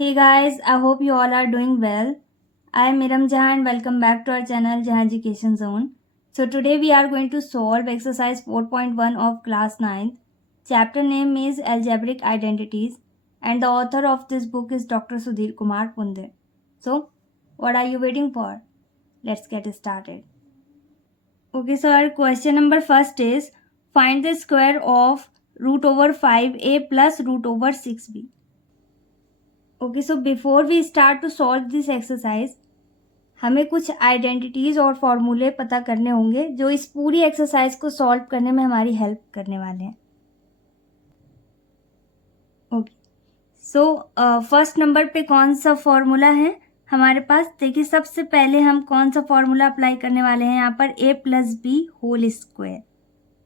Hey guys, I hope you all are doing well. I am Miram Jahan and welcome back to our channel Jahan Education Zone. So today we are going to solve exercise 4.1 of class 9th. Chapter name is Algebraic Identities and the author of this book is Dr. Sudhir Kumar Punde. So what are you waiting for? Let's get started. Okay, so our question number first is find the square of root over 5a plus root over 6b. Okay so before we start to solve this exercise हमें कुछ identities और फॉर्मूले पता करने होंगे जो इस पूरी एक्सरसाइज को सॉल्व करने में हमारी हेल्प करने वाले हैं. ओके सो फर्स्ट नंबर पे कौन सा फॉर्मूला है हमारे पास. देखिए सबसे पहले हम कौन सा फॉर्मूला अप्लाई करने वाले हैं यहाँ पर a plus B whole square.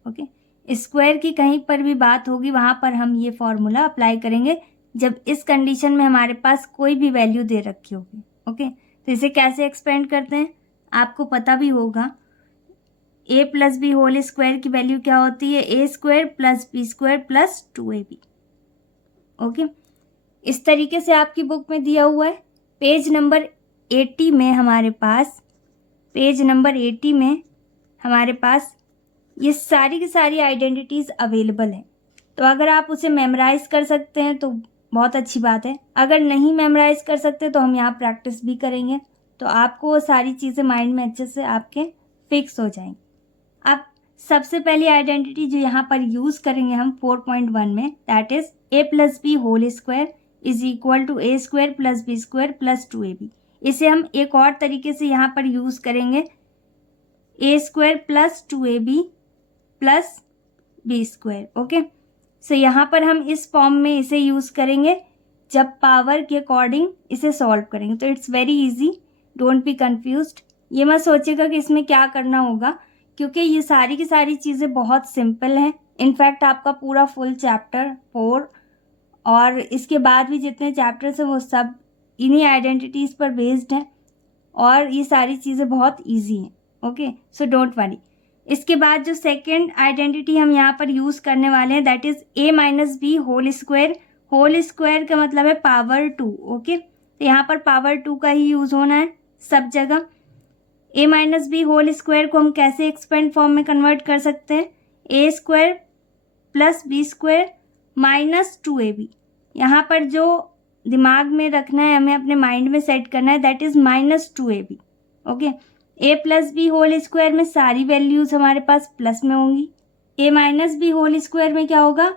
Okay square की कहीं पर भी बात होगी वहां पर हम ये फॉर्मूला अप्लाई करेंगे जब इस कंडीशन में हमारे पास कोई भी वैल्यू दे रखी होगी. ओके तो इसे कैसे एक्सपेंड करते हैं आपको पता भी होगा. a plus B whole square की वैल्यू क्या होती है a square plus B square plus 2ab. Okay इस तरीके से आपकी बुक में दिया हुआ है. पेज नंबर 80 में हमारे पास ये सारी की सारी आइडेंटिटीज अवेलेबल है. तो अगर आप उसे मेमोराइज कर सकते हैं तो बहुत अच्छी बात है. अगर नहीं मेमोराइज कर सकते तो हम यहाँ प्रैक्टिस भी करेंगे तो आपको वो सारी चीज़ें माइंड में अच्छे से आपके फिक्स हो जाएंगी. अब सबसे पहली आइडेंटिटी जो यहाँ पर यूज़ करेंगे हम 4.1 में that is a plus B whole square is equal to a square plus B square plus 2ab. इसे हम एक और तरीके से यहाँ पर यूज़ करेंगे a square plus 2ab plus B square. Okay so यहाँ पर हम इस फॉर्म में इसे यूज़ करेंगे जब पावर के अकॉर्डिंग इसे सॉल्व करेंगे. तो it's very easy, don't be confused. ये मत सोचिएगा कि इसमें क्या करना होगा क्योंकि ये सारी की सारी चीज़ें बहुत सिंपल हैं. इनफैक्ट आपका पूरा फुल चैप्टर 4 और इसके बाद भी जितने चैप्टर्स हैं वो सब इन्हीं आइडेंटिटीज़ पर बेस्ड हैं और ये सारी चीज़ें बहुत ईजी हैं. Okay so don't worry. इसके बाद जो सेकेंड आइडेंटिटी हम यहाँ पर यूज़ करने वाले हैं that is a minus B whole square. Whole square का मतलब है पावर 2. ओके तो यहाँ पर पावर 2 का ही यूज़ होना है सब जगह. a minus B whole square को हम कैसे एक्सपेंड फॉर्म में कन्वर्ट कर सकते हैं a square plus B square minus 2ab. यहाँ पर जो दिमाग में रखना है हमें अपने माइंड में सेट करना है that is minus 2ab. Okay a plus B whole square में सारी वैल्यूज़ हमारे पास प्लस में होंगी. a minus B whole square में क्या होगा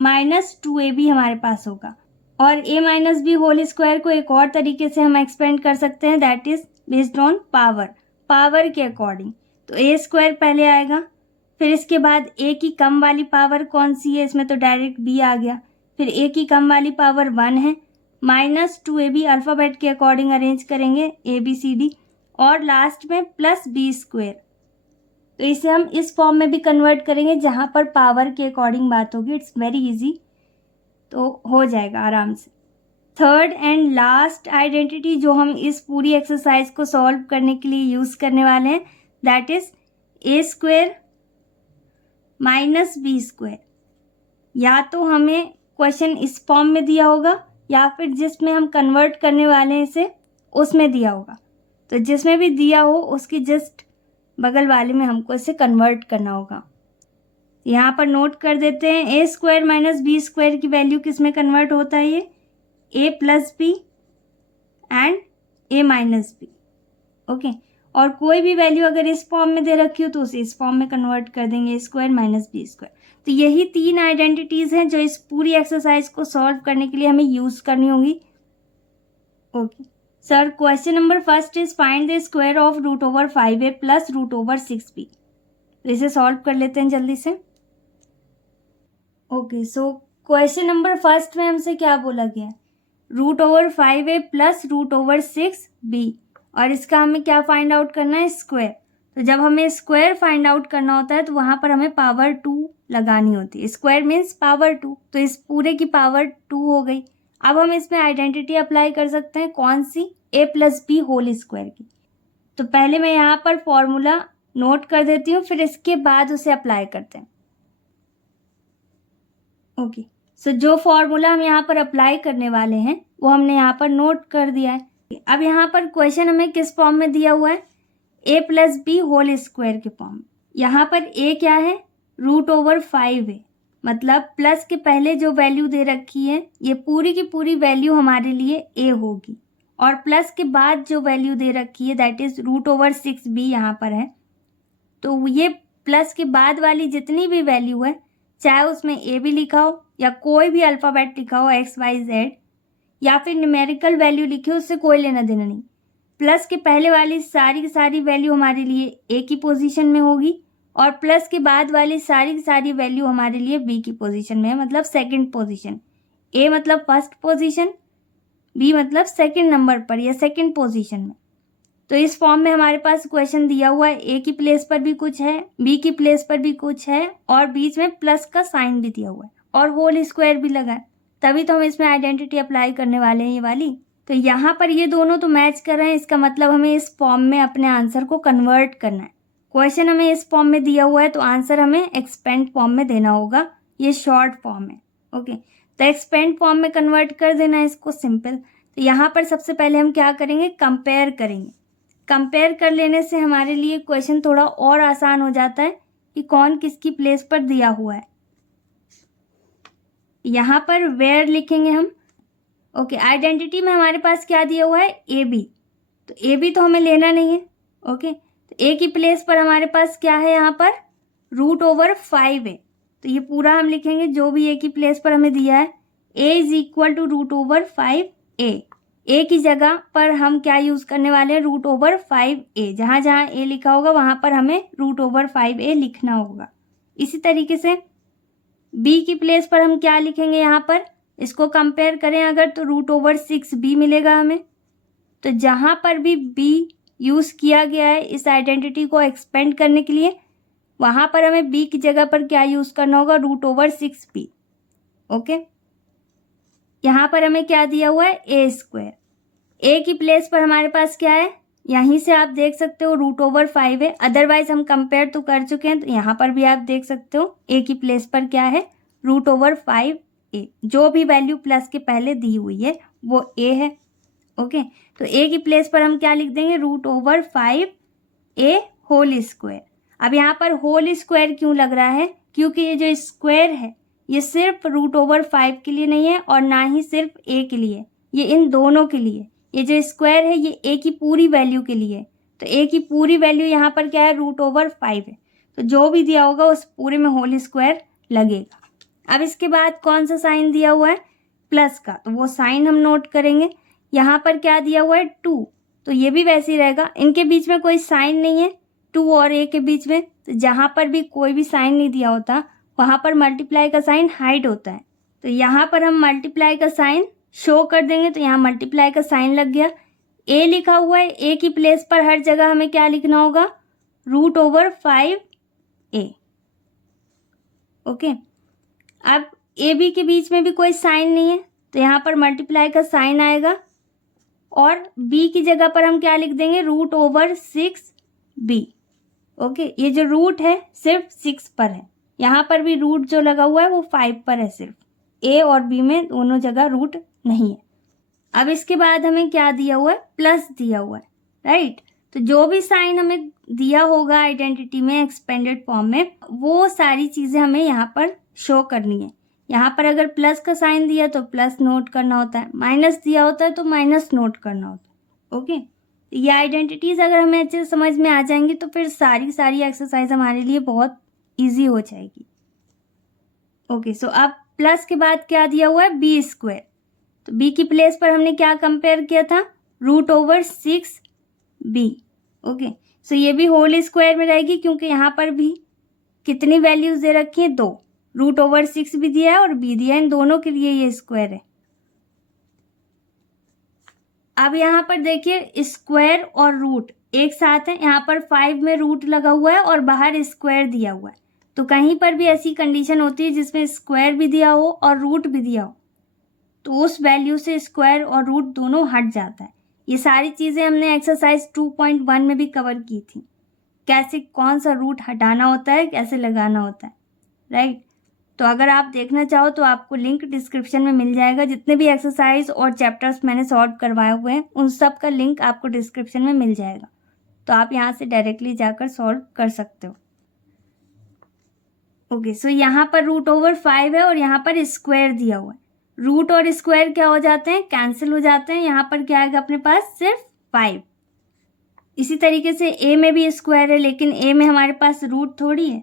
माइनस 2ab हमारे पास होगा. और a minus B whole square को एक और तरीके से हम एक्सपेंड कर सकते हैं that is based on power के अकॉर्डिंग. तो a स्क्वायर पहले आएगा फिर इसके बाद a की कम वाली पावर कौन सी है इसमें तो डायरेक्ट b आ गया. फिर a की कम वाली पावर 1 है माइनस 2ab अल्फ़ाबेट के अकॉर्डिंग अरेंज करेंगे ABCD और लास्ट में प्लस बी स्क्वायर. तो इसे हम इस फॉर्म में भी कन्वर्ट करेंगे जहाँ पर पावर के अकॉर्डिंग बात होगी. इट्स वेरी इजी तो हो जाएगा आराम से. थर्ड एंड लास्ट आइडेंटिटी जो हम इस पूरी एक्सरसाइज को सॉल्व करने के लिए यूज़ करने वाले हैं that is a square minus B square. या तो हमें क्वेश्चन इस फॉर्म में दिया होगा या फिर जिसमें हम कन्वर्ट करने वाले हैं इसे उसमें दिया होगा. तो जिसमें भी दिया हो उसकी जस्ट बगल वाले में हमको इसे कन्वर्ट करना होगा. यहाँ पर नोट कर देते हैं a square minus B square की वैल्यू किस में कन्वर्ट होता है ये a plus B and a minus B. Okay और कोई भी वैल्यू अगर इस फॉर्म में दे रखी हो तो उसे इस फॉर्म में कन्वर्ट कर देंगे a square minus B square. तो यही 3 आइडेंटिटीज़ हैं जो इस पूरी एक्सरसाइज को सॉल्व करने के लिए हमें यूज़ करनी होंगी. Okay sir question number first is find the square of root over 5a plus root over 6b. तो इसे सॉल्व कर लेते हैं जल्दी से. Okay so question number first में हमसे क्या बोला गया root over 5a plus root over 6b और इसका हमें क्या फाइंड आउट करना है स्क्वायर. तो जब हमें स्क्वायर फाइंड आउट करना होता है तो वहाँ पर हमें पावर 2 लगानी होती है. स्क्वायर मीन्स पावर 2 तो इस पूरे की पावर 2 हो गई. अब हम इसमें आइडेंटिटी अप्लाई कर सकते हैं कौन सी a plus B whole square की. तो पहले मैं यहाँ पर फॉर्मूला नोट कर देती हूँ फिर इसके बाद उसे अप्लाई करते हैं. ओके सो जो फॉर्मूला हम यहाँ पर अप्लाई करने वाले हैं वो हमने यहाँ पर नोट कर दिया है। अब यहाँ पर क्वेश्चन हमें किस फॉर्म में दिया हुआ है, a plus B whole square के फॉर्म में। यहाँ पर a क्या है, √5 है, मतलब प्लस के पहले जो वैल्यू दे रखी है ये पूरी की पूरी वैल्यू हमारे लिए a होगी, और प्लस के बाद जो वैल्यू दे रखी है दैट इज √6b यहाँ पर है। तो ये प्लस के बाद वाली जितनी भी वैल्यू है, चाहे उसमें a भी लिखा हो या कोई भी अल्फ़ाबेट लिखा हो x y z, या फिर न्यूमेरिकल वैल्यू लिखी हो, उससे कोई लेना देना नहीं। प्लस के पहले वाली सारी की सारी वैल्यू हमारे लिए a की पोजीशन में होगी, और प्लस के बाद वाली सारी की सारी वैल्यू हमारे लिए b की पोजीशन में है, मतलब सेकंड पोजीशन। a मतलब फर्स्ट पोजीशन, b मतलब सेकंड नंबर पर या सेकंड पोजीशन में। तो इस फॉर्म में हमारे पास क्वेश्चन दिया हुआ है, a की प्लेस पर भी कुछ है, b की प्लेस पर भी कुछ है, और बीच में प्लस का साइन भी दिया हुआ है, और होल स्क्वायर भी लगा है, तभी तो हम इसमें आइडेंटिटी अप्लाई करने वाले हैं ये वाली। तो यहाँ पर ये दोनों तो मैच कर रहे हैं, इसका मतलब हमें इस फॉर्म में अपने आंसर को कन्वर्ट करना है। क्वेश्चन हमें इस फॉर्म में दिया हुआ है तो आंसर हमें एक्सपेंड फॉर्म में देना होगा, ये शॉर्ट फॉर्म है। ओके, तो एक्सपेंड फॉर्म में कन्वर्ट कर देना है इसको, सिंपल। तो यहाँ पर सबसे पहले हम क्या करेंगे, कंपेयर करेंगे। कंपेयर कर लेने से हमारे लिए क्वेश्चन थोड़ा और आसान हो जाता है कि कौन किसकी प्लेस पर दिया हुआ है। यहाँ पर वेयर लिखेंगे हम। ओके, आइडेंटिटी में हमारे पास क्या दिया हुआ है, ए बी, तो ए बी तो हमें लेना नहीं है। ओके, तो ए की प्लेस पर हमारे पास क्या है, यहाँ पर √5 है, तो ये पूरा हम लिखेंगे जो भी ए की प्लेस पर हमें दिया है, a is equal to √5a। A की जगह पर हम क्या यूज करने वाले हैं, √5a, जहाँ जहाँ a लिखा होगा वहाँ पर हमें √5a लिखना होगा। इसी तरीके से b की प्लेस पर हम क्या लिखेंगे, यहाँ पर इसको कंपेयर करें अगर तो √6b मिलेगा हमें। तो जहाँ पर भी b यूज किया गया है इस आइडेंटिटी को एक्सपेंड करने के लिए, वहाँ पर हमें b की जगह पर क्या यूज करना होगा, √6b। ओके, यहाँ पर हमें क्या दिया हुआ है, a²। a की प्लेस पर हमारे पास क्या है, यहीं से आप देख सकते हो √5 है, अदरवाइज हम कंपेयर तो कर चुके हैं, तो यहाँ पर भी आप देख सकते हो a की प्लेस पर क्या है, √5a। जो भी वैल्यू प्लस के पहले दी हुई है वो a है। ओके, तो a की प्लेस पर हम क्या लिख देंगे, √5a होल स्क्वायर। अब यहाँ पर होल स्क्वायर क्यों लग रहा है, क्योंकि ये जो स्क्वायर है ये सिर्फ √5 के लिए नहीं है और ना ही सिर्फ a के लिए, ये इन दोनों के लिए। ये जो स्क्वायर है ये a की पूरी वैल्यू के लिए, तो a की पूरी वैल्यू यहाँ पर क्या है, √5 है, तो जो भी दिया होगा उस पूरे में होल स्क्वायर लगेगा। अब इसके बाद कौन सा साइन दिया हुआ है, प्लस का, तो वो साइन हम नोट करेंगे। यहाँ पर क्या दिया हुआ है, 2, तो ये भी वैसे ही रहेगा, इनके बीच में कोई साइन नहीं है 2 और a के बीच में, तो जहाँ पर भी कोई भी साइन नहीं दिया होता वहाँ पर मल्टीप्लाई का साइन हाइड होता है। तो यहाँ पर हम मल्टीप्लाई का साइन शो कर देंगे, तो यहाँ मल्टीप्लाई का साइन लग गया। a लिखा हुआ है, a की प्लेस पर हर जगह हमें क्या लिखना होगा, √5a। ओके, अब a b के बीच में भी कोई साइन नहीं है, तो यहाँ पर मल्टीप्लाई का साइन आएगा, और b की जगह पर हम क्या लिख देंगे, √6b। ओके, ये जो रूट है सिर्फ 6 पर है, यहाँ पर भी रूट जो लगा हुआ है वो 5 पर है, सिर्फ a और b में दोनों जगह रूट नहीं है। अब इसके बाद हमें क्या दिया हुआ है, प्लस दिया हुआ है, राइट। तो जो भी साइन हमें दिया होगा आइडेंटिटी में एक्सपेंडेड फॉर्म में, वो सारी चीज़ें हमें यहाँ पर शो करनी है। यहाँ पर अगर प्लस का साइन दिया तो प्लस नोट करना होता है, माइनस दिया होता है तो माइनस नोट करना होता है। ओके, ये आइडेंटिटीज़ अगर हमें अच्छे से समझ में आ जाएंगी तो फिर सारी एक्सरसाइज हमारे लिए बहुत ईजी हो जाएगी। ओके, सो अब प्लस के बाद क्या दिया हुआ है, b², तो b की प्लेस पर हमने क्या कंपेयर किया था, √6b। ओके, सो ये भी होल स्क्वायर में रहेगी, क्योंकि यहाँ पर भी कितनी वैल्यूज दे रखी है, 2, √6 भी दिया है और b दिया है, इन दोनों के लिए ये स्क्वायर है। अब यहाँ पर देखिए स्क्वायर और रूट एक साथ है, यहाँ पर 5 में रूट लगा हुआ है और बाहर स्क्वायर दिया हुआ है, तो कहीं पर भी ऐसी कंडीशन होती है जिसमें स्क्वायर भी दिया हो और रूट भी दिया हो, तो उस वैल्यू से स्क्वायर और रूट दोनों हट जाता है। ये सारी चीज़ें हमने एक्सरसाइज 2.1 में भी कवर की थी, कैसे कौन सा रूट हटाना होता है, कैसे लगाना होता है, राइट। तो अगर आप देखना चाहो तो आपको लिंक डिस्क्रिप्शन में मिल जाएगा। जितने भी एक्सरसाइज और चैप्टर्स मैंने सॉल्व करवाए हुए हैं उन सब का लिंक आपको डिस्क्रिप्शन में मिल जाएगा, तो आप यहाँ से डायरेक्टली जाकर सॉल्व कर सकते हो। ओके, सो यहाँ पर √5 है और यहाँ पर स्क्वायर दिया हुआ है। रूट और स्क्वायर क्या हो जाते हैं, कैंसिल हो जाते हैं। यहाँ पर क्या आएगा अपने पास, सिर्फ 5। इसी तरीके से ए में भी स्क्वायर है, लेकिन ए में हमारे पास रूट थोड़ी है।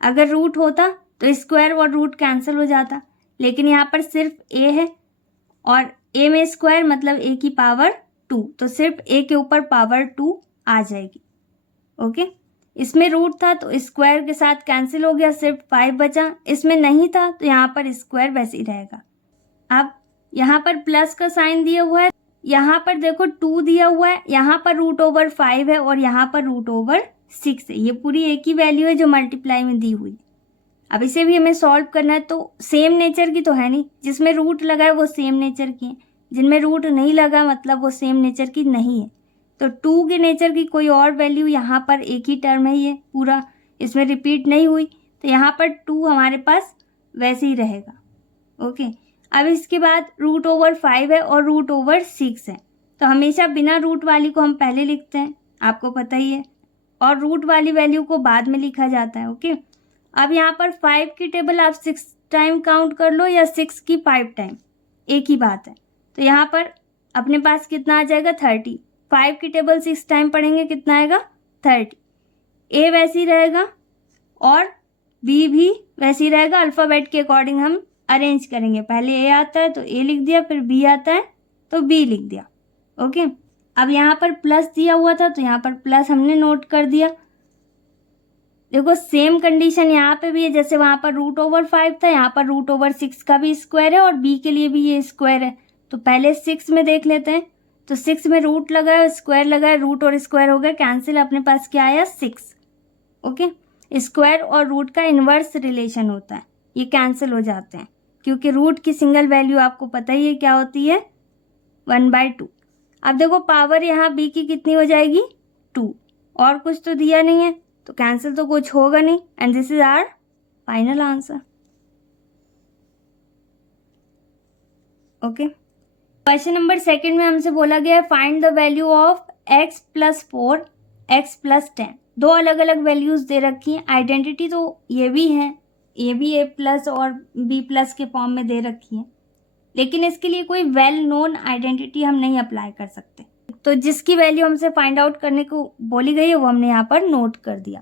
अगर रूट होता तो स्क्वायर और रूट कैंसिल हो जाता, लेकिन यहाँ पर सिर्फ ए है और ए में स्क्वायर मतलब ए की पावर 2, तो सिर्फ ए के ऊपर पावर 2 आ जाएगी। ओके, इसमें रूट था तो स्क्वायर के साथ कैंसिल हो गया, सिर्फ 5 बचा। इसमें नहीं था तो यहाँ पर स्क्वायर वैसे ही रहेगा। अब यहाँ पर प्लस का साइन दिया हुआ है, यहाँ पर देखो 2 दिया हुआ है, यहाँ पर √5 है और यहाँ पर √6 है। ये पूरी एक ही वैल्यू है जो मल्टीप्लाई में दी हुई। अब इसे भी हमें सॉल्व करना है, तो सेम नेचर की तो है नहीं। जिसमें रूट लगा है वो सेम नेचर की है, जिनमें रूट नहीं लगा मतलब वो सेम नेचर की नहीं है। तो 2 के नेचर की कोई और वैल्यू, यहाँ पर एक ही टर्म है, ये पूरा इसमें रिपीट नहीं हुई, तो यहाँ पर 2 हमारे पास वैसे ही रहेगा। ओके, अब इसके बाद √5 है और √6 है, तो हमेशा बिना रूट वाली को हम पहले लिखते हैं, आपको पता ही है, और रूट वाली वैल्यू को बाद में लिखा जाता है। ओके, अब यहाँ पर 5 की टेबल आप 6 टाइम काउंट कर लो या 6 की 5 टाइम, एक ही बात है। तो यहाँ पर अपने पास कितना आ जाएगा, 30। 5 की टेबल 6 टाइम पढ़ेंगे, कितना आएगा, 30। ए वैसे ही रहेगा और बी भी वैसे ही रहेगा। अल्फ़ाबेट के अकॉर्डिंग हम अरेंज करेंगे, पहले ए आता है तो ए लिख दिया, फिर बी आता है तो बी लिख दिया। ओके, अब यहाँ पर प्लस दिया हुआ था तो यहाँ पर प्लस हमने नोट कर दिया। देखो सेम कंडीशन यहाँ पे भी है, जैसे वहाँ पर √5 था, यहाँ पर √6 का भी स्क्वायर है और बी के लिए भी ये स्क्वायर है। तो पहले 6 में देख लेते हैं, तो 6 में रूट लगा है, स्क्वायर लगा है, रूट और स्क्वायर हो गया कैंसिल, अपने पास क्या आया, 6। ओके, स्क्वायर और रूट का इन्वर्स रिलेशन होता है, ये कैंसिल हो जाते हैं क्योंकि रूट की सिंगल वैल्यू आपको पता ही है क्या होती है, 1/2। अब देखो पावर यहाँ बी की कितनी हो जाएगी, 2, और कुछ तो दिया नहीं है तो कैंसिल तो कुछ होगा नहीं, and this is our final answer. Okay, question number 2 में हमसे बोला गया है find the value of x + 4 x + 10। दो अलग अलग वैल्यूज दे रखी हैं। आइडेंटिटी तो ये भी है, ये भी A+ और B+ के फॉर्म में दे रखी है, लेकिन इसके लिए कोई वेल नोन आइडेंटिटी हम नहीं अप्लाई कर सकते। तो जिसकी वैल्यू हमसे फाइंड आउट करने को बोली गई है वो हमने यहाँ पर नोट कर दिया।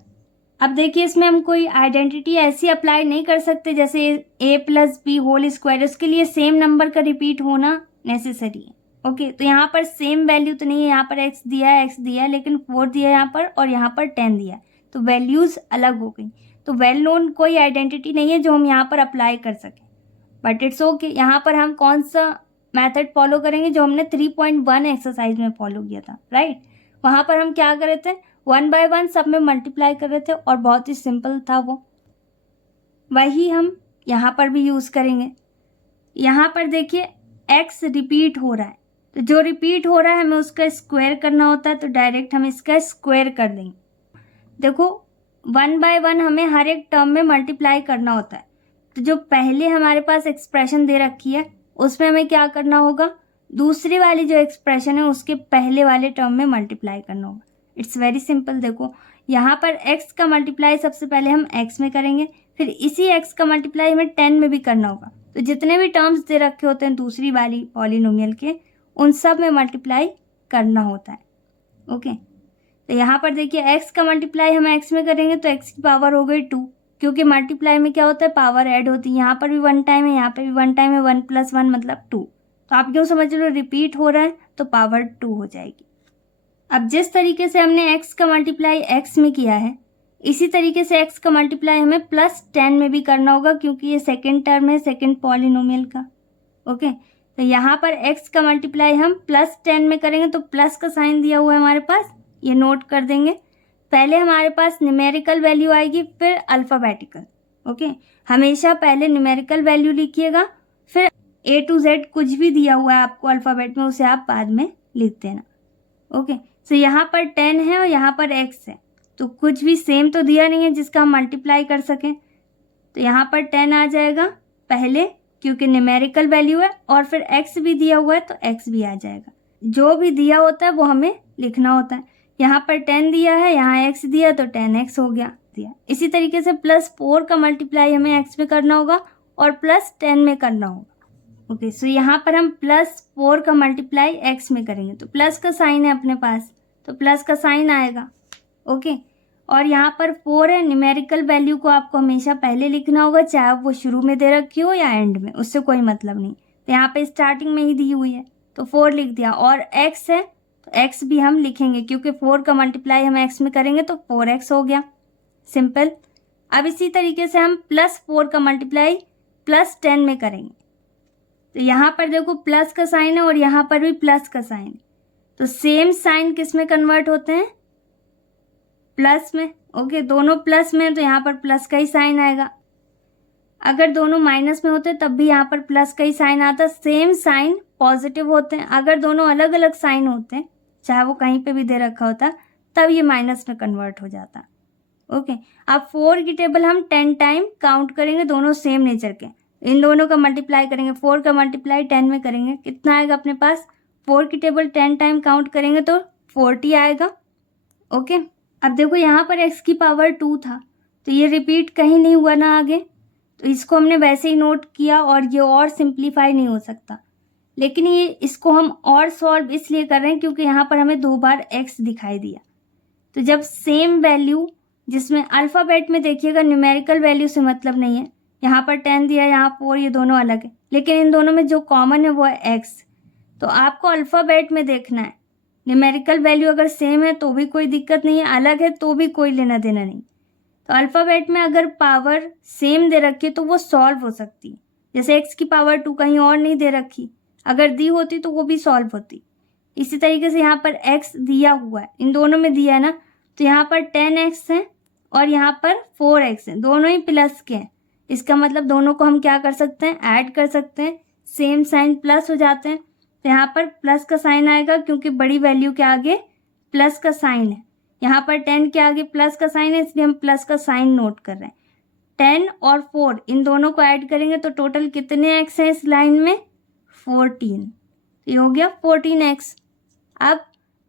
अब देखिए इसमें हम कोई आइडेंटिटी ऐसी अप्लाई नहीं कर सकते जैसे A + B होल स्क्वायर, उसके लिए सेम नंबर का रिपीट होना नेसेसरी है। ओके, तो यहाँ पर सेम वैल्यू तो नहीं है, यहाँ पर x दिया है, लेकिन 4 दिया है यहाँ पर और यहाँ पर 10 दिया है, तो वैल्यूज अलग हो गई। तो वेल नोन कोई आइडेंटिटी नहीं है जो हम यहाँ पर अप्लाई कर सकें, बट इट्स ओके। यहाँ पर हम कौन सा मेथड फॉलो करेंगे जो हमने 3.1 एक्सरसाइज में फॉलो किया था, राइट। वहाँ पर हम क्या कर रहे थे, 1 by 1 सब में मल्टीप्लाई कर रहे थे और बहुत ही सिंपल था वो, वही हम यहाँ पर भी यूज़ करेंगे। यहाँ पर देखिए x रिपीट हो रहा है, तो जो रिपीट हो रहा है हमें उसका स्क्वायर करना होता है, तो डायरेक्ट हम इसका स्क्वायर कर देंगे। देखो 1 by 1 हमें हर एक टर्म में मल्टीप्लाई करना होता है, तो जो पहले हमारे पास एक्सप्रेशन दे रखी है उसमें हमें क्या करना होगा, दूसरी वाली जो एक्सप्रेशन है उसके पहले वाले टर्म में मल्टीप्लाई करना होगा। It's very simple. देखो यहाँ पर x का मल्टीप्लाई सबसे पहले हम x में करेंगे, फिर इसी x का मल्टीप्लाई हमें 10 में भी करना होगा। तो जितने भी टर्म्स दे रखे होते हैं दूसरी वाली पॉलिनोमियल के, उन सब में मल्टीप्लाई करना होता है। ओके, तो यहाँ पर देखिए x का मल्टीप्लाई हम x में करेंगे तो x की पावर हो गई 2, क्योंकि मल्टीप्लाई में क्या होता है, पावर ऐड होती है। यहाँ पर भी 1 टाइम है, यहाँ पे भी 1 टाइम है, 1 + 1 मतलब 2। तो आप क्यों समझ लो, रिपीट हो रहा है तो पावर 2 हो जाएगी। अब जिस तरीके से हमने x का मल्टीप्लाई x में किया है, इसी तरीके से x का मल्टीप्लाई हमें +10 में भी करना होगा, क्योंकि ये सेकेंड टर्म है सेकेंड पॉलिनोमियल का। ओके, तो यहाँ पर x का मल्टीप्लाई हम +10 में करेंगे, तो प्लस का साइन दिया हुआ है हमारे पास, ये नोट कर देंगे। पहले हमारे पास न्यूमेरिकल वैल्यू आएगी, फिर अल्फ़ाबेटिकल। ओके, हमेशा पहले न्यूमेरिकल वैल्यू लिखिएगा, फिर A to Z कुछ भी दिया हुआ है आपको अल्फ़ाबेट में उसे आप बाद में लिख देना। ओके, तो यहाँ पर 10 है और यहाँ पर x है, तो कुछ भी सेम तो दिया नहीं है जिसका हम मल्टीप्लाई कर सकें। तो यहाँ पर 10 आ जाएगा पहले, क्योंकि न्यूमेरिकल वैल्यू है, और फिर x भी दिया हुआ है तो x भी आ जाएगा। जो भी दिया होता है वो हमें लिखना होता है। यहाँ पर 10 दिया है, यहाँ x दिया तो 10x हो गया दिया। इसी तरीके से +4 का मल्टीप्लाई हमें x में करना होगा और +10 में करना होगा। ओके, सो यहाँ पर हम +4 का मल्टीप्लाई x में करेंगे, तो प्लस का साइन है अपने पास, तो प्लस का साइन आएगा। ओके, और यहाँ पर 4 है। न्यूमेरिकल वैल्यू को आपको हमेशा पहले लिखना होगा, चाहे वो शुरू में दे रखी हो या एंड में, उससे कोई मतलब नहीं। तो यहाँ पे स्टार्टिंग में ही दी हुई है तो 4 लिख दिया, और x है तो x भी हम लिखेंगे, क्योंकि 4 का मल्टीप्लाई हम x में करेंगे तो 4x हो गया, सिंपल। अब इसी तरीके से हम +4 का मल्टीप्लाई +10 में करेंगे, तो यहाँ पर देखो प्लस का साइन है और यहाँ पर भी प्लस का साइन है, तो सेम साइन किस में कन्वर्ट होते हैं? प्लस में। ओके, दोनों प्लस में तो यहाँ पर प्लस का ही साइन आएगा। अगर दोनों माइनस में होते तब भी यहाँ पर प्लस का ही साइन आता। सेम साइन पॉजिटिव होते हैं। अगर दोनों अलग अलग साइन होते हैं, चाहे वो कहीं पे भी दे रखा होता, तब ये माइनस में कन्वर्ट हो जाता। ओके, अब 4 की टेबल हम 10 टाइम काउंट करेंगे, दोनों सेम नेचर के। इन दोनों का मल्टीप्लाई करेंगे, 4 का मल्टीप्लाई 10 में करेंगे, कितना आएगा अपने पास? 4 की टेबल 10 टाइम काउंट करेंगे तो 40 आएगा। ओके, अब देखो यहाँ पर x की पावर 2 था, तो ये रिपीट कहीं नहीं हुआ ना आगे, तो इसको हमने वैसे ही नोट किया, और ये और सिंप्लीफाई नहीं हो सकता। लेकिन ये इसको हम और सॉल्व इसलिए कर रहे हैं क्योंकि यहाँ पर हमें 2 बार x दिखाई दिया। तो जब सेम वैल्यू, जिसमें अल्फ़ाबेट में देखिएगा न्यूमेरिकल वैल्यू से मतलब नहीं है, यहाँ पर 10 दिया, यहाँ 4, ये दोनों अलग है, लेकिन इन दोनों में जो कॉमन है वो है x। तो आपको अल्फ़ाबेट में देखना है। न्यूमेरिकल वैल्यू अगर सेम है तो भी कोई दिक्कत नहीं है, अलग है तो भी कोई लेना देना नहीं। तो अल्फ़ाबेट में अगर पावर सेम दे रखी है तो वो सॉल्व हो सकती है। जैसे x की पावर 2 कहीं और नहीं दे रखी, अगर दी होती तो वो भी सॉल्व होती। इसी तरीके से यहाँ पर x दिया हुआ है, इन दोनों में दिया है ना, तो यहाँ पर 10x है और यहाँ पर 4x है, दोनों ही प्लस के हैं। इसका मतलब दोनों को हम क्या कर सकते हैं? ऐड कर सकते हैं, सेम साइन प्लस हो जाते हैं। तो यहाँ पर प्लस का साइन आएगा क्योंकि बड़ी वैल्यू के आगे प्लस का साइन है। यहाँ पर 10 के आगे प्लस का साइन है, इसलिए हम प्लस का साइन नोट कर रहे हैं। 10 और 4 इन दोनों को ऐड करेंगे तो टोटल कितने x हैं इस लाइन में? 14। ये हो गया 14x। अब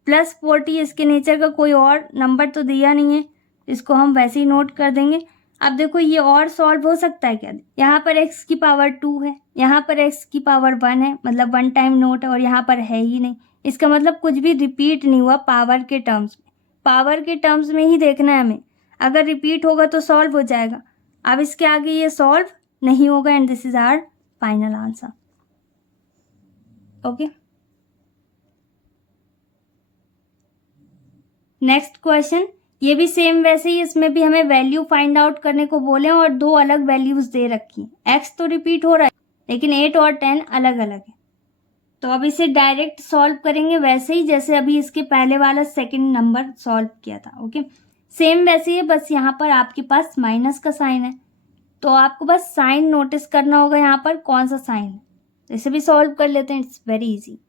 +40, इसके नेचर का कोई और नंबर तो दिया नहीं है, इसको हम वैसे ही नोट कर देंगे। अब देखो ये और सॉल्व हो सकता है क्या? यहाँ पर x की पावर 2 है, यहाँ पर x की पावर 1 है, मतलब 1 टाइम नोट है, और यहाँ पर है ही नहीं। इसका मतलब कुछ भी रिपीट नहीं हुआ पावर के टर्म्स में। पावर के टर्म्स में ही देखना है हमें, अगर रिपीट होगा तो सॉल्व हो जाएगा। अब इसके आगे ये सॉल्व नहीं होगा, and this is our final answer. Okay, next question, ये भी सेम वैसे ही, इसमें भी हमें वैल्यू फाइंड आउट करने को बोले और 2 अलग वैल्यूज दे रखी हैं। x तो रिपीट हो रहा है लेकिन 8 और 10 अलग अलग है। तो अब इसे डायरेक्ट सॉल्व करेंगे वैसे ही जैसे अभी इसके पहले वाला सेकंड नंबर सॉल्व किया था। ओके, सेम वैसे ही है, बस यहाँ पर आपके पास माइनस का साइन है, तो आपको बस साइन नोटिस करना होगा यहाँ पर कौन सा साइन है। तो इसे भी सॉल्व कर लेते हैं, इट्स वेरी इजी।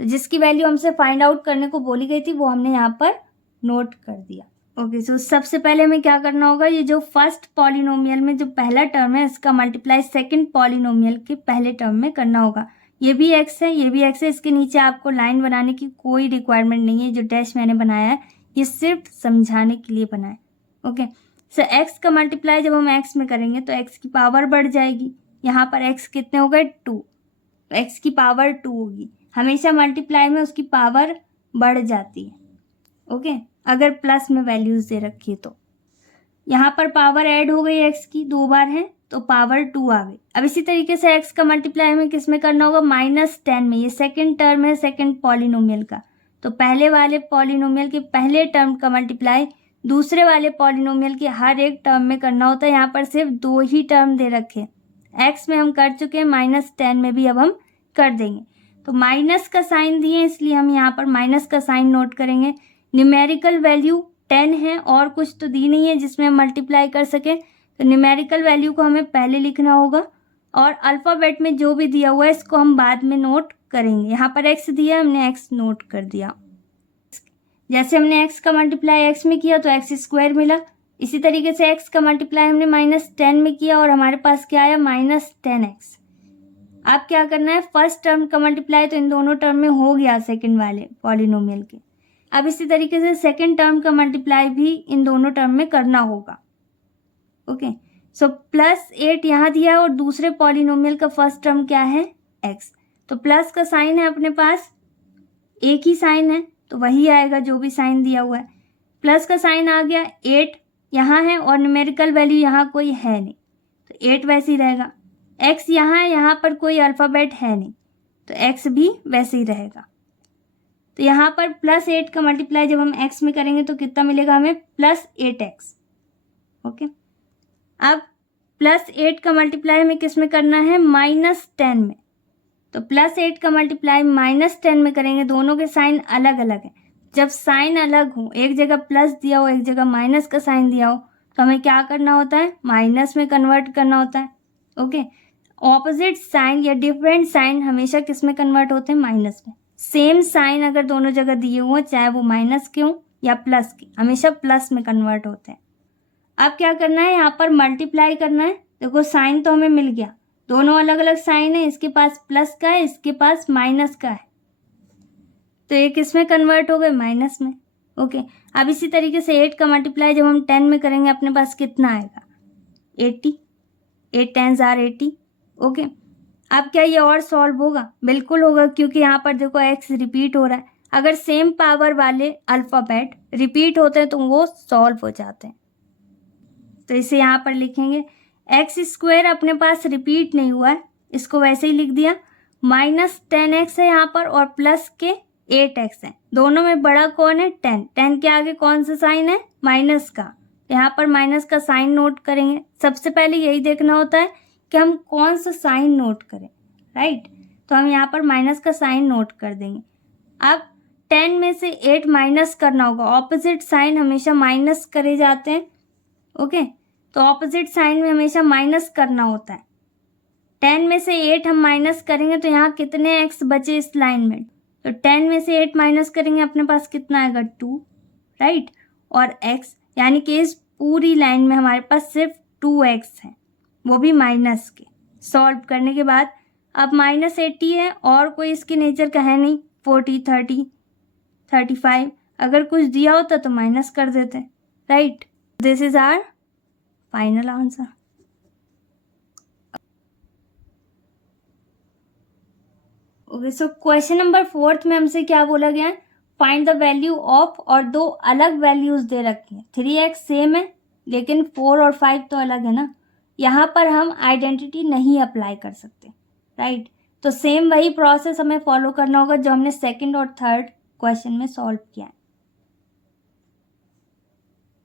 तो जिसकी वैल्यू हमसे फाइंड आउट करने को बोली गई थी वो हमने यहाँ पर नोट कर दिया। ओके, सो सबसे पहले हमें क्या करना होगा, ये जो फर्स्ट पॉलिनोमियल में जो पहला टर्म है इसका मल्टीप्लाई सेकंड पॉलिनोमियल के पहले टर्म में करना होगा। ये भी x है, ये भी x है, इसके नीचे आपको लाइन बनाने की कोई रिक्वायरमेंट नहीं है। जो डैश मैंने बनाया है ये सिर्फ समझाने के लिए बना है। ओके, सो x का मल्टीप्लाई जब हम x में करेंगे तो x की पावर बढ़ जाएगी। यहाँ पर x कितने हो गए? 2, तो x की पावर 2 होगी। हमेशा मल्टीप्लाई में उसकी पावर बढ़ जाती है। ओके, अगर प्लस में वैल्यूज दे रखी है तो यहाँ पर पावर ऐड हो गई x की, 2 बार है तो पावर 2 आ गई। अब इसी तरीके से x का मल्टीप्लाई हमें किस में करना होगा? -10 में। ये सेकंड टर्म है सेकंड पॉलिनोमियल का, तो पहले वाले पॉलिनोमियल के पहले टर्म का मल्टीप्लाई दूसरे वाले पॉलिनोमियल के हर एक टर्म में करना होता है। यहाँ पर सिर्फ 2 ही टर्म दे रखे, x में हम कर चुके हैं, -10 में भी अब हम कर देंगे। तो माइनस का साइन दिए इसलिए हम यहाँ पर माइनस का साइन नोट करेंगे। न्यूमेरिकल वैल्यू 10 है और कुछ तो दी नहीं है जिसमें हम मल्टीप्लाई कर सके, तो न्यूमेरिकल वैल्यू को हमें पहले लिखना होगा और अल्फ़ाबेट में जो भी दिया हुआ है इसको हम बाद में नोट करेंगे। यहाँ पर x दिया, हमने x नोट कर दिया। जैसे हमने x का मल्टीप्लाई x में किया तो x² मिला, इसी तरीके से x का मल्टीप्लाई हमने -10 में किया और हमारे पास क्या आया -10x। अब क्या करना है, फर्स्ट टर्म का मल्टीप्लाई तो इन दोनों टर्म में हो गया सेकंड वाले पॉलिनोमियल के। अब इसी तरीके से सेकंड टर्म का मल्टीप्लाई भी इन दोनों टर्म में करना होगा। ओके, सो +8 यहाँ दिया और दूसरे पॉलिनोमियल का फर्स्ट टर्म क्या है x, तो प्लस का साइन है अपने पास, एक ही साइन है तो वही आएगा जो भी साइन दिया हुआ है। प्लस का साइन आ गया, 8 यहाँ है और न्यूमेरिकल वैल्यू यहाँ कोई है नहीं तो 8 वैसे ही रहेगा। x यहाँ है, यहाँ पर कोई अल्फ़ाबेट है नहीं तो x भी वैसे ही रहेगा। तो यहाँ पर +8 का मल्टीप्लाई जब हम x में करेंगे तो कितना मिलेगा हमें +8x। ओके, अब +8 का मल्टीप्लाई हमें किस में करना है -10 में, तो +8 का मल्टीप्लाई -10 में करेंगे, दोनों के साइन अलग अलग हैं। जब साइन अलग हो, एक जगह प्लस दिया हो एक जगह माइनस का साइन दिया हो तो हमें क्या करना होता है माइनस में कन्वर्ट करना होता है। ओके, ऑपोजिट साइन या डिफरेंट साइन हमेशा किस में कन्वर्ट होते हैं माइनस में। सेम साइन अगर दोनों जगह दिए हुए चाहे वो माइनस के हो या प्लस के, हमेशा प्लस में कन्वर्ट होते हैं। अब क्या करना है, यहाँ पर मल्टीप्लाई करना है। देखो साइन तो हमें मिल गया, दोनों अलग अलग साइन है, इसके पास प्लस का है इसके पास माइनस का है तो ये किस में कन्वर्ट हो गए माइनस में। ओके, अब इसी तरीके से 8 का मल्टीप्लाई जब हम 10 में करेंगे अपने पास कितना आएगा 80, 8 10s are 80। ओके, अब क्या ये और सॉल्व होगा, बिल्कुल होगा, क्योंकि यहाँ पर देखो x रिपीट हो रहा है। अगर सेम पावर वाले अल्फ़ाबेट रिपीट होते हैं तो वो सॉल्व हो जाते हैं। तो इसे यहाँ पर लिखेंगे, x² अपने पास रिपीट नहीं हुआ है, इसको वैसे ही लिख दिया। -10x है यहाँ पर और प्लस के 8x है, दोनों में बड़ा कौन है 10, 10 के आगे कौन सा साइन है माइनस का, यहाँ पर माइनस का साइन नोट करेंगे। सबसे पहले यही देखना होता है कि हम कौन सा साइन नोट करें, राइट। तो हम यहाँ पर माइनस का साइन नोट कर देंगे। अब 10 में से 8 माइनस करना होगा, ऑपोजिट साइन हमेशा माइनस करे जाते हैं। ओके, तो ऑपोजिट साइन में हमेशा माइनस करना होता है। 10 में से 8 हम माइनस करेंगे तो यहाँ कितने x बचे इस लाइन में, तो 10 में से 8 माइनस करेंगे अपने पास कितना आएगा 2, राइट, और x, यानी कि इस पूरी लाइन में हमारे पास सिर्फ 2x है, वो भी माइनस के। सॉल्व करने के बाद अब -80 है और कोई इसके नेचर का है नहीं, 40 30 35 अगर कुछ दिया होता तो माइनस कर देते, right. This is our final answer. Okay, so question number 4 में हमसे क्या बोला गया है, फाइंड द वैल्यू ऑफ, और दो अलग वैल्यूज दे रखी है। 3x सेम है लेकिन 4 और 5 तो अलग है ना, यहाँ पर हम आइडेंटिटी नहीं अप्लाई कर सकते, राइट। तो सेम वही प्रोसेस हमें फॉलो करना होगा जो हमने सेकंड और थर्ड क्वेश्चन में सॉल्व किया है।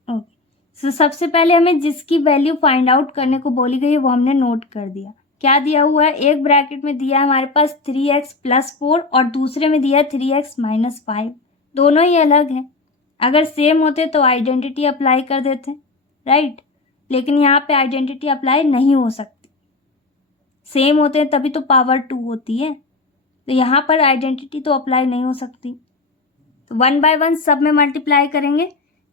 ओके, सो सबसे पहले हमें जिसकी वैल्यू फाइंड आउट करने को बोली गई है वो हमने नोट कर दिया। क्या दिया हुआ है, एक ब्रैकेट में दिया है हमारे पास 3x + 4 और दूसरे में दिया है 3x - 5, दोनों ही अलग हैं। अगर सेम होते तो आइडेंटिटी अप्लाई कर देते, राइट, लेकिन यहाँ पे आइडेंटिटी अप्लाई नहीं हो सकती। सेम होते हैं तभी तो पावर 2 होती है, तो यहाँ पर आइडेंटिटी तो अप्लाई नहीं हो सकती। तो 1 बाय 1 सब में मल्टीप्लाई करेंगे।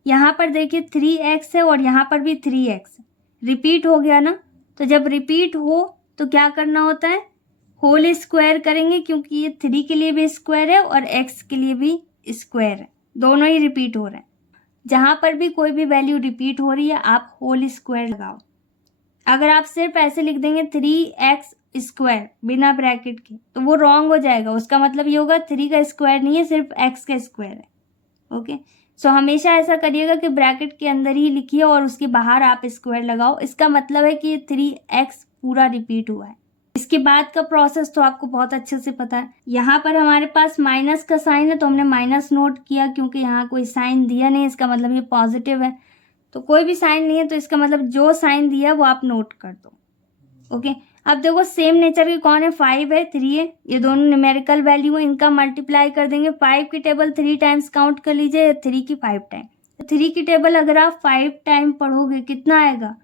यहाँ पर देखिए 3x है और यहाँ पर भी 3x रिपीट हो गया ना, तो जब रिपीट हो तो क्या करना होता है, होल स्क्वायर करेंगे, क्योंकि ये 3 के लिए भी स्क्वायर है और x के लिए भी स्क्वायर है, दोनों ही रिपीट हो रहे हैं। जहाँ पर भी कोई भी वैल्यू रिपीट हो रही है आप होल स्क्वायर लगाओ। अगर आप सिर्फ ऐसे लिख देंगे 3x² बिना ब्रैकेट के तो वो रॉन्ग हो जाएगा, उसका मतलब ये होगा 3 का स्क्वायर नहीं है, सिर्फ x का स्क्वायर है। ओके, सो हमेशा ऐसा करिएगा कि ब्रैकेट के अंदर ही लिखिए और उसके बाहर आप स्क्वायर लगाओ, इसका मतलब है कि ये 3x पूरा रिपीट हुआ है। इसके बाद का प्रोसेस तो आपको बहुत अच्छे से पता है। यहाँ पर हमारे पास माइनस का साइन है तो हमने माइनस नोट किया, क्योंकि यहाँ कोई साइन दिया नहीं, इसका मतलब ये पॉजिटिव है। तो कोई भी साइन नहीं है तो इसका मतलब जो साइन दिया है वो आप नोट कर दो। ओके, अब देखो सेम नेचर के कौन है, 5 है 3 है, ये दोनों न्यूमेरिकल वैल्यू है, इनका मल्टीप्लाई कर देंगे। 5 की टेबल 3 टाइम्स काउंट कर लीजिए, 3 की 5 टाइम। 3 की टेबल अगर आप 5 टाइम पढ़ोगे कितना आएगा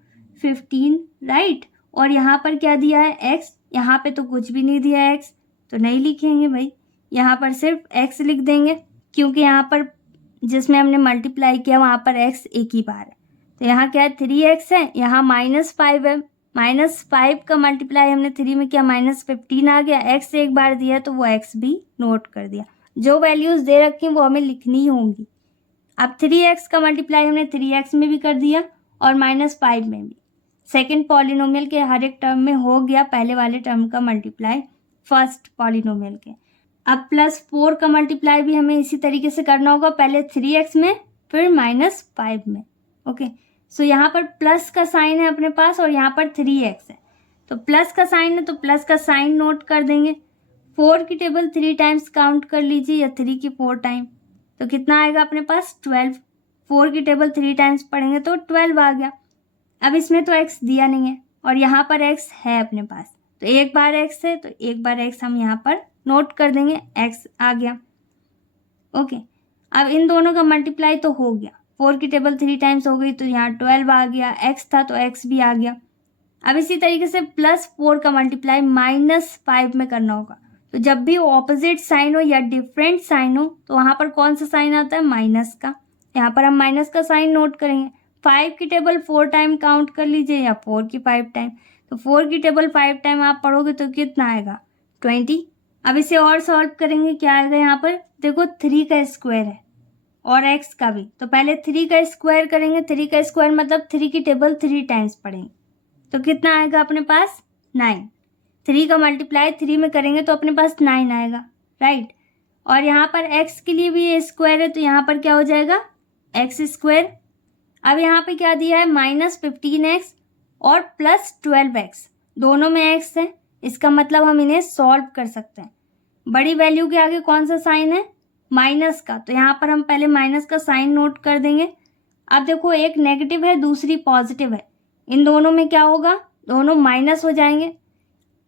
15, राइट। और यहाँ पर क्या दिया है x, यहाँ पे तो कुछ भी नहीं दिया है x, तो नहीं लिखेंगे भाई, यहाँ पर सिर्फ x लिख देंगे, क्योंकि यहाँ पर जिसमें हमने मल्टीप्लाई किया वहाँ पर x एक ही बार है। तो यहाँ क्या है 3x है, यहाँ -5 है, -5 का मल्टीप्लाई हमने 3 में किया -15 आ गया। x एक बार दिया तो वो x भी नोट कर दिया। जो वैल्यूज़ दे रखी हैं वो हमें लिखनी ही होंगी। अब 3x का मल्टीप्लाई हमने 3x में भी कर दिया और -5 में भी। सेकेंड पॉलिनोमियल के हर एक टर्म में हो गया पहले वाले टर्म का मल्टीप्लाई फर्स्ट पॉलिनोमियल के। अब +4 का मल्टीप्लाई भी हमें इसी तरीके से करना होगा, पहले 3x में फिर -5 में। ओके, सो यहाँ पर प्लस का साइन है अपने पास और यहाँ पर 3x है, तो प्लस का साइन है तो प्लस का साइन नोट कर देंगे। 4 की टेबल 3 टाइम्स काउंट कर लीजिए या 3 की 4 टाइम, तो कितना आएगा अपने पास 12। 4 की टेबल 3 टाइम्स पढ़ेंगे तो 12 आ गया। अब इसमें तो x दिया नहीं है और यहाँ पर x है अपने पास, तो एक बार x है तो एक बार x हम यहाँ पर नोट कर देंगे, x आ गया। ओके, अब इन दोनों का मल्टीप्लाई तो हो गया, 4 की टेबल 3 टाइम्स हो गई तो यहाँ 12 आ गया, x था तो x भी आ गया। अब इसी तरीके से +4 का मल्टीप्लाई -5 में करना होगा, तो जब भी ऑपोजिट साइन हो या डिफरेंट साइन हो तो वहाँ पर कौन सा साइन आता है, माइनस का। यहाँ पर हम माइनस का साइन नोट करेंगे। 5 की टेबल 4 टाइम काउंट कर लीजिए या 4 की 5 टाइम, तो 4 की टेबल 5 टाइम आप पढ़ोगे तो कितना आएगा 20। अब इसे और सॉल्व करेंगे, क्या आएगा यहाँ पर देखो 3 का स्क्वायर है और x का भी, तो पहले 3 का स्क्वायर करेंगे। 3 का स्क्वायर मतलब 3 की टेबल 3 टाइम्स पढ़ेंगे, तो कितना आएगा अपने पास 9। 3 का मल्टीप्लाई 3 में करेंगे तो अपने पास 9 आएगा, राइट। और यहाँ पर x के लिए भी ये स्क्वायर है तो यहाँ पर क्या हो जाएगा x स्क्वायर। अब यहाँ पे क्या दिया है -15x और +12x, दोनों में x है, इसका मतलब हम इन्हें सॉल्व कर सकते हैं। बड़ी वैल्यू के आगे कौन सा साइन है, माइनस का, तो यहाँ पर हम पहले माइनस का साइन नोट कर देंगे। अब देखो एक नेगेटिव है दूसरी पॉजिटिव है, इन दोनों में क्या होगा, दोनों माइनस हो जाएंगे।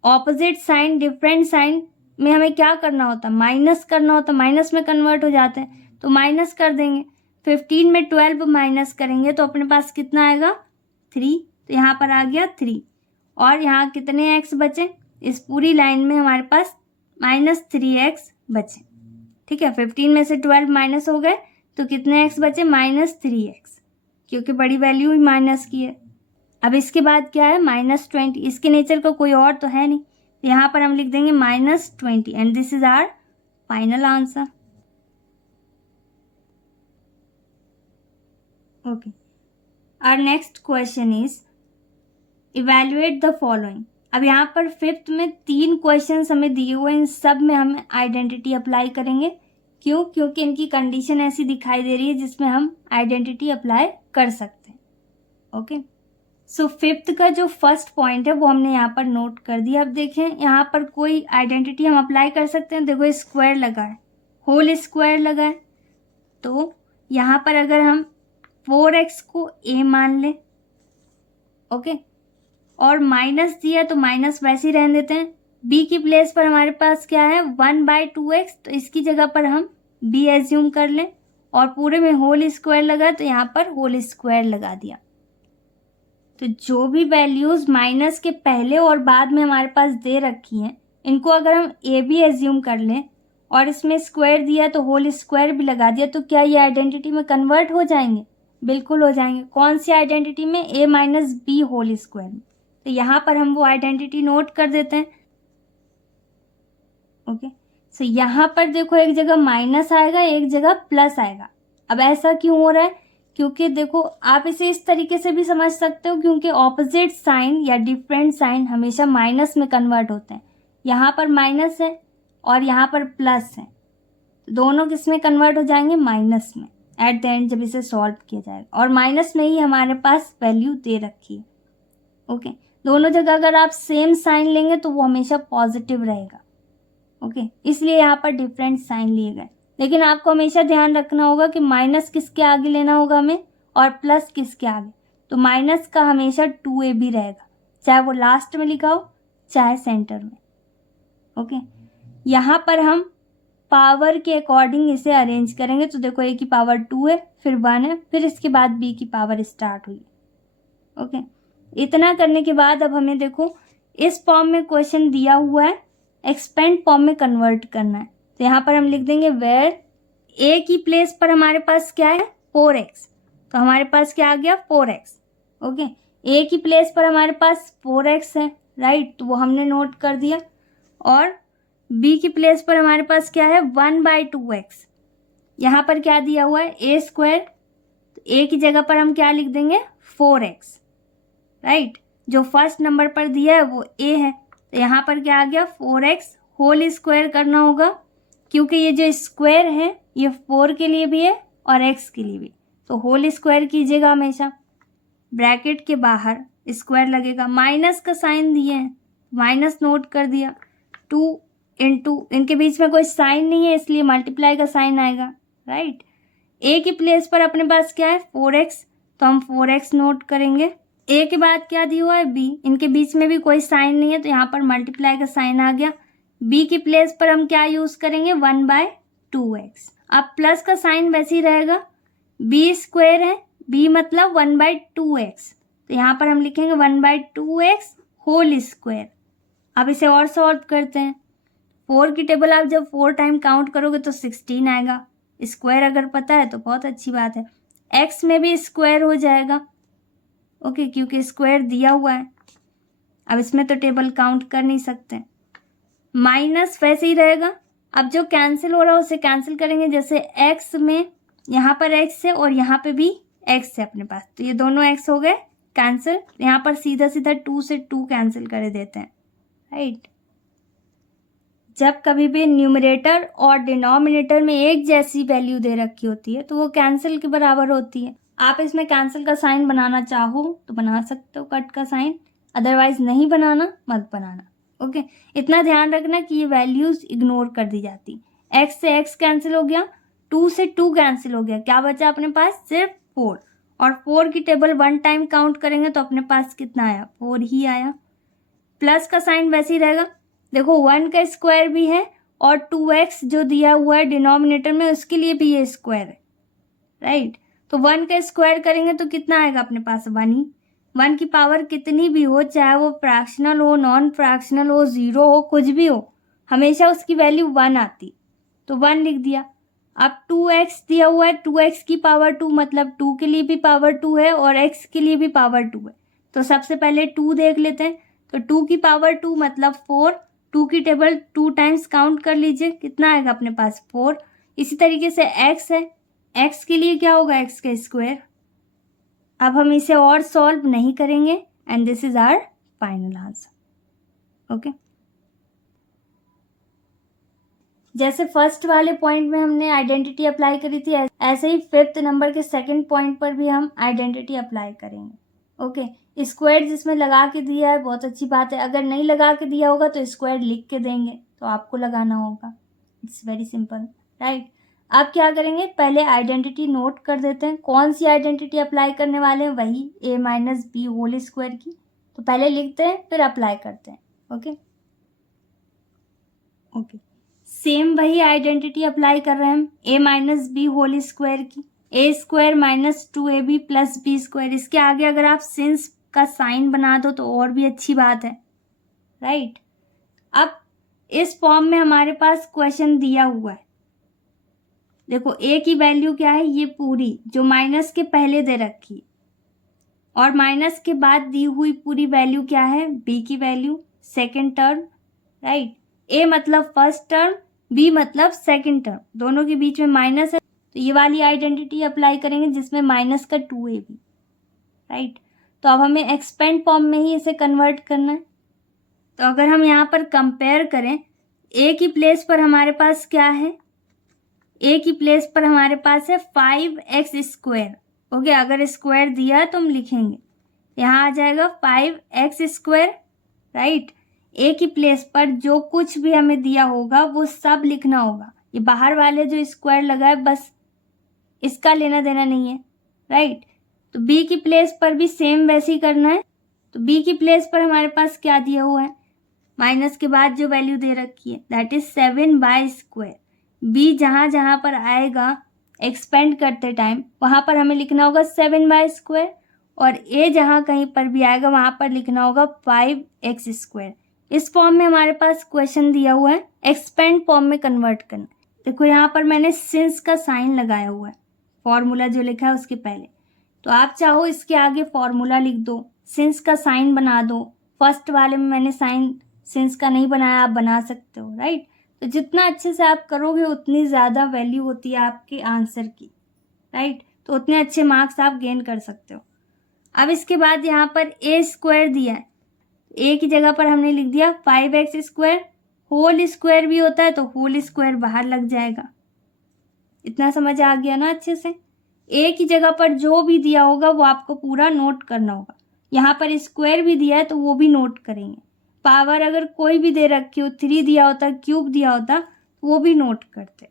ऑपोजिट साइन डिफरेंट साइन में हमें क्या करना होता है, माइनस करना होता है, माइनस में कन्वर्ट हो जाते हैं तो माइनस कर देंगे। 15 में 12 माइनस करेंगे तो अपने पास कितना आएगा 3, तो यहाँ पर आ गया 3। और यहाँ कितने x बचे, इस पूरी लाइन में हमारे पास -3x बचे, ठीक है। 15 में से 12 माइनस हो गए तो कितने x बचे -3x, क्योंकि बड़ी वैल्यू ही माइनस की है। अब इसके बाद क्या है -20, इसके नेचर का कोई और तो है नहीं, तो यहाँ पर हम लिख देंगे -20 and this is our final answer. Okay, our next question is evaluate the following. अब यहाँ पर 5th में 3 क्वेश्चंस हमें दिए हुए हैं, इन सब में हम आइडेंटिटी अप्लाई करेंगे। क्यों, क्योंकि इनकी कंडीशन ऐसी दिखाई दे रही है जिसमें हम आइडेंटिटी अप्लाई कर सकते हैं। ओके, सो 5th का जो फर्स्ट पॉइंट है वो हमने यहाँ पर नोट कर दिया। अब देखें यहाँ पर कोई आइडेंटिटी हम अप्लाई कर सकते हैं। देखो स्क्वायर लगा है, होल स्क्वायर लगा है, तो यहाँ पर अगर हम 4x को a मान लें, ओके, और माइनस दिया तो माइनस वैसे ही रहने देते हैं। b की प्लेस पर हमारे पास क्या है 1/2x, तो इसकी जगह पर हम b एज्यूम कर लें, और पूरे में होल स्क्वायर लगा तो यहाँ पर होल स्क्वायर लगा दिया। तो जो भी वैल्यूज माइनस के पहले और बाद में हमारे पास दे रखी हैं, इनको अगर हम a भी एज्यूम कर लें और इसमें स्क्वायर दिया तो होल स्क्वायर भी लगा दिया, तो क्या ये आइडेंटिटी में कन्वर्ट हो जाएंगे, बिल्कुल हो जाएंगे। कौन सी आइडेंटिटी में, a minus B whole square में, तो यहाँ पर हम वो आइडेंटिटी नोट कर देते हैं। ओके, सो यहाँ पर देखो एक जगह माइनस आएगा एक जगह प्लस आएगा। अब ऐसा क्यों हो रहा है, क्योंकि देखो आप इसे इस तरीके से भी समझ सकते हो, क्योंकि ऑपोजिट साइन या डिफरेंट साइन हमेशा माइनस में कन्वर्ट होते हैं। यहाँ पर माइनस है और यहाँ पर प्लस है, दोनों किस में कन्वर्ट हो जाएंगे, माइनस में, एट द एंड जब इसे सॉल्व किया जाएगा। और माइनस में ही हमारे पास वैल्यू दे रखी है। ओके, दोनों जगह अगर आप सेम साइन लेंगे तो वो हमेशा पॉजिटिव रहेगा। ओके, इसलिए यहाँ पर डिफरेंट साइन लिए गए, लेकिन आपको हमेशा ध्यान रखना होगा कि माइनस किसके आगे लेना होगा हमें और प्लस किसके आगे। तो माइनस का हमेशा 2a भी रहेगा, चाहे वो लास्ट में लिखा हो चाहे सेंटर में। ओके, यहाँ पर हम पावर के अकॉर्डिंग इसे अरेंज करेंगे। तो देखो a की पावर 2 है, फिर 1 है, फिर इसके बाद b की पावर स्टार्ट हुई। ओके, इतना करने के बाद अब हमें देखो इस फॉर्म में क्वेश्चन दिया हुआ है, एक्सपेंड फॉर्म में कन्वर्ट करना है। तो यहाँ पर हम लिख देंगे वेयर a की प्लेस पर हमारे पास क्या है 4x, तो हमारे पास क्या आ गया 4x। ओके, ए की प्लेस पर हमारे पास 4x है, राइट, तो वो हमने नोट कर दिया। और बी की प्लेस पर हमारे पास क्या है 1/2x। यहाँ पर क्या दिया हुआ है ए स्क्वायर, तो ए की जगह पर हम क्या लिख देंगे 4x, राइट। जो फर्स्ट नंबर पर दिया है वो ए है, तो यहाँ पर क्या आ गया 4x होल स्क्वायर करना होगा, क्योंकि ये जो स्क्वायर है ये 4 के लिए भी है और x के लिए भी, तो होल स्क्वायर कीजिएगा हमेशा। ब्रैकेट के बाहर स्क्वायर लगेगा, माइनस का साइन दिए हैं, माइनस नोट कर दिया। 2 इंटू, इनके बीच में कोई साइन नहीं है इसलिए मल्टीप्लाई का साइन आएगा, राइट। ए की प्लेस पर अपने पास क्या है 4x, तो हम 4x नोट करेंगे। ए के बाद क्या दिया हुआ है बी, इनके बीच में भी कोई साइन नहीं है तो यहाँ पर मल्टीप्लाई का साइन आ गया। बी की प्लेस पर हम क्या यूज करेंगे 1/2x। अब प्लस का साइन वैसे ही रहेगा, बी स्क्वायर है, बी मतलब 1/2x, तो यहाँ पर हम लिखेंगे 1/2x होल स्क्वायर। अब इसे और सॉल्व करते हैं। 4 की टेबल आप जब 4 टाइम काउंट करोगे तो 16 आएगा। स्क्वायर अगर पता है तो बहुत अच्छी बात है, x में भी स्क्वायर हो जाएगा, ओके, क्योंकि स्क्वायर दिया हुआ है। अब इसमें तो टेबल काउंट कर नहीं सकते। माइनस वैसे ही रहेगा, अब जो कैंसिल हो रहा है उसे कैंसिल करेंगे, जैसे x में यहाँ पर x है और यहाँ पे भी x है अपने पास, तो ये दोनों x हो गए कैंसिल। यहाँ पर सीधा सीधा 2 से 2 कैंसिल कर देते हैं, राइट। जब कभी भी न्यूमरेटर और डिनोमिनेटर में एक जैसी वैल्यू दे रखी होती है तो वो कैंसिल के बराबर होती है। आप इसमें कैंसिल का साइन बनाना चाहो तो बना सकते हो, कट का साइन, अदरवाइज नहीं बनाना, मत बनाना, ओके। इतना ध्यान रखना कि ये वैल्यूज इग्नोर कर दी जाती। x से x कैंसिल हो गया, 2 से 2 कैंसिल हो गया, क्या बचा अपने पास सिर्फ 4, और 4 की टेबल 1 टाइम काउंट करेंगे तो अपने पास कितना आया 4 ही आया। प्लस का साइन वैसे ही रहेगा, देखो 1 का स्क्वायर भी है और 2x जो दिया हुआ है डिनोमिनेटर में उसके लिए भी ये स्क्वायर है, राइट। तो 1 का स्क्वायर करेंगे तो कितना आएगा अपने पास 1 ही। 1 की पावर कितनी भी हो, चाहे वो फ्रैक्शनल हो, नॉन फ्रैक्शनल हो, 0 हो, कुछ भी हो, हमेशा उसकी वैल्यू 1 आती, तो 1 लिख दिया। अब 2x दिया हुआ है, 2x की पावर 2 मतलब 2 के लिए भी पावर 2 है और x के लिए भी पावर 2 है, तो सबसे पहले 2 देख लेते हैं। तो 2 की पावर 2 मतलब 4, 2 की टेबल 2 टाइम्स काउंट कर लीजिए, कितना आएगा अपने पास 4। इसी तरीके से x है, x के लिए क्या होगा x का स्क्वायर। अब हम इसे और सॉल्व नहीं करेंगे and this is our final answer, okay. जैसे फर्स्ट वाले पॉइंट में हमने आइडेंटिटी अप्लाई करी थी, ऐसे ही 5th नंबर के सेकंड पॉइंट पर भी हम आइडेंटिटी अप्लाई करेंगे, ओके। स्क्वायर जिसमें लगा के दिया है बहुत अच्छी बात है, अगर नहीं लगा के दिया होगा तो स्क्वायर लिख के देंगे, तो आपको लगाना होगा, इट्स वेरी सिंपल, राइट। आप क्या करेंगे, पहले आइडेंटिटी नोट कर देते हैं। कौन सी आइडेंटिटी अप्लाई करने वाले हैं, वही a minus B whole square की, तो पहले लिखते हैं फिर अप्लाई करते हैं, ओके ओके। सेम वही आइडेंटिटी अप्लाई कर रहे हैं हम a minus B whole square की, a square minus 2ab plus B square. इसके आगे अगर आप सिंस का साइन बना दो तो और भी अच्छी बात है, राइट। अब इस फॉर्म में हमारे पास क्वेश्चन दिया हुआ है, देखो a की वैल्यू क्या है, ये पूरी जो माइनस के पहले दे रखी और माइनस के बाद दी हुई पूरी वैल्यू क्या है b की value second term, right. a मतलब फर्स्ट टर्म, b मतलब सेकेंड टर्म, दोनों के बीच में माइनस है, तो ये वाली आइडेंटिटी अप्लाई करेंगे जिसमें माइनस का 2ab, राइट। तो अब हमें एक्सपेंड फॉर्म में ही इसे कन्वर्ट करना है। तो अगर हम यहाँ पर कंपेयर करें, a की प्लेस पर हमारे पास क्या है, a की प्लेस पर हमारे पास है 5x स्क्वायर, ओके। अगर स्क्वायर दिया है तो हम लिखेंगे, यहाँ आ जाएगा 5x स्क्वायर, राइट। a की प्लेस पर जो कुछ भी हमें दिया होगा वो सब लिखना होगा, ये बाहर वाले जो स्क्वायर लगा है बस इसका लेना देना नहीं है, राइट। तो b की प्लेस पर भी सेम वैसे ही करना है। तो b की प्लेस पर हमारे पास क्या दिया हुआ है, माइनस के बाद जो वैल्यू दे रखी है दैट इज 7 स्क्वायर। b जहाँ जहाँ पर आएगा एक्सपेंड करते टाइम वहाँ पर हमें लिखना होगा 7 स्क्वायर, और a जहाँ कहीं पर भी आएगा वहाँ पर लिखना होगा 5x स्क्वायर। इस फॉर्म में हमारे पास क्वेश्चन दिया हुआ है, एक्सपेंड फॉर्म में कन्वर्ट करना। देखो यहाँ पर मैंने सिंस का साइन लगाया हुआ है, फॉर्मूला जो लिखा है उसके पहले। तो आप चाहो इसके आगे फॉर्मूला लिख दो, सिंस का साइन बना दो। फर्स्ट वाले में मैंने साइन सिंस का नहीं बनाया, आप बना सकते हो, राइट। तो जितना अच्छे से आप करोगे उतनी ज़्यादा वैल्यू होती है आपके आंसर की, राइट। तो उतने अच्छे मार्क्स आप गेन कर सकते हो। अब इसके बाद यहाँ पर ए स्क्वायर दिया है, ए की जगह पर हमने लिख दिया 5x²। होल स्क्वायर भी होता है तो होल स्क्वायर बाहर लग जाएगा। इतना समझ आ गया ना अच्छे से। ए की जगह पर जो भी दिया होगा वो आपको पूरा नोट करना होगा। यहाँ पर स्क्वायर भी दिया है तो वो भी नोट करेंगे। पावर अगर कोई भी दे रखी हो, 3 दिया होता, क्यूब दिया होता, तो वो भी नोट करते,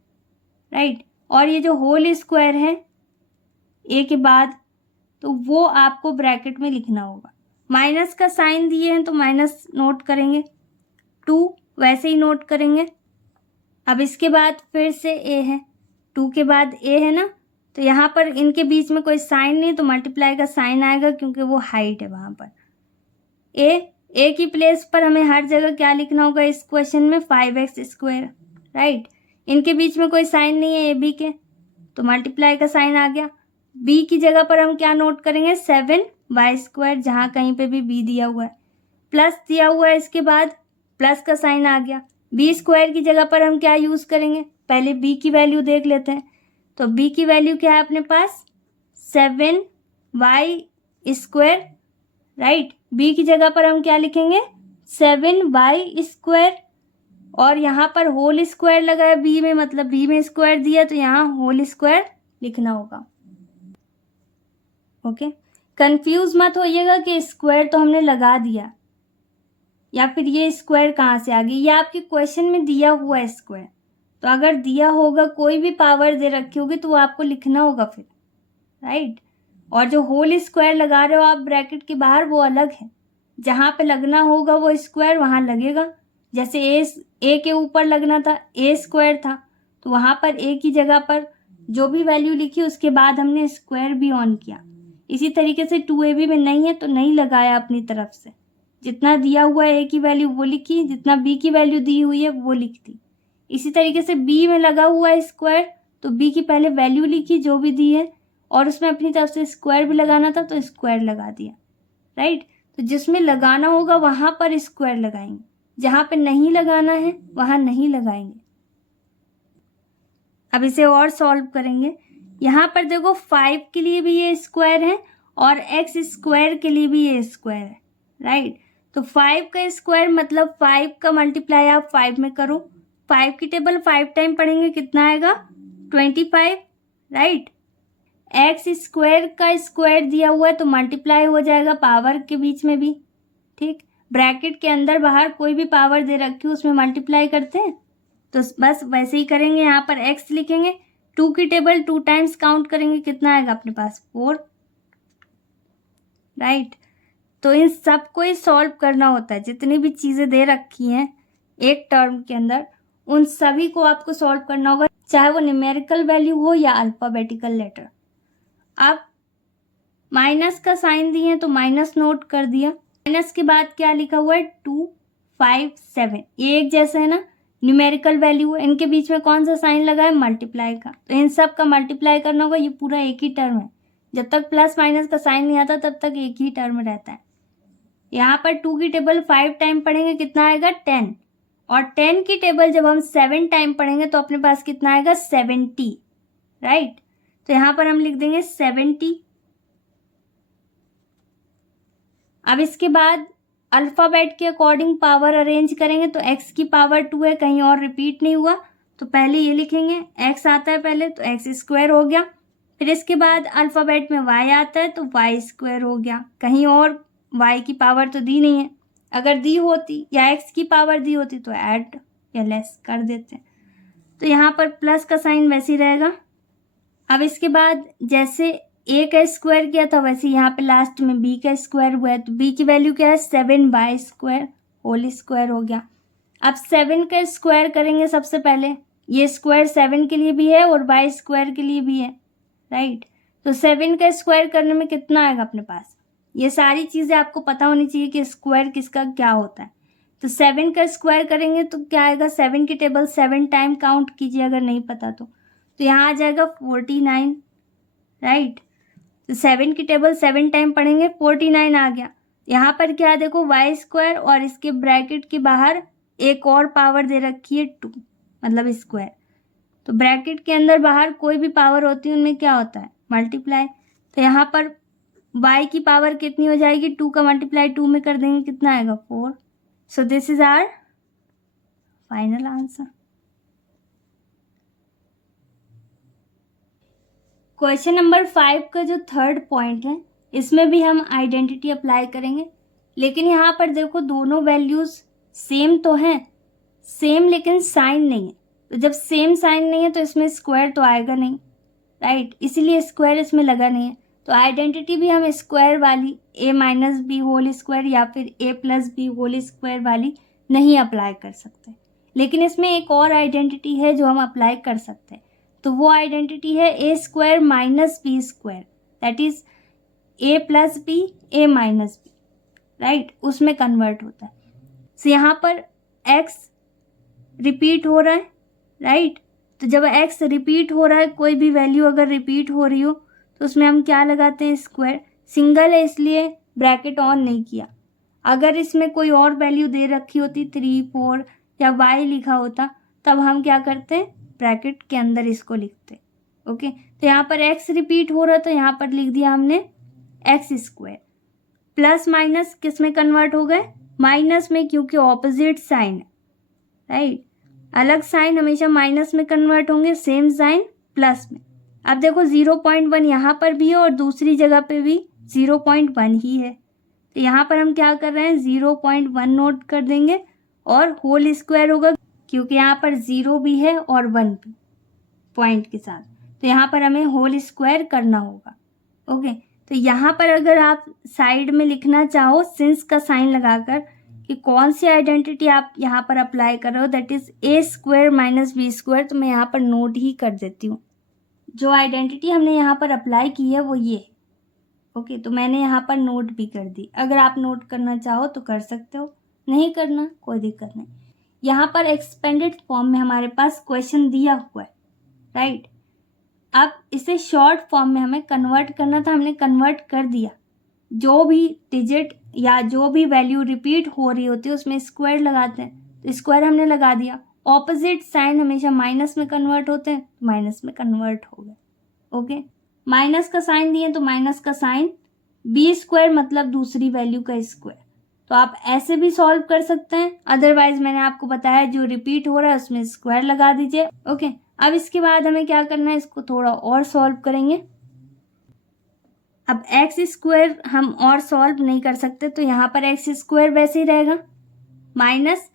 राइट। और ये जो होल स्क्वायर है ए के बाद, तो वो आपको ब्रैकेट में लिखना होगा। माइनस का साइन दिए हैं तो माइनस नोट करेंगे, 2 वैसे ही नोट करेंगे। अब इसके बाद फिर से ए है, 2 के बाद ए है ना, तो यहाँ पर इनके बीच में कोई साइन नहीं तो मल्टीप्लाई का साइन आएगा क्योंकि वो हाइट है वहाँ पर। ए की प्लेस पर हमें हर जगह क्या लिखना होगा इस क्वेश्चन में, 5x², राइट। इनके बीच में कोई साइन नहीं है ए बी के, तो मल्टीप्लाई का साइन आ गया। बी की जगह पर हम क्या नोट करेंगे, 7y², जहाँ कहीं पे भी बी दिया हुआ है। प्लस दिया हुआ है, इसके बाद प्लस का साइन आ गया। बी स्क्वायर की जगह पर हम क्या यूज़ करेंगे, पहले बी की वैल्यू देख लेते हैं। तो बी की वैल्यू क्या है अपने पास, 7y², राइट। बी की जगह पर हम क्या लिखेंगे, 7y²। और यहाँ पर होल स्क्वायर लगा है बी में, मतलब बी में स्क्वायर दिया तो यहाँ होल स्क्वायर लिखना होगा। ओके, कंफ्यूज मत होइएगा कि स्क्वायर तो हमने लगा दिया या फिर ये स्क्वायर कहाँ से आ गई। ये आपके क्वेश्चन में दिया हुआ है स्क्वायर, तो अगर दिया होगा, कोई भी पावर दे रखी होगी तो वो आपको लिखना होगा फिर, राइट। और जो होल स्क्वायर लगा रहे हो आप ब्रैकेट के बाहर, वो अलग है। जहाँ पे लगना होगा वो स्क्वायर वहाँ लगेगा। जैसे ए के ऊपर लगना था, a² था, तो वहाँ पर ए की जगह पर जो भी वैल्यू लिखी उसके बाद हमने स्क्वायर भी ऑन किया। इसी तरीके से 2ab में नहीं है तो नहीं लगाया अपनी तरफ से। जितना दिया हुआ है ए की वैल्यू वो लिखी, जितना बी की वैल्यू दी हुई है वो लिख दी। इसी तरीके से बी में लगा हुआ है स्क्वायर, तो बी की पहले वैल्यू लिखी जो भी दी है, और उसमें अपनी तरफ से स्क्वायर भी लगाना था तो स्क्वायर लगा दिया, राइट। तो जिसमें लगाना होगा वहाँ पर स्क्वायर लगाएंगे, जहाँ पे नहीं लगाना है वहाँ नहीं लगाएंगे। अब इसे और सॉल्व करेंगे। यहाँ पर देखो 5 के लिए भी ये स्क्वायर है और x² के लिए भी ये स्क्वायर है, राइट। तो 5 का स्क्वायर मतलब 5 का मल्टीप्लाई आप 5 में करो। 5 की टेबल 5 टाइम पढ़ेंगे, कितना आएगा, 25, राइट। x² का स्क्वायर दिया हुआ है तो मल्टीप्लाई हो जाएगा पावर के बीच में भी, ठीक। ब्रैकेट के अंदर बाहर कोई भी पावर दे रखी हो उसमें मल्टीप्लाई करते हैं, तो बस वैसे ही करेंगे। यहाँ पर x लिखेंगे, 2 की टेबल 2 टाइम्स काउंट करेंगे, कितना आएगा अपने पास, 4, राइट। तो इन सब को ही सॉल्व करना होता है। जितनी भी चीज़ें दे रखी हैं एक टर्म के अंदर, उन सभी को आपको सॉल्व करना होगा, चाहे वो न्यूमेरिकल वैल्यू हो या अल्फ़ाबेटिकल लेटर। अब माइनस का साइन दिए तो माइनस नोट कर दिया। माइनस के बाद क्या लिखा हुआ है, 2, 5, 7, ये एक जैसे है ना, न्यूमेरिकल वैल्यू है। इनके बीच में कौन सा साइन लगा है, मल्टीप्लाई का, तो इन सब का मल्टीप्लाई करना होगा। ये पूरा एक ही टर्म है, जब तक प्लस माइनस का साइन नहीं आता तब तक एक ही टर्म रहता है। यहाँ पर 2 की टेबल 5 टाइम पढ़ेंगे, कितना आएगा, 10, और 10 की टेबल जब हम 7 टाइम पढ़ेंगे तो अपने पास कितना आएगा, 70, राइट। तो यहाँ पर हम लिख देंगे 70। अब इसके बाद अल्फ़ाबेट के अकॉर्डिंग पावर अरेंज करेंगे, तो x की पावर 2 है, कहीं और रिपीट नहीं हुआ, तो पहले ये लिखेंगे, x आता है पहले तो x² हो गया। फिर इसके बाद अल्फ़ाबेट में y आता है तो y² हो गया। कहीं और y की पावर तो दी नहीं है, अगर दी होती या x की पावर दी होती तो ऐड या लेस कर देते, तो यहाँ पर प्लस का साइन वैसे ही रहेगा। अब इसके बाद जैसे a का स्क्वायर किया था वैसे यहाँ पे लास्ट में b का स्क्वायर हुआ है, तो b की वैल्यू क्या है, 7y² होल स्क्वायर हो गया। अब 7 का स्क्वायर करेंगे सबसे पहले, ये स्क्वायर 7 के लिए भी है और y² के लिए भी है, राइट। तो 7 का स्क्वायर करने में कितना आएगा अपने पास, ये सारी चीज़ें आपको पता होनी चाहिए कि स्क्वायर किसका क्या होता है। तो 7 का स्क्वायर करेंगे तो क्या आएगा, 7 की टेबल 7 टाइम काउंट कीजिए अगर नहीं पता तो यहाँ आ जाएगा 49, राइट। तो 7 की टेबल 7 टाइम पढ़ेंगे 49 आ गया। यहाँ पर क्या देखो वाई स्क्वायर और इसके ब्रैकेट के बाहर एक और पावर दे रखी है 2 मतलब स्क्वायर। तो ब्रैकेट के अंदर बाहर कोई भी पावर होती है उनमें क्या होता है मल्टीप्लाई। तो यहाँ पर y की पावर कितनी हो जाएगी 2 का मल्टीप्लाई 2 में कर देंगे कितना आएगा 4। So this is our final answer. Question number 5 का जो थर्ड पॉइंट है इसमें भी हम आइडेंटिटी अप्लाई करेंगे, लेकिन यहाँ पर देखो दोनों वैल्यूज सेम तो हैं, सेम लेकिन साइन नहीं है। तो जब सेम साइन नहीं है तो इसमें स्क्वायर तो आएगा नहीं, राइट, इसीलिए स्क्वायर इसमें लगा नहीं है। तो आइडेंटिटी भी हम स्क्वायर वाली a minus B whole square या फिर a plus B whole square वाली नहीं अप्लाई कर सकते, लेकिन इसमें एक और आइडेंटिटी है जो हम अप्लाई कर सकते हैं। तो वो आइडेंटिटी है a square minus B square, that is a plus B a minus B, right, उसमें कन्वर्ट होता है। सो यहाँ पर x रिपीट हो रहा है, राइट, तो जब x रिपीट हो रहा है कोई भी वैल्यू अगर रिपीट हो रही हो तो उसमें हम क्या लगाते हैं स्क्वायर। सिंगल है इसलिए ब्रैकेट ऑन नहीं किया, अगर इसमें कोई और वैल्यू दे रखी होती 3 4 या y लिखा होता तब हम क्या करते हैं ब्रैकेट के अंदर इसको लिखते। ओके, तो यहाँ पर x रिपीट हो रहा है तो यहाँ पर लिख दिया हमने x स्क्वायर। प्लस माइनस किस में कन्वर्ट हो गए माइनस में, क्योंकि ऑपोजिट साइन है, राइट, अलग साइन हमेशा माइनस में कन्वर्ट होंगे, सेम साइन प्लस में। अब देखो 0.1 यहाँ पर भी है और दूसरी जगह पे भी 0.1 ही है, तो यहाँ पर हम क्या कर रहे हैं 0.1 नोट कर देंगे और होल स्क्वायर होगा क्योंकि यहाँ पर 0 भी है और 1 भी पॉइंट के साथ, तो यहाँ पर हमें होल स्क्वायर करना होगा। ओके, तो यहाँ पर अगर आप साइड में लिखना चाहो सिंस का साइन लगाकर कि कौन सी आइडेंटिटी आप यहाँ पर अप्लाई कर रहे हो, that is a square minus B square, तो मैं यहाँ पर नोट ही कर देती हूँ। जो आइडेंटिटी हमने यहाँ पर अप्लाई की है वो ये है। ओके, तो मैंने यहाँ पर नोट भी कर दी, अगर आप नोट करना चाहो तो कर सकते हो, नहीं करना कोई दिक्कत नहीं। यहाँ पर एक्सपेंडेड फॉर्म में हमारे पास क्वेश्चन दिया हुआ है, राइट, अब इसे शॉर्ट फॉर्म में हमें कन्वर्ट करना था, हमने कन्वर्ट कर दिया। जो भी डिजिट या जो भी वैल्यू रिपीट हो रही होती है उसमें स्क्वायर लगाते हैं, तो स्क्वायर हमने लगा दिया। ऑपोजिट साइन हमेशा माइनस में कन्वर्ट होते हैं, माइनस में कन्वर्ट हो गए। ओके, माइनस का साइन दिए तो माइनस का साइन, बी स्क्वायर मतलब दूसरी वैल्यू का स्क्वायर, तो आप ऐसे भी सॉल्व कर सकते हैं। अदरवाइज मैंने आपको बताया जो रिपीट हो रहा है उसमें स्क्वायर लगा दीजिए। ओके, अब इसके बाद हमें क्या करना है, इसको थोड़ा और सॉल्व करेंगे। अब एक्स स्क्वायर हम और सॉल्व नहीं कर सकते, तो यहाँ पर एक्स स्क्वायर वैसे ही रहेगा, माइनस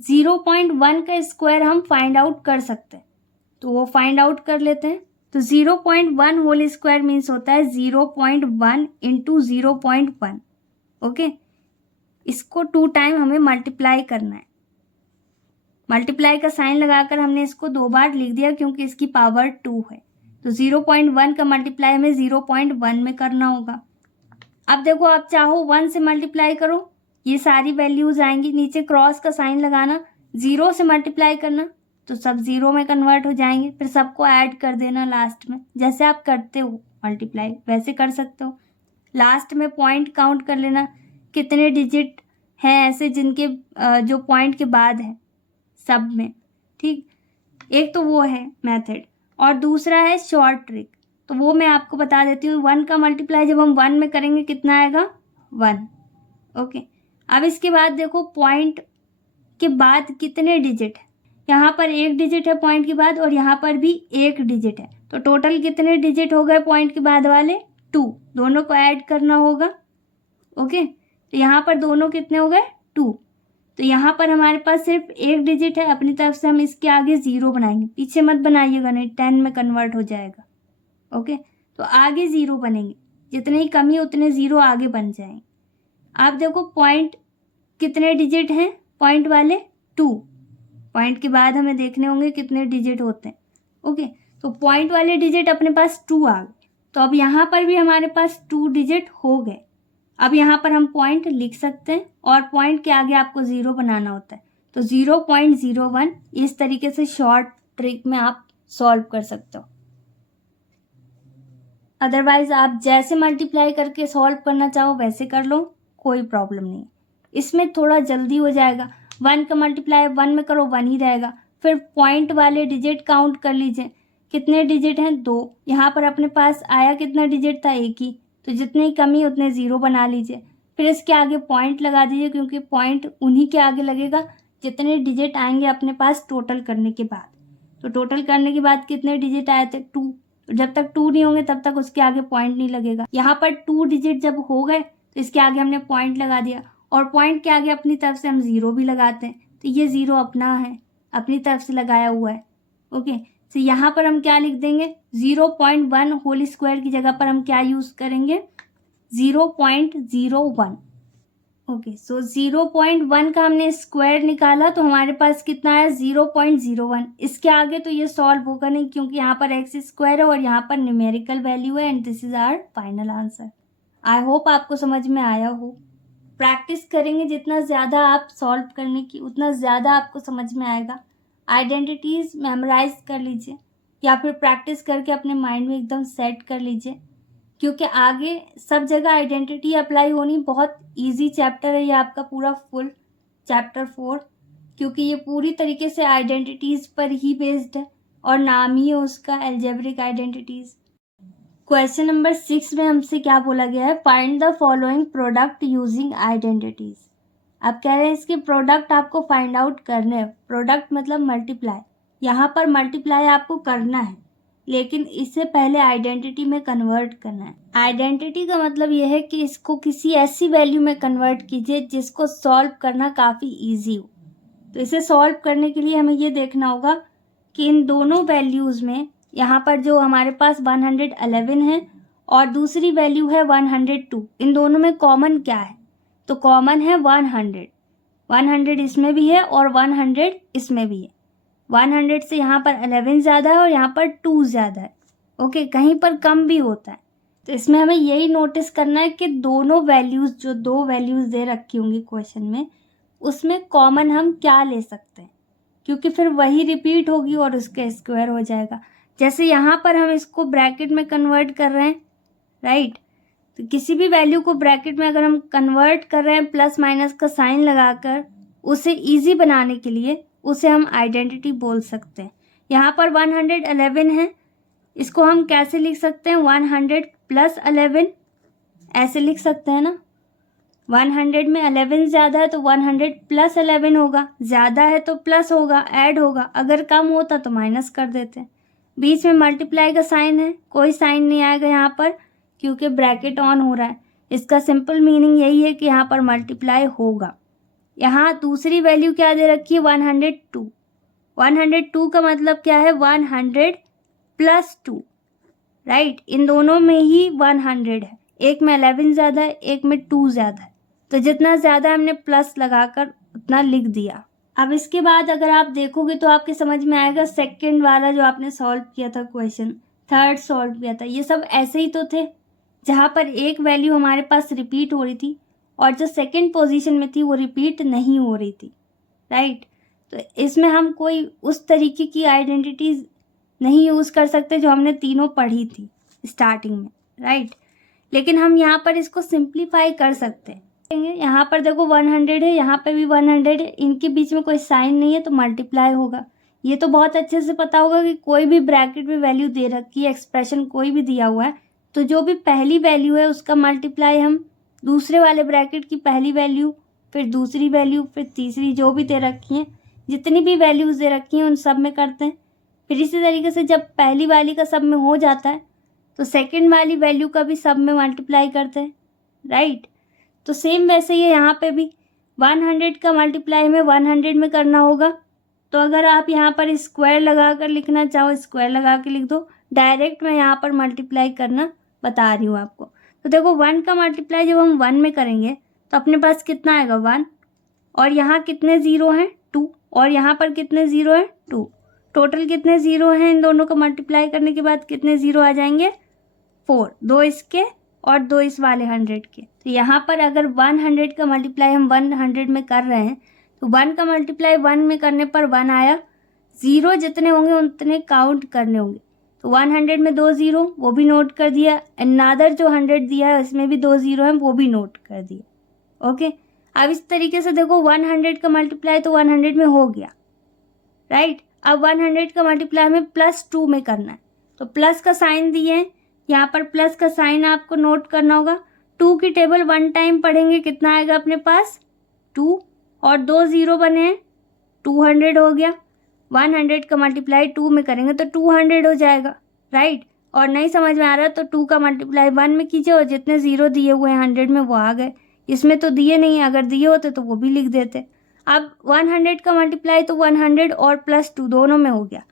0.1 का स्क्वायर हम फाइंड आउट कर सकते हैं, तो वो फाइंड आउट कर लेते हैं। तो 0.1 होल स्क्वायर मीन्स होता है 0.1 इंटू 0.1। ओके, इसको 2 टाइम हमें मल्टीप्लाई करना है। मल्टीप्लाई का साइन लगाकर हमने इसको 2 बार लिख दिया क्योंकि इसकी पावर 2 है, तो 0.1 का मल्टीप्लाई हमें 0.1 में करना होगा। अब देखो आप चाहो 1 से मल्टीप्लाई करो, ये सारी वैल्यूज आएंगी, नीचे क्रॉस का साइन लगाना, 0 से मल्टीप्लाई करना तो सब 0 में कन्वर्ट हो जाएंगे, फिर सबको ऐड कर देना लास्ट में, जैसे आप करते हो मल्टीप्लाई वैसे कर सकते हो। लास्ट में पॉइंट काउंट कर लेना कितने डिजिट हैं ऐसे जिनके जो पॉइंट के बाद है सब में, ठीक, एक तो वो है मेथड और दूसरा है शॉर्ट ट्रिक, तो वो मैं आपको बता देती हूँ। 1 का मल्टीप्लाई जब हम 1 में करेंगे कितना आएगा 1। ओके, अब इसके बाद देखो पॉइंट के बाद कितने डिजिट है, यहाँ पर 1 डिजिट है पॉइंट के बाद और यहाँ पर भी 1 डिजिट है, तो टोटल कितने डिजिट हो गए पॉइंट के बाद वाले 2, दोनों को ऐड करना होगा। ओके, तो यहाँ पर दोनों कितने हो गए 2, तो यहाँ पर हमारे पास सिर्फ 1 डिजिट है, अपनी तरफ से हम इसके आगे 0 बनाएंगे, पीछे मत बनाइएगा नहीं 10 में कन्वर्ट हो जाएगा। ओके, तो आगे 0 बनेंगे, जितने ही कमी उतने 0 आगे बन जाएंगे। आप देखो पॉइंट कितने डिजिट हैं पॉइंट वाले 2, पॉइंट के बाद हमें देखने होंगे कितने डिजिट होते हैं। ओके, तो पॉइंट वाले डिजिट अपने पास 2 आ गए, तो अब यहाँ पर भी हमारे पास 2 डिजिट हो गए। अब यहाँ पर हम पॉइंट लिख सकते हैं और पॉइंट के आगे आपको 0 बनाना होता है, तो 0.01 इस तरीके से शॉर्ट ट्रिक में आप सॉल्व कर सकते हो। अदरवाइज आप जैसे मल्टीप्लाई करके सॉल्व करना चाहो वैसे कर लो, कोई प्रॉब्लम नहीं। इसमें थोड़ा जल्दी हो जाएगा। 1 का मल्टीप्लाई 1 में करो 1 ही रहेगा। फिर पॉइंट वाले डिजिट काउंट कर लीजिए, कितने डिजिट हैं 2। यहाँ पर अपने पास आया कितना डिजिट था 1 ही, तो जितनी ही कमी उतने 0 बना लीजिए। फिर इसके आगे पॉइंट लगा दीजिए, क्योंकि पॉइंट उन्हीं के आगे लगेगा जितने डिजिट आएंगे अपने पास टोटल करने के बाद। तो टोटल करने के बाद कितने डिजिट आए थे 2, जब तक 2 नहीं होंगे तब तक उसके आगे पॉइंट नहीं लगेगा। यहाँ पर 2 डिजिट जब हो गए तो इसके आगे हमने पॉइंट लगा दिया, और पॉइंट के आगे अपनी तरफ से हम 0 भी लगाते हैं, तो ये 0 अपना है, अपनी तरफ से लगाया हुआ है। ओके, तो यहाँ पर हम क्या लिख देंगे, 0.1 होल स्क्वायर की जगह पर हम क्या यूज़ करेंगे, 0.01। ओके, सो 0.1 का हमने स्क्वायर निकाला तो हमारे पास कितना है 0.01। इसके आगे तो ये सॉल्व होगा नहीं, क्योंकि यहाँ पर एक्स स्क्वायर है और यहाँ पर न्यूमेरिकल वैल्यू है, and this is our final answer. I hope आपको समझ में आया हो। प्रैक्टिस करेंगे जितना ज़्यादा आप सॉल्व करने की, उतना ज़्यादा आपको समझ में आएगा। आइडेंटिटीज़ मेमोराइज कर लीजिए, या फिर प्रैक्टिस करके अपने माइंड में एकदम सेट कर लीजिए, क्योंकि आगे सब जगह आइडेंटिटी अप्लाई होनी। बहुत इजी चैप्टर है ये आपका पूरा फुल चैप्टर 4, क्योंकि ये पूरी तरीके से आइडेंटिटीज़ पर ही बेस्ड है, और नाम ही है उसका अलजेब्रिक आइडेंटिटीज़। क्वेश्चन नंबर 6 में हमसे क्या बोला गया है, find the following product using identities. अब कह रहे हैं इसके प्रोडक्ट आपको फाइंड आउट करने हैं। प्रोडक्ट मतलब मल्टीप्लाई, यहाँ पर मल्टीप्लाई आपको करना है, लेकिन इससे पहले आइडेंटिटी में कन्वर्ट करना है। आइडेंटिटी का मतलब यह है कि इसको किसी ऐसी वैल्यू में कन्वर्ट कीजिए जिसको सॉल्व करना काफ़ी इजी हो। तो इसे सॉल्व करने के लिए हमें ये देखना होगा कि इन दोनों वैल्यूज़ में, यहाँ पर जो हमारे पास 111 है और दूसरी वैल्यू है 102, इन दोनों में कॉमन क्या है, तो कॉमन है 100। 100 इसमें भी है और 100 इसमें भी है। 100 से यहाँ पर 11 ज़्यादा है और यहाँ पर 2 ज़्यादा है। ओके, कहीं पर कम भी होता है। तो इसमें हमें यही नोटिस करना है कि दोनों वैल्यूज़, जो 2 वैल्यूज़ दे रखी होंगी क्वेश्चन में, उसमें कॉमन हम क्या ले सकते हैं, क्योंकि फिर वही रिपीट होगी और उसका स्क्वायर हो जाएगा। जैसे यहाँ पर हम इसको ब्रैकेट में कन्वर्ट कर रहे हैं, राइट। तो किसी भी वैल्यू को ब्रैकेट में अगर हम कन्वर्ट कर रहे हैं प्लस माइनस का साइन लगाकर, उसे ईजी बनाने के लिए उसे हम आइडेंटिटी बोल सकते हैं। यहाँ पर 111 है, इसको हम कैसे लिख सकते हैं, 100 प्लस 11 ऐसे लिख सकते हैं ना। 100 में 11 ज़्यादा है तो 100 प्लस 11 होगा, ज़्यादा है तो प्लस होगा, ऐड होगा। अगर कम होता तो माइनस कर देते। बीच में मल्टीप्लाई का साइन है, कोई साइन नहीं आएगा यहाँ पर, क्योंकि ब्रैकेट ऑन हो रहा है। इसका सिंपल मीनिंग यही है कि यहाँ पर मल्टीप्लाई होगा। यहाँ दूसरी वैल्यू क्या दे रखी है, 102। 102 का मतलब क्या है, 100 प्लस 2, राइट। इन दोनों में ही 100 है, एक में 11 ज़्यादा है, एक में 2 ज़्यादा है, तो जितना ज़्यादा हमने प्लस लगाकर उतना लिख दिया। अब इसके बाद अगर आप देखोगे तो आपके समझ में आएगा, सेकंड वाला जो आपने सॉल्व किया था क्वेश्चन, थर्ड सॉल्व किया था, ये सब ऐसे ही तो थे, जहाँ पर एक वैल्यू हमारे पास रिपीट हो रही थी और जो सेकंड पोजीशन में थी वो रिपीट नहीं हो रही थी, राइट। तो इसमें हम कोई उस तरीके की आइडेंटिटीज़ नहीं यूज़ कर सकते जो हमने तीनों पढ़ी थी स्टार्टिंग में, राइट। लेकिन हम यहाँ पर इसको सिंप्लीफाई कर सकते हैं। यहाँ पर देखो 100 है, यहाँ पे भी 100 है, इनके बीच में कोई साइन नहीं है तो मल्टीप्लाई होगा। ये तो बहुत अच्छे से पता होगा कि कोई भी ब्रैकेट में वैल्यू दे रखी है, एक्सप्रेशन कोई भी दिया हुआ है, तो जो भी पहली वैल्यू है उसका मल्टीप्लाई हम दूसरे वाले ब्रैकेट की पहली वैल्यू, फिर दूसरी वैल्यू, फिर तीसरी, जो भी दे रखी हैं, जितनी भी वैल्यूज़ दे रखी हैं उन सब में करते हैं। फिर इसी तरीके से जब पहली वाली का सब में हो जाता है तो सेकंड वाली वैल्यू का भी सब में मल्टीप्लाई करते हैं, राइट। तो सेम वैसे ही है यहाँ पे भी 100 का मल्टीप्लाई हमें 100 में करना होगा। तो अगर आप यहाँ पर स्क्वायर लगा कर लिखना चाहो, स्क्वायर लगा के लिख दो। डायरेक्ट मैं यहाँ पर मल्टीप्लाई करना बता रही हूँ आपको। तो देखो 1 का मल्टीप्लाई जब हम 1 में करेंगे तो अपने पास कितना आएगा 1, और यहाँ कितने ज़ीरो हैं 2, और यहाँ पर कितने ज़ीरो हैं 2। टोटल कितने ज़ीरो हैं इन दोनों का मल्टीप्लाई करने के बाद कितने ज़ीरो आ जाएंगे 4, 2 इसके और 2 इस वाले 100 के। तो यहाँ पर अगर 100 का मल्टीप्लाई हम 100 में कर रहे हैं तो 1 का मल्टीप्लाई 1 में करने पर 1 आया, ज़ीरो जितने होंगे उतने काउंट करने होंगे। तो 100 में 2 ज़ीरो वो भी नोट कर दिया, अनादर जो 100 दिया है उसमें भी 2 ज़ीरो हैं वो भी नोट कर दिया। ओके, अब इस तरीके से देखो 100 का मल्टीप्लाई तो 100 में हो गया, राइट। अब 100 का मल्टीप्लाई हमें +2 में करना है, तो प्लस का साइन दिए हैं, यहाँ पर प्लस का साइन आपको नोट करना होगा। 2 की टेबल 1 टाइम पढ़ेंगे कितना आएगा अपने पास 2, और 2 ज़ीरो बने हैं 200 हो गया। 100 का मल्टीप्लाई 2 में करेंगे तो 200 हो जाएगा, राइट। और नहीं समझ में आ रहा तो 2 का मल्टीप्लाई 1 में कीजिए और जितने ज़ीरो दिए हुए हैं 100 में वो आ गए। इसमें तो दिए नहीं, अगर दिए होते तो वो भी लिख देते। अब 100 का मल्टीप्लाई तो 100 और +2 दोनों में हो गया।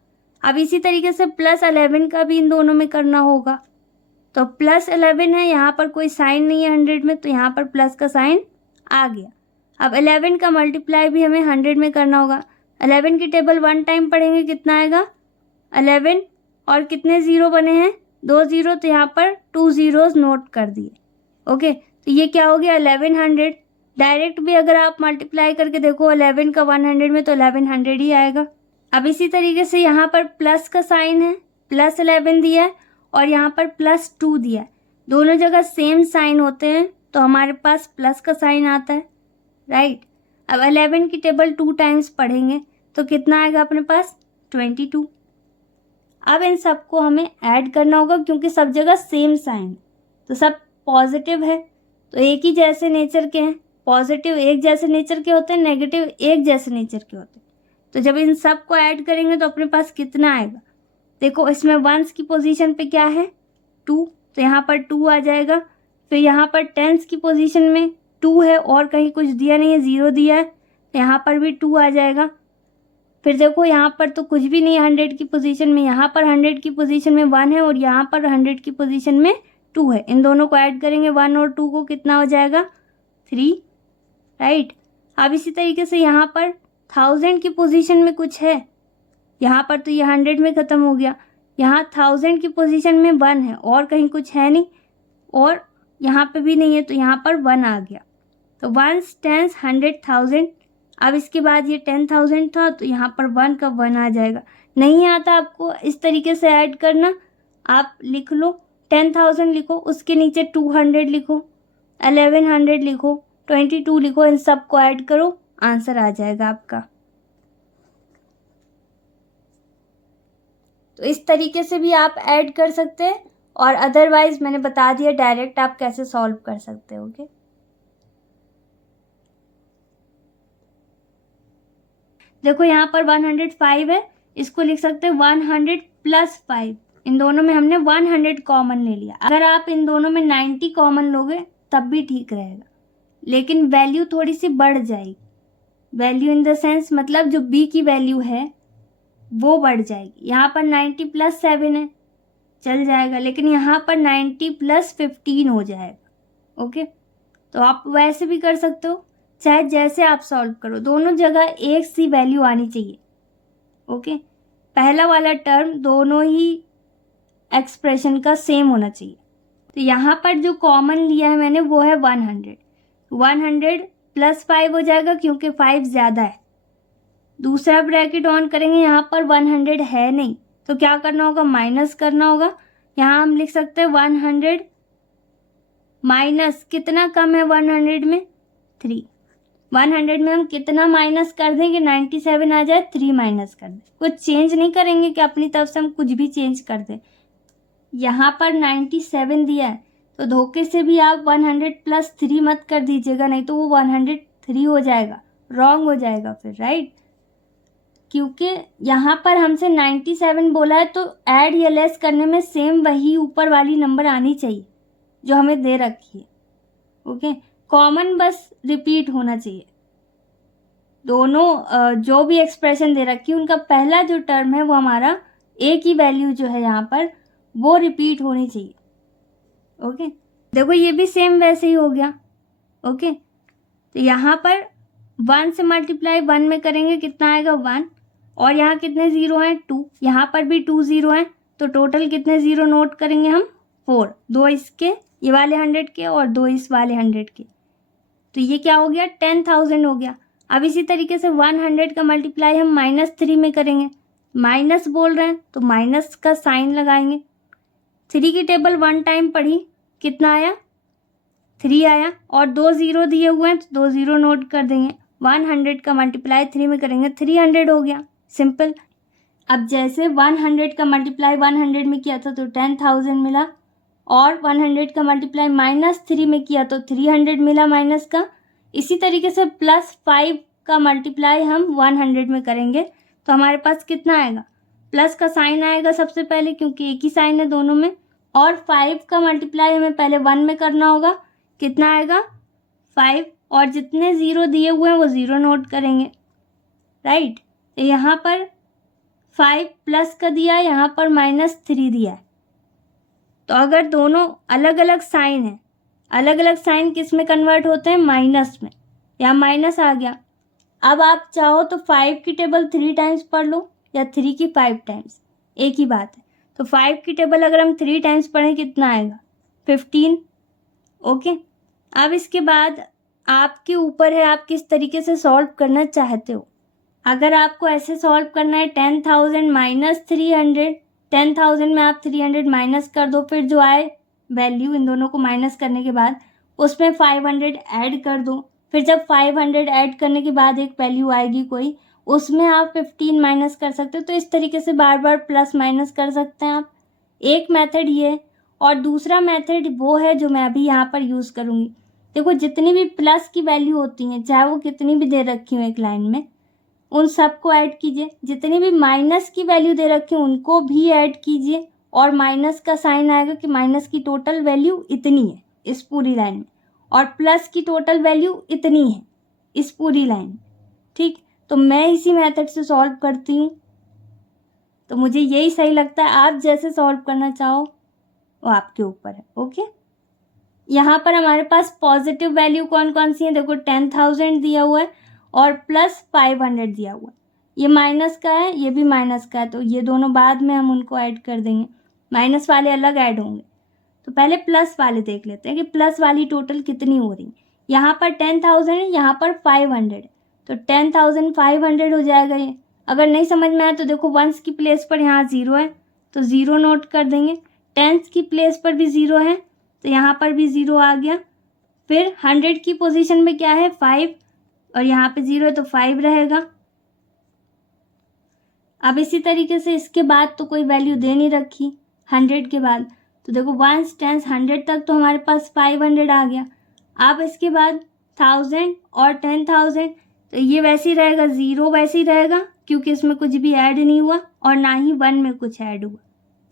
अब इसी तरीके से +11 का भी इन दोनों में करना होगा, तो +11 है, यहाँ पर कोई साइन नहीं है 100 में, तो यहाँ पर प्लस का साइन आ गया। अब 11 का मल्टीप्लाई भी हमें 100 में करना होगा। 11 की टेबल 1 टाइम पढ़ेंगे कितना आएगा 11, और कितने ज़ीरो बने हैं 2 ज़ीरो, तो यहाँ पर 2 ज़ीरोज़ नोट कर दिए। ओके, तो ये क्या हो गया 1100। डायरेक्ट भी अगर आप मल्टीप्लाई करके देखो 11 का 100 में तो 1100 ही आएगा। अब इसी तरीके से यहाँ पर प्लस का साइन है, +11 दिया है और यहाँ पर +2 दिया है, दोनों जगह सेम साइन होते हैं तो हमारे पास प्लस का साइन आता है, राइट। अब 11 की टेबल 2 टाइम्स पढ़ेंगे तो कितना आएगा अपने पास 22। अब इन सबको हमें ऐड करना होगा क्योंकि सब जगह सेम साइन, तो सब पॉजिटिव है तो एक ही जैसे नेचर के हैं। पॉजिटिव एक जैसे नेचर के होते हैं, नेगेटिव एक जैसे नेचर के होते हैं। तो जब इन सब को ऐड करेंगे तो अपने पास कितना आएगा, देखो इसमें वंस की पोजीशन पे क्या है 2, तो यहाँ पर 2 आ जाएगा। फिर यहाँ पर टेंस की पोजीशन में 2 है और कहीं कुछ दिया नहीं है, 0 दिया है, तो यहाँ पर भी 2 आ जाएगा। फिर देखो यहाँ पर तो कुछ भी नहीं है 100 की पोजीशन में, यहाँ पर 100 की पोजीशन में 1 है और यहाँ पर 100 की पोजीशन में 2 है। इन दोनों को ऐड करेंगे 1 और 2 को कितना हो जाएगा 3, राइट। अब इसी तरीके से यहाँ पर 1000 की पोजीशन में कुछ है, यहाँ पर तो ये 100 में ख़त्म हो गया। यहाँ 1000 की पोजीशन में 1 है और कहीं कुछ है नहीं, और यहाँ पे भी नहीं है, तो यहाँ पर 1 आ गया। तो 1 10 100,000। अब इसके बाद ये 10,000 था तो यहाँ पर 1 का 1 आ जाएगा। नहीं आता आपको इस तरीके से ऐड करना, आप लिख लो 10,000 लिखो, उसके नीचे 200 लिखो, 1100 लिखो, 22 लिखो, इन सब को ऐड करो, आंसर आ जाएगा आपका। तो इस तरीके से भी आप ऐड कर सकते हैं, और अदरवाइज मैंने बता दिया डायरेक्ट आप कैसे सॉल्व कर सकते हो। ओके, देखो यहाँ पर 105 है, इसको लिख सकते हैं 100 + 5। इन दोनों में हमने 100 कॉमन ले लिया। अगर आप इन दोनों में 90 कॉमन लोगे तब भी ठीक रहेगा, लेकिन वैल्यू थोड़ी सी बढ़ जाएगी। वैल्यू इन द सेंस मतलब जो b की वैल्यू है वो बढ़ जाएगी। यहाँ पर 90 + 7 है, चल जाएगा, लेकिन यहाँ पर 90 + 15 हो जाएगा। ओके, तो आप वैसे भी कर सकते हो, चाहे जैसे आप सॉल्व करो, दोनों जगह एक सी वैल्यू आनी चाहिए। ओके, पहला वाला टर्म दोनों ही एक्सप्रेशन का सेम होना चाहिए। तो यहाँ पर जो कॉमन लिया है मैंने वो है 100। 100 + 5 हो जाएगा क्योंकि 5 ज़्यादा है। दूसरा ब्रैकेट ऑन करेंगे, यहाँ पर 100 है नहीं तो क्या करना होगा, माइनस करना होगा। यहाँ हम लिख सकते हैं 100 माइनस कितना कम है 100 में 3। 100 में हम कितना माइनस कर देंगे 97 आ जाए, 3 माइनस कर दें। कुछ चेंज नहीं करेंगे कि अपनी तरफ से हम कुछ भी चेंज कर दें। यहाँ पर 97 दिया है तो धोखे से भी आप 100 + 3 मत कर दीजिएगा, नहीं तो वो 103 हो जाएगा, रॉन्ग हो जाएगा फिर, राइट। क्योंकि यहाँ पर हमसे 97 बोला है तो ऐड या लेस करने में सेम वही ऊपर वाली नंबर आनी चाहिए जो हमें दे रखी है। ओके, कॉमन बस रिपीट होना चाहिए। दोनों जो भी एक्सप्रेशन दे रखी है उनका पहला जो टर्म है वो हमारा ए की वैल्यू जो है यहाँ पर वो रिपीट होनी चाहिए। ओके, देखो ये भी सेम वैसे ही हो गया। ओके, तो यहाँ पर 1 से मल्टीप्लाई 1 में करेंगे कितना आएगा 1, और यहाँ कितने ज़ीरो हैं 2, यहाँ पर भी 2 ज़ीरो हैं, तो टोटल कितने ज़ीरो नोट करेंगे हम 4, 2 इसके ये वाले 100 के और 2 इस वाले 100 के, तो ये क्या हो गया 10,000 हो गया। अब इसी तरीके से 100 का मल्टीप्लाई हम -3 में करेंगे माइनस बोल रहे हैं तो माइनस का साइन लगाएंगे। 3 की टेबल 1 टाइम पढ़ी, कितना आया? 3 आया। और 2 0 दिए हुए हैं तो 2 0 नोट कर देंगे। 100 का मल्टीप्लाई 3 में करेंगे 300 हो गया, सिंपल। अब जैसे 100 का मल्टीप्लाई 100 में किया था तो 10,000 मिला, और 100 का मल्टीप्लाई -3 में किया तो 300 मिला माइनस का। इसी तरीके से +5 का मल्टीप्लाई हम 100 में करेंगे तो हमारे पास कितना आएगा? प्लस का साइन आएगा सबसे पहले, क्योंकि एक ही साइन है दोनों में। और 5 का मल्टीप्लाई हमें पहले 1 में करना होगा, कितना आएगा? 5। और जितने ज़ीरो दिए हुए हैं वो ज़ीरो नोट करेंगे, राइट। तो यहाँ पर 5 प्लस का दिया है, यहाँ पर -3 दिया है। तो अगर दोनों अलग अलग साइन है, अलग अलग साइन किस में कन्वर्ट होते हैं? माइनस में। यहाँ माइनस आ गया। अब आप चाहो तो 5 की टेबल 3 टाइम्स पढ़ लो या 3 की 5 टाइम्स, एक ही बात है। तो 5 की टेबल अगर हम 3 टाइम्स पढ़ें कितना आएगा? 15। ओके। अब इसके बाद आपके ऊपर है आप किस तरीके से सॉल्व करना चाहते हो। अगर आपको ऐसे सॉल्व करना है 10,000 माइनस 300, 10,000 में आप 300 माइनस कर दो, फिर जो आए वैल्यू इन दोनों को माइनस करने के बाद उसमें 500 ऐड कर दो। फिर जब 500 ऐड करने के बाद एक वैल्यू आएगी कोई, उसमें आप 15 माइनस कर सकते हो। तो इस तरीके से बार बार प्लस माइनस कर सकते हैं आप। एक मेथड ये है, और दूसरा मेथड वो है जो मैं अभी यहाँ पर यूज़ करूँगी। देखो, जितनी भी प्लस की वैल्यू होती हैं, चाहे वो कितनी भी दे रखी हो एक लाइन में, उन सबको ऐड कीजिए। जितनी भी माइनस की वैल्यू दे रखी है उनको भी ऐड कीजिए, और माइनस का साइन आएगा कि माइनस की टोटल वैल्यू इतनी है इस पूरी लाइन में, और प्लस की टोटल वैल्यू इतनी है इस पूरी लाइन में, ठीक। तो मैं इसी मेथड से सॉल्व करती हूँ, तो मुझे यही सही लगता है। आप जैसे सॉल्व करना चाहो वो आपके ऊपर है, ओके। यहाँ पर हमारे पास पॉजिटिव वैल्यू कौन कौन सी है? देखो, 10,000 दिया हुआ है और +500 दिया हुआ है। ये माइनस का है, ये भी माइनस का है, तो ये दोनों बाद में हम उनको ऐड कर देंगे। माइनस वाले अलग ऐड होंगे। तो पहले प्लस वाले देख लेते हैं कि प्लस वाली टोटल कितनी हो रही। यहाँ पर 10,000 है, यहाँ पर 500 है, तो 10,500 हो जाएगा ये। अगर नहीं समझ में आया तो देखो, वंस की प्लेस पर यहाँ 0 है तो 0 नोट कर देंगे। टेंस की प्लेस पर भी 0 है तो यहाँ पर भी 0 आ गया। फिर 100 की पोजीशन में क्या है? 5, और यहाँ पे 0 है तो 5 रहेगा। अब इसी तरीके से इसके बाद तो कोई वैल्यू दे नहीं रखी 100 के बाद, तो देखो 1 10 100 तक तो हमारे पास 500 आ गया। अब इसके बाद 1000 और 10,000, तो ये वैसे ही रहेगा, 0 वैसे ही रहेगा क्योंकि इसमें कुछ भी ऐड नहीं हुआ और ना ही 1 में कुछ ऐड हुआ।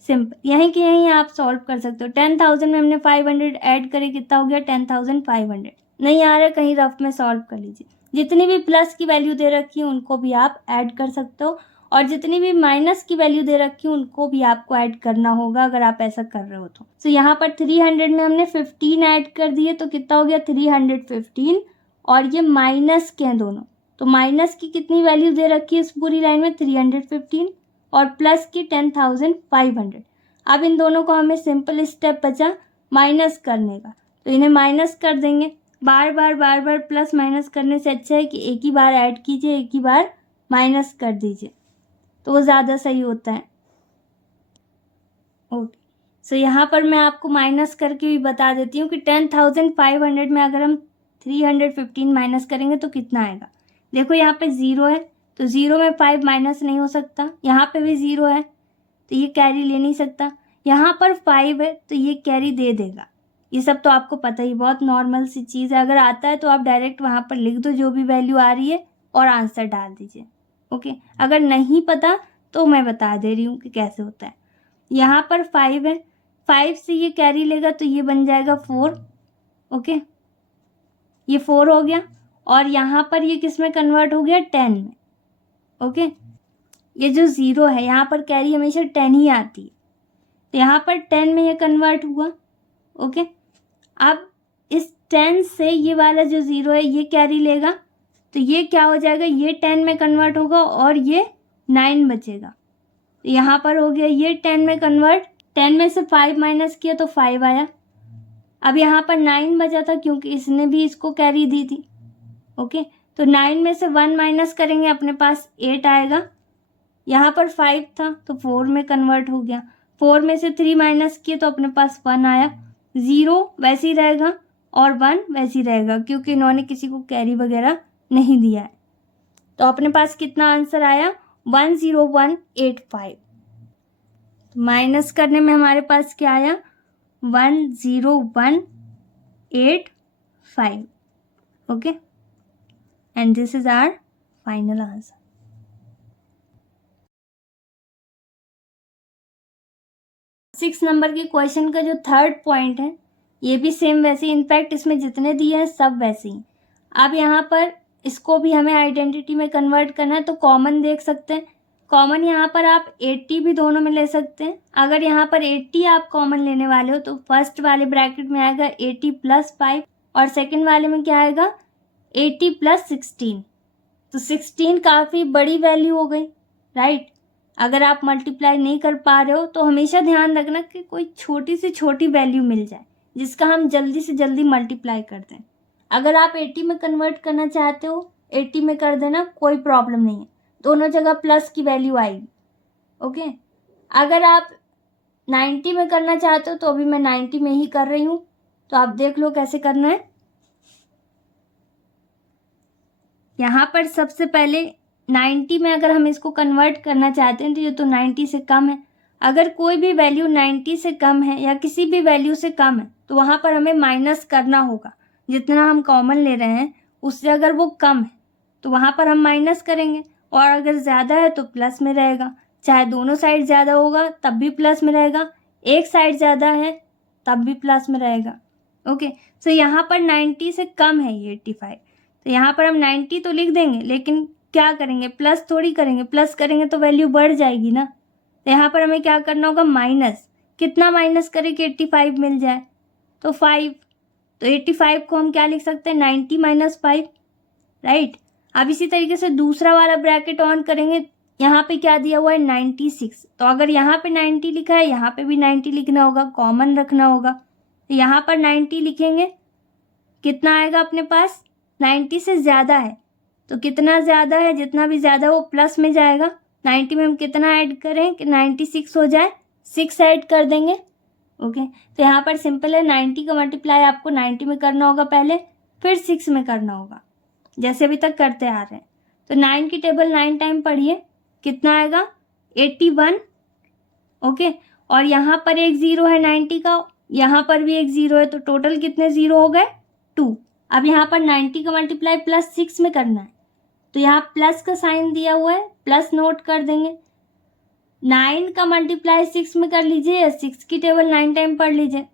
सिंपल, यहीं के यहीं आप सॉल्व कर सकते हो। 10,000 में हमने 500 ऐड करे, कितना हो गया? 10,500। नहीं आ रहा, कहीं रफ में सॉल्व कर लीजिए। जितनी भी प्लस की वैल्यू दे रखी है उनको भी आप ऐड कर सकते हो, और जितनी भी माइनस की वैल्यू दे रखी है उनको भी आपको ऐड करना होगा अगर आप ऐसा कर रहे हो तो। तो यहाँ पर 300 में हमने 15 ऐड कर दिए तो कितना हो गया? 315, और ये माइनस के हैं दोनों, तो माइनस की कितनी वैल्यू दे रखी है इस पूरी लाइन में? 315, और प्लस की 10,500। अब इन दोनों को हमें सिंपल स्टेप बचा माइनस करने का, तो इन्हें माइनस कर देंगे। बार बार प्लस माइनस करने से अच्छा है कि एक ही बार ऐड कीजिए, एक ही बार माइनस कर दीजिए, तो वो ज़्यादा सही होता है। ओके, सो यहाँ पर मैं आपको माइनस करके भी बता देती हूँ कि 10,500 में अगर हम 315 माइनस करेंगे तो कितना आएगा। देखो, यहाँ पे 0 है तो 0 में 5 माइनस नहीं हो सकता। यहाँ पे भी 0 है तो ये कैरी ले नहीं सकता। यहाँ पर 5 है तो ये कैरी दे देगा। ये सब तो आपको पता ही, बहुत नॉर्मल सी चीज़ है। अगर आता है तो आप डायरेक्ट वहाँ पर लिख दो जो भी वैल्यू आ रही है और आंसर डाल दीजिए, ओके। अगर नहीं पता तो मैं बता दे रही हूँ कि कैसे होता है। यहाँ पर 5 है, 5 से ये कैरी लेगा तो ये बन जाएगा 4, ओके। ये 4 हो गया, और यहाँ पर ये किस में कन्वर्ट हो गया? 10 में, ओके। ये जो 0 है यहाँ पर कैरी हमेशा 10 ही आती है, तो यहाँ पर 10 में ये कन्वर्ट हुआ, ओके। अब इस 10 से ये वाला जो 0 है ये कैरी लेगा तो ये क्या हो जाएगा? ये 10 में कन्वर्ट होगा और ये 9 बचेगा। तो यहाँ पर हो गया ये 10 में कन्वर्ट। 10 में से 5 माइनस किया तो 5 आया। अब यहाँ पर 9 बचा था क्योंकि इसने भी इसको कैरी दी थी, ओके। तो 9 में से 1 माइनस करेंगे, अपने पास 8 आएगा। यहाँ पर 5 था तो 4 में कन्वर्ट हो गया, 4 में से 3 माइनस किए तो अपने पास 1 आया, 0 वैसे ही रहेगा और 1 वैसे ही रहेगा क्योंकि इन्होंने किसी को कैरी वगैरह नहीं दिया है। तो अपने पास कितना आंसर आया 10185। माइनस करने में हमारे पास क्या आया 10185। Okay, and this is our final answer. Six number के क्वेश्चन का जो थर्ड पॉइंट है ये भी सेम वैसे, इनफैक्ट इसमें जितने दिए हैं सब वैसे ही। अब यहाँ पर इसको भी हमें आइडेंटिटी में कन्वर्ट करना है तो कॉमन देख सकते हैं। कॉमन यहाँ पर आप 80 भी दोनों में ले सकते हैं। अगर यहाँ पर 80 आप कॉमन लेने वाले हो तो फर्स्ट वाले ब्रैकेट में आएगा 80 + 5 और सेकंड वाले में क्या आएगा 80 + 16। तो 16 काफ़ी बड़ी वैल्यू हो गई, राइट। अगर आप मल्टीप्लाई नहीं कर पा रहे हो तो हमेशा ध्यान रखना कि कोई छोटी से छोटी वैल्यू मिल जाए जिसका हम जल्दी से जल्दी मल्टीप्लाई कर दें। अगर आप 80 में कन्वर्ट करना चाहते हो 80 में कर देना, कोई प्रॉब्लम नहीं है, दोनों जगह प्लस की वैल्यू आएगी। ओके, अगर आप 90 में करना चाहते हो तो अभी मैं 90 में ही कर रही हूँ, तो आप देख लो कैसे करना है। यहाँ पर सबसे पहले 90 में अगर हम इसको कन्वर्ट करना चाहते हैं तो ये तो 90 से कम है। अगर कोई भी वैल्यू 90 से कम है या किसी भी वैल्यू से कम है तो वहाँ पर हमें माइनस करना होगा। जितना हम कॉमन ले रहे हैं उससे अगर वो कम है तो वहाँ पर हम माइनस करेंगे, और अगर ज़्यादा है तो प्लस में रहेगा। चाहे दोनों साइड ज़्यादा होगा तब भी प्लस में रहेगा, एक साइड ज़्यादा है तब भी प्लस में रहेगा। ओके, सो यहाँ पर 90 से कम है ये 85, तो यहाँ पर हम 90 तो लिख देंगे, लेकिन क्या करेंगे प्लस थोड़ी करेंगे, प्लस करेंगे तो वैल्यू बढ़ जाएगी ना। तो यहाँ पर हमें क्या करना होगा माइनस, कितना माइनस करें कि 85 मिल जाए, तो 5। तो 85 को हम क्या लिख सकते हैं 90 - 5, राइट। अब इसी तरीके से दूसरा वाला ब्रैकेट ऑन करेंगे, यहाँ पे क्या दिया हुआ है 96, तो अगर यहाँ पे 90 लिखा है यहाँ पे भी 90 लिखना होगा, कॉमन रखना होगा। तो यहाँ पर 90 लिखेंगे, कितना आएगा अपने पास 90 से ज़्यादा है, तो कितना ज़्यादा है जितना भी ज़्यादा वो प्लस में जाएगा। 90 में हम कितना ऐड करें कि 96 हो जाए, 6 ऐड कर देंगे। ओके, तो यहाँ पर सिंपल है, 90 का मल्टीप्लाई आपको 90 में करना होगा पहले, फिर 6 में करना होगा, जैसे अभी तक करते आ रहे हैं। तो 9 की टेबल 9 टाइम पढ़िए, कितना आएगा 81। ओके, और यहाँ पर एक 0 है 90 का, यहाँ पर भी एक 0 है, तो टोटल कितने 0 हो गए 2। अब यहाँ पर 90 का मल्टीप्लाई +6 में करना है, तो यहाँ प्लस का साइन दिया हुआ है, प्लस नोट कर देंगे। 9 का मल्टीप्लाई 6 में कर लीजिए या 6 की टेबल 9 टाइम पढ़ लीजिए,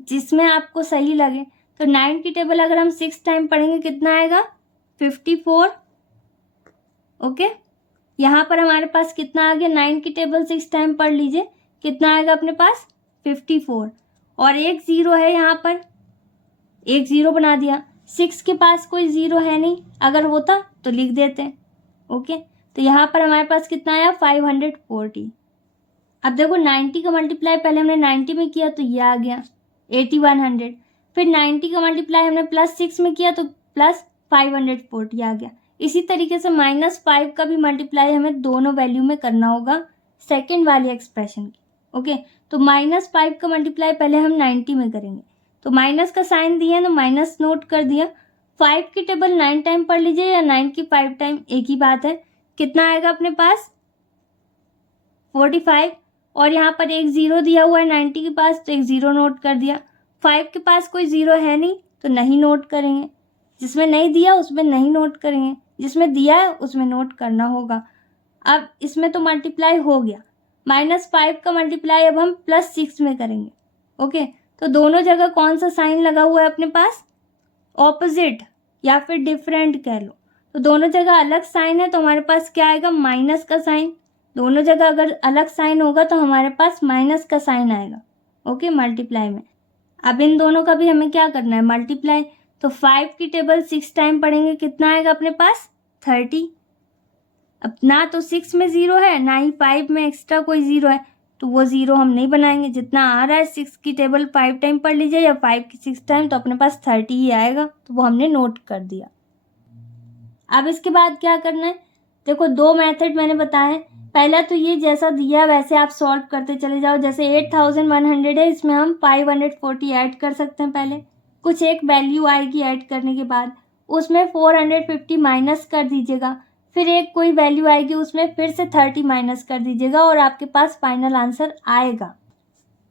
जिसमें आपको सही लगे। तो 9 की टेबल अगर हम 6 टाइम पढ़ेंगे कितना आएगा 54। ओके, यहाँ पर हमारे पास कितना आ गया, 9 की टेबल 6 टाइम पढ़ लीजिए, कितना आएगा अपने पास 54। और एक 0 है यहाँ पर, एक 0 बना दिया। 6 के पास कोई 0 है नहीं, अगर होता तो लिख देते हैं। ओके, तो यहाँ पर हमारे पास कितना आया 540। अब देखो 90 का मल्टीप्लाई पहले हमने 90 में किया तो ये आ गया 8100, फिर 90 का मल्टीप्लाई हमने +6 में किया तो +540 आ गया। इसी तरीके से -5 का भी मल्टीप्लाई हमें दोनों वैल्यू में करना होगा सेकेंड वाली एक्सप्रेशन की। ओके, तो -5 का मल्टीप्लाई पहले हम 90 में करेंगे, तो माइनस का साइन दिया तो माइनस नोट कर दिया। 5 की टेबल 9 टाइम पढ़ लीजिए या 9 की 5 टाइम, एक ही बात है। कितना आएगा अपने पास 45, और यहाँ पर एक 0 दिया हुआ है 90 के पास, तो एक 0 नोट कर दिया। 5 के पास कोई 0 है नहीं तो नहीं नोट करेंगे, जिसमें नहीं दिया उसमें नहीं नोट करेंगे, जिसमें दिया है उसमें नोट करना होगा। अब इसमें तो मल्टीप्लाई हो गया, -5 का मल्टीप्लाई अब हम +6 में करेंगे। ओके, तो दोनों जगह कौन सा साइन लगा हुआ है अपने पास, ऑपोजिट या फिर डिफरेंट कह लो। तो दोनों जगह अलग साइन है तो हमारे पास क्या आएगा माइनस का साइन। दोनों जगह अगर अलग साइन होगा तो हमारे पास माइनस का साइन आएगा। ओके, मल्टीप्लाई में। अब इन दोनों का भी हमें क्या करना है मल्टीप्लाई, तो 5 की टेबल 6 टाइम पढ़ेंगे, कितना आएगा अपने पास 30। अब ना तो 6 में 0 है ना ही 5 में एक्स्ट्रा कोई 0 है, तो वो 0 हम नहीं बनाएंगे। जितना आ रहा है 6 की टेबल 5 टाइम पढ़ लीजिए या 5 की 6 टाइम, तो अपने पास 30 ही आएगा, तो वो हमने नोट कर दिया। अब इसके बाद क्या करना है, देखो दो मेथड मैंने बताए, पहला तो ये जैसा दिया वैसे आप सॉल्व करते चले जाओ। जैसे 8100 है, इसमें हम 540 ऐड कर सकते हैं। पहले कुछ एक वैल्यू आएगी ऐड करने के बाद, उसमें 450 माइनस कर दीजिएगा। फिर एक कोई वैल्यू आएगी, उसमें फिर से 30 माइनस कर दीजिएगा और आपके पास फाइनल आंसर आएगा।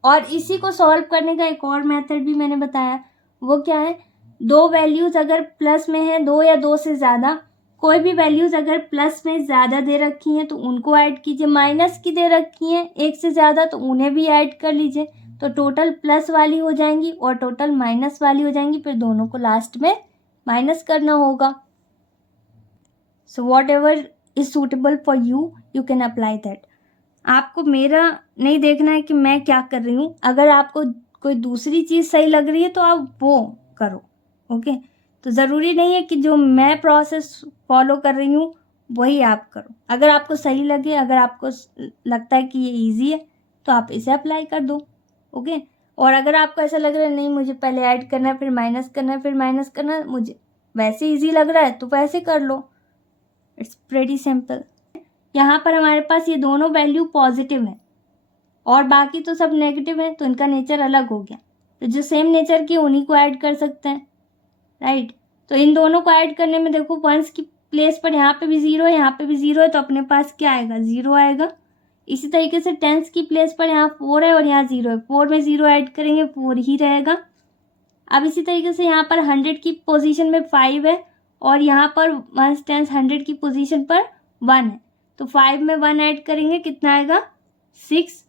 और इसी को सॉल्व करने का एक और मेथड भी मैंने बताया, वो क्या है, दो वैल्यूज़ अगर प्लस में है, दो या दो से ज़्यादा, कोई भी वैल्यूज़ अगर प्लस में ज़्यादा दे रखी हैं तो उनको ऐड कीजिए, माइनस की दे रखी हैं एक से ज़्यादा तो उन्हें भी ऐड कर लीजिए, तो टोटल प्लस वाली हो जाएंगी और टोटल माइनस वाली हो जाएंगी। फिर दोनों को लास्ट में माइनस करना होगा। So what ever is suitable for you, you can apply that. आपको मेरा नहीं देखना है कि मैं क्या कर रही हूँ, अगर आपको कोई दूसरी चीज़ सही लग रही है तो आप वो करो। ओके, तो ज़रूरी नहीं है कि जो मैं प्रोसेस फॉलो कर रही हूँ वही आप करो। अगर आपको सही लगे, अगर आपको लगता है कि ये इजी है तो आप इसे अप्लाई कर दो। ओके, और अगर आपको ऐसा लग रहा है नहीं मुझे पहले ऐड करना है फिर माइनस करना है फिर माइनस करना है, मुझे वैसे इजी लग रहा है तो वैसे कर लो। It's pretty simple. यहाँ पर हमारे पास ये दोनों वैल्यू पॉजिटिव है और बाकी तो सब नेगेटिव है, तो इनका नेचर अलग हो गया। तो जो सेम नेचर की उन्हीं को ऐड कर सकते हैं, राइट। तो इन दोनों को ऐड करने में देखो वंस की प्लेस पर यहाँ पे भी जीरो है, यहाँ पे भी जीरो है, तो अपने पास क्या आएगा, जीरो आएगा। इसी तरीके से टेंस की प्लेस पर यहाँ 4 है और यहाँ 0 है, 4 में 0 ऐड करेंगे 4 ही रहेगा। अब इसी तरीके से यहाँ पर 100 की पोजीशन में 5 है और यहाँ पर वंस टेंस 100 की पोजीशन पर 1 है, तो 5 में 1 ऐड करेंगे, कितना आएगा, 6।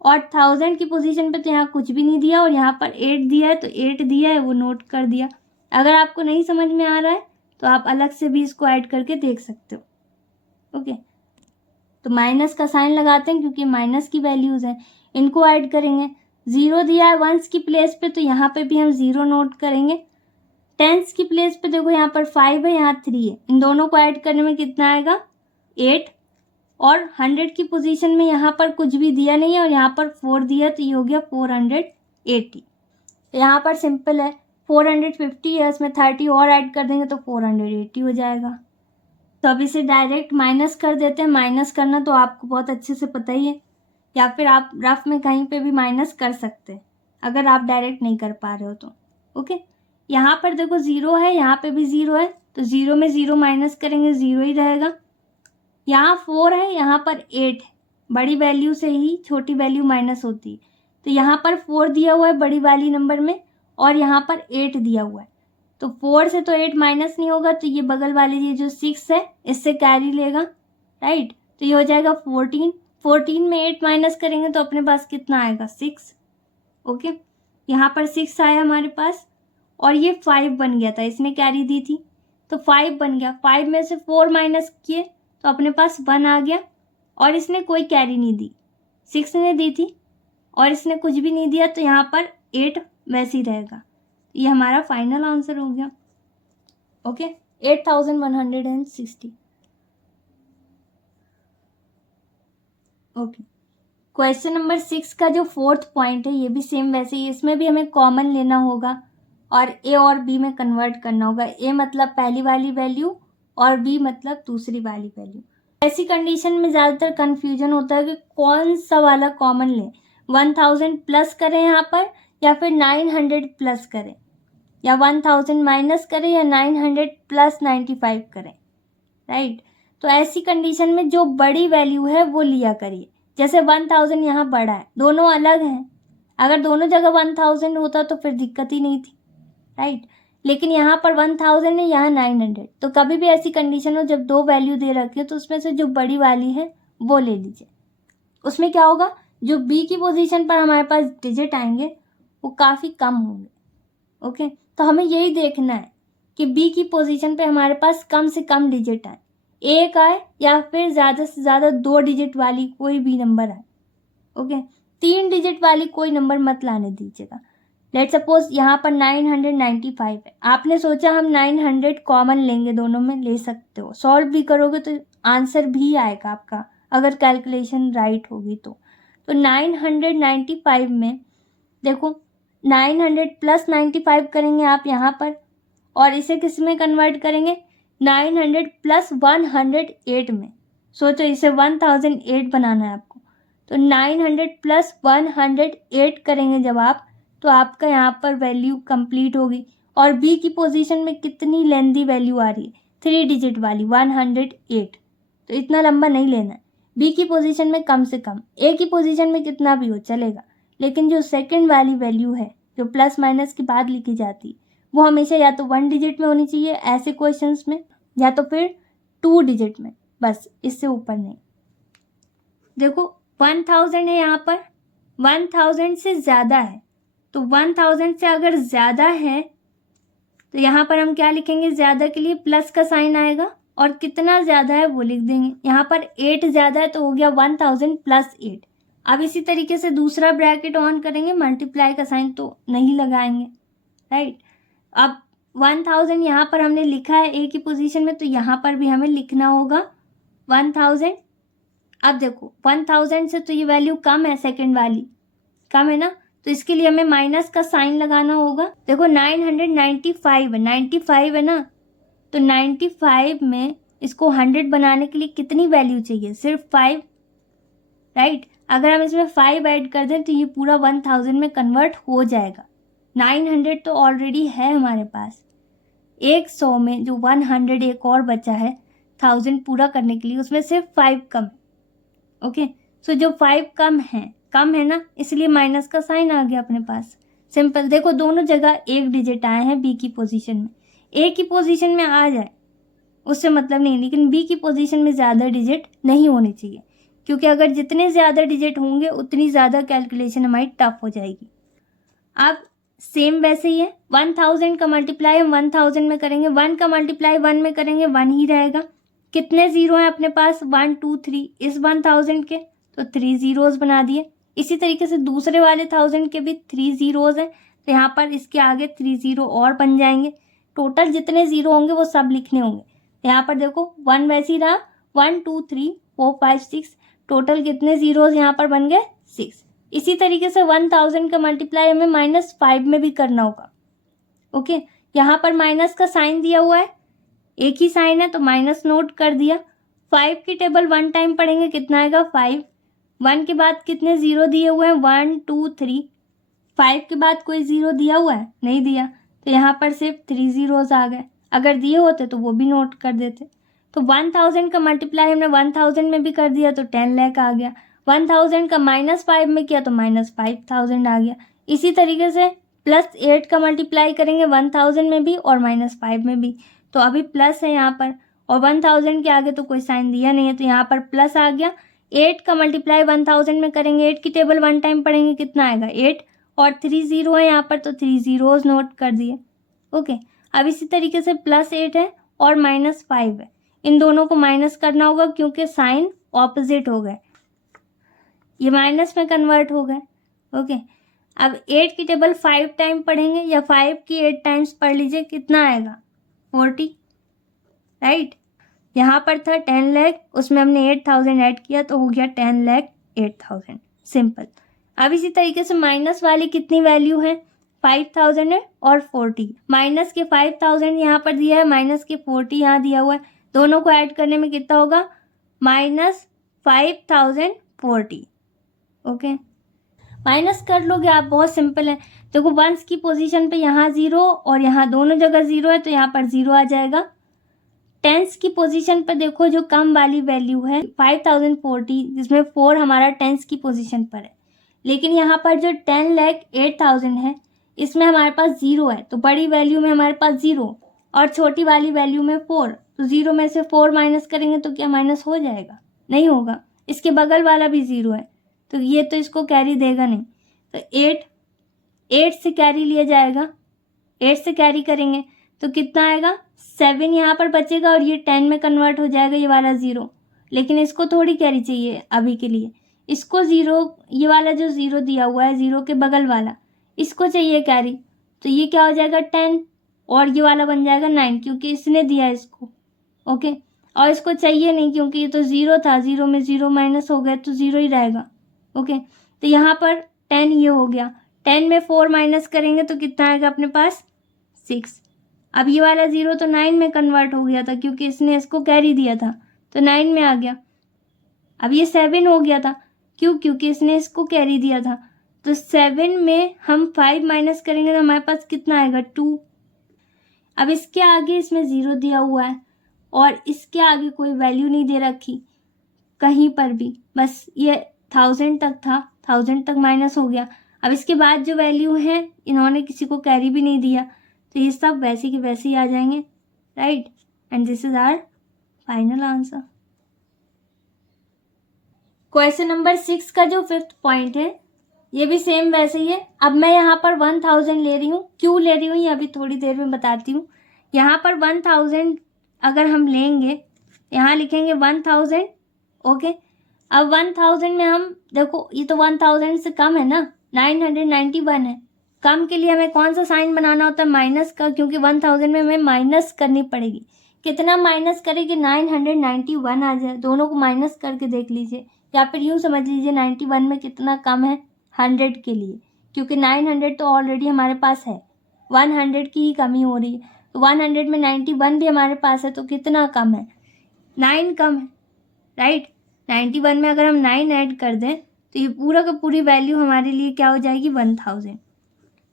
और 1000 की पोजीशन पे तो यहाँ कुछ भी नहीं दिया और यहाँ पर 8 दिया है, तो 8 दिया है वो नोट कर दिया। अगर आपको नहीं समझ में आ रहा है तो आप अलग से भी इसको ऐड करके देख सकते हो। ओके, तो माइनस का साइन लगाते हैं क्योंकि माइनस की वैल्यूज़ हैं, इनको ऐड करेंगे। 0 दिया है वंस की प्लेस पे, तो यहाँ पे भी हम 0 नोट करेंगे। टेंस की प्लेस पे देखो यहाँ पर 5 है, यहाँ 3 है, इन दोनों को ऐड करने में कितना आएगा, 8। और 100 की पोजीशन में यहाँ पर कुछ भी दिया नहीं है और यहाँ पर 4 दिया, तो ये हो गया 480। तो यहाँ पर सिंपल है, 450 है, इसमें 30 और ऐड कर देंगे तो 480 हो जाएगा। तो अब इसे डायरेक्ट माइनस कर देते हैं। माइनस करना तो आपको बहुत अच्छे से पता ही है, या फिर आप रफ में कहीं पे भी माइनस कर सकते हैं अगर आप डायरेक्ट नहीं कर पा रहे हो तो। ओके, यहाँ पर देखो 0 है, यहाँ पे भी 0 है, तो 0 में 0 माइनस करेंगे 0 ही रहेगा। यहाँ 4 है, यहाँ पर 8 है, बड़ी वैल्यू से ही छोटी वैल्यू माइनस होती है, तो यहाँ पर 4 दिया हुआ है बड़ी वाली नंबर में और यहाँ पर 8 दिया हुआ है, तो 4 से तो 8 माइनस नहीं होगा, तो ये बगल वाली ये जो 6 है इससे कैरी लेगा, राइट। तो ये हो जाएगा 14। 14 में 8 माइनस करेंगे तो अपने पास कितना आएगा, 6। ओके, यहाँ पर 6 आया हमारे पास और ये 5 बन गया था, इसने कैरी दी थी तो 5 बन गया। 5 में से 4 माइनस किए तो अपने पास 1 आ गया और इसने कोई कैरी नहीं दी, 6 ने दी थी और इसने कुछ भी नहीं दिया, तो यहाँ पर 8 वैसे ही रहेगा। ये हमारा फाइनल आंसर हो गया। ओके, 8160। ओके, क्वेश्चन नंबर 6 का जो 4th पॉइंट है ये भी सेम वैसे ही, इसमें भी हमें कॉमन लेना होगा और ए और बी में कन्वर्ट करना होगा। ए मतलब पहली वाली वैल्यू और बी मतलब दूसरी वाली वैल्यू। ऐसी कंडीशन में ज़्यादातर कन्फ्यूजन होता है कि कौन सा वाला कॉमन लें, 1000 प्लस करें यहाँ पर या फिर 900 प्लस करें, या 1000 माइनस करें या 900 प्लस 95 करें, राइट। तो ऐसी कंडीशन में जो बड़ी वैल्यू है वो लिया करिए। जैसे 1000 यहाँ बड़ा है, दोनों अलग हैं, अगर दोनों जगह 1000 होता तो फिर दिक्कत ही नहीं थी, राइट। लेकिन यहाँ पर 1000 है, यहाँ 900, तो कभी भी ऐसी कंडीशन हो जब दो वैल्यू दे रखी है तो उसमें से जो बड़ी वाली है वो ले लीजिए। उसमें क्या होगा, जो बी की पोजीशन पर हमारे पास डिजिट आएंगे वो काफ़ी कम होंगे। ओके, तो हमें यही देखना है कि बी की पोजीशन पे हमारे पास कम से कम डिजिट आए, एक आए या फिर ज़्यादा से ज़्यादा 2 डिजिट वाली कोई भी नंबर आए। ओके, 3 डिजिट वाली कोई नंबर मत लाने दीजिएगा। लेट सपोज यहाँ पर 995 है, आपने सोचा हम 900 कॉमन लेंगे, दोनों में ले सकते हो, सॉल्व भी करोगे तो आंसर भी आएगा आपका अगर कैलकुलेशन राइट होगी तो 995 में देखो 900 प्लस 95 करेंगे आप यहाँ पर और इसे किस में कन्वर्ट करेंगे, 900 प्लस 108 में, सोचो इसे 1008 बनाना है आपको, तो 900 प्लस 108 करेंगे जब आप, तो आपका यहाँ पर वैल्यू कंप्लीट होगी। और बी की पोजीशन में कितनी लेंदी वैल्यू आ रही है, 3 डिजिट वाली 108, तो इतना लंबा नहीं लेना है। बी की पोजीशन में कम से कम, ए की पोजीशन में कितना भी हो चलेगा, लेकिन जो सेकंड वाली वैल्यू है जो प्लस माइनस के बाद लिखी जाती है वो हमेशा या तो 1 डिजिट में होनी चाहिए ऐसे क्वेश्चंस में, या तो फिर 2 डिजिट में, बस इससे ऊपर नहीं। देखो 1000 है यहाँ पर, 1000 से ज़्यादा है, तो 1000 से अगर ज़्यादा है तो यहाँ पर हम क्या लिखेंगे, ज़्यादा के लिए प्लस का साइन आएगा, और कितना ज़्यादा है वो लिख देंगे। यहाँ पर 8 ज़्यादा है तो हो गया 1000 प्लस 8। अब इसी तरीके से दूसरा ब्रैकेट ऑन करेंगे, मल्टीप्लाई का साइन तो नहीं लगाएंगे, राइट। अब 1000 यहाँ पर हमने लिखा है ए की पोजीशन में, तो यहाँ पर भी हमें लिखना होगा 1000। अब देखो 1000 से तो ये वैल्यू कम है, सेकंड वाली कम है ना, तो इसके लिए हमें माइनस का साइन लगाना होगा। देखो 995 है, 95 है ना, तो 95 में इसको 100 बनाने के लिए कितनी वैल्यू चाहिए, सिर्फ 5, राइट। अगर हम इसमें 5 ऐड कर दें तो ये पूरा 1000 में कन्वर्ट हो जाएगा। 900 तो ऑलरेडी है हमारे पास, 100 में जो 100 एक और बचा है 1000 पूरा करने के लिए, उसमें सिर्फ 5 कम है। ओके, सो जो 5 कम है ना, इसलिए माइनस का साइन आ गया अपने पास, सिंपल। देखो दोनों जगह 1 डिजिट आए हैं बी की पोजीशन में, ए की पोजीशन में आ जाए उससे मतलब नहीं, लेकिन बी की पोजीशन में ज़्यादा डिजिट नहीं होने चाहिए, क्योंकि अगर जितने ज़्यादा डिजिट होंगे उतनी ज़्यादा कैलकुलेशन हमारी टफ हो जाएगी। अब सेम वैसे ही है, 1000 का मल्टीप्लाई हम 1000 में करेंगे, 1 का मल्टीप्लाई 1 में करेंगे 1 ही रहेगा। कितने ज़ीरो हैं अपने पास, 1 2 3 इस 1000 के, तो 3 ज़ीरोज़ बना दिए। इसी तरीके से दूसरे वाले 1000 के भी 3 ज़ीरोज़ हैं, तो यहाँ पर इसके आगे 3 ज़ीरो और बन जाएंगे। टोटल जितने ज़ीरो होंगे वो सब लिखने होंगे। यहाँ पर देखो 1 वैसे ही रहा, 1 2 3 4 5 6, टोटल कितने ज़ीरोज़ यहाँ पर बन गए, 6। इसी तरीके से 1000 का मल्टीप्लाई हमें -5 में भी करना होगा। ओके, यहाँ पर माइनस का साइन दिया हुआ है, एक ही साइन है तो माइनस नोट कर दिया। 5 की टेबल 1 टाइम पढ़ेंगे, कितना आएगा 5। 1 के बाद कितने ज़ीरो दिए हुए हैं, 1 2 3। 5 के बाद कोई ज़ीरो दिया हुआ है, नहीं दिया, तो यहाँ पर सिर्फ 3 ज़ीरोज़ आ गए। अगर दिए होते तो वो भी नोट कर देते। तो 1000 का मल्टीप्लाई हमने 1000 में भी कर दिया तो 10 लाख आ गया। 1000 का -5 में किया तो -5000 आ गया। इसी तरीके से +8 का मल्टीप्लाई करेंगे 1000 में भी और -5 में भी, तो अभी प्लस है यहाँ पर, और 1000 के आगे तो कोई साइन दिया नहीं है तो यहाँ पर प्लस आ गया। 8 का मल्टीप्लाई 1000 में करेंगे, 8 की टेबल 1 टाइम पढ़ेंगे, कितना आएगा 8, और 3 ज़ीरो है यहाँ पर तो 3 ज़ीरोज़ नोट कर दिए। ओके, अब इसी तरीके से +8 है और -5 है, इन दोनों को माइनस करना होगा क्योंकि साइन ऑपोजिट हो गए, ये माइनस में कन्वर्ट हो गए। ओके, अब 8 की टेबल 5 टाइम पढ़ेंगे या 5 की 8 टाइम्स पढ़ लीजिए, कितना आएगा 40, राइट। यहाँ पर था 10 लाख, उसमें हमने 8000 ऐड किया तो हो गया 10 लाख 8000, सिंपल। अब इसी तरीके से माइनस वाली कितनी वैल्यू है, 5000 है और 40। माइनस के 5000 यहाँ पर दिया है, माइनस के 40 यहाँ दिया हुआ है, दोनों को ऐड करने में कितना होगा, -5040। ओके, माइनस कर लोगे आप, बहुत सिंपल है। देखो वंस की पोजीशन पे यहाँ 0 और यहाँ दोनों जगह 0 है तो यहाँ पर 0 आ जाएगा। टेंस की पोजीशन पे देखो जो कम वाली वैल्यू है 5040, जिसमें 4 हमारा टेंस की पोजीशन पर है, लेकिन यहाँ पर जो 10 लाख 8000 है इसमें हमारे पास 0 है, तो बड़ी वैल्यू में हमारे पास 0 और छोटी वाली वैल्यू में 4, तो 0 में से 4 माइनस करेंगे तो क्या माइनस हो जाएगा, नहीं होगा। इसके बगल वाला भी 0 है तो ये तो इसको कैरी देगा नहीं, तो 8 से कैरी लिया जाएगा, 8 से कैरी करेंगे तो कितना आएगा 7 यहाँ पर बचेगा और ये 10 में कन्वर्ट हो जाएगा ये वाला 0, लेकिन इसको थोड़ी कैरी चाहिए अभी के लिए, इसको 0, ये वाला जो 0 दिया हुआ है 0 के बगल वाला इसको चाहिए कैरी, तो ये क्या हो जाएगा 10 और ये वाला बन जाएगा 9 क्योंकि इसने दिया इसको। ओके, और इसको चाहिए नहीं क्योंकि ये तो 0 था, 0 में 0 माइनस हो गया तो 0 ही रहेगा। ओके, तो यहाँ पर 10 ये हो गया, 10 में 4 माइनस करेंगे तो कितना आएगा अपने पास 6। अब ये वाला 0 तो 9 में कन्वर्ट हो गया था क्योंकि इसने इसको कैरी दिया था तो 9 में आ गया, अब ये 7 हो गया था, क्यों? क्योंकि इसने इसको कैरी दिया था। तो 7 में हम 5 माइनस करेंगे तो हमारे पास कितना आएगा? 2। अब इसके आगे इसमें 0 दिया हुआ है और इसके आगे कोई वैल्यू नहीं दे रखी कहीं पर भी, बस ये 1000 तक था, 1000 तक माइनस हो गया। अब इसके बाद जो वैल्यू है इन्होंने किसी को कैरी भी नहीं दिया, तो ये सब वैसे के वैसे ही आ जाएंगे, right. And this is our final answer. Question number 6 का जो 5th पॉइंट है ये भी सेम वैसे ही है। अब मैं यहाँ पर 1000 ले रही हूँ, क्यों ले रही हूँ ये अभी थोड़ी देर में बताती हूँ। यहाँ पर 1000 अगर हम लेंगे, यहाँ लिखेंगे 1000, ओके। अब 1000 में हम देखो ये तो 1000 से कम है ना, 991 है। कम के लिए हमें कौन सा साइन बनाना होता है? माइनस का, क्योंकि 1000 में हमें माइनस करनी पड़ेगी। कितना माइनस करेंगे? 991 आ जाए। दोनों को माइनस करके देख लीजिए, या फिर यूँ समझ लीजिए 91 में कितना कम है? 100 के लिए, क्योंकि 900 तो ऑलरेडी हमारे पास है, 100 की ही कमी हो रही है। तो 100 में 91 भी हमारे पास है, तो कितना कम है? 9 कम है, राइट। 91 में अगर हम 9 ऐड कर दें तो ये पूरा का पूरी वैल्यू हमारे लिए क्या हो जाएगी? 1000।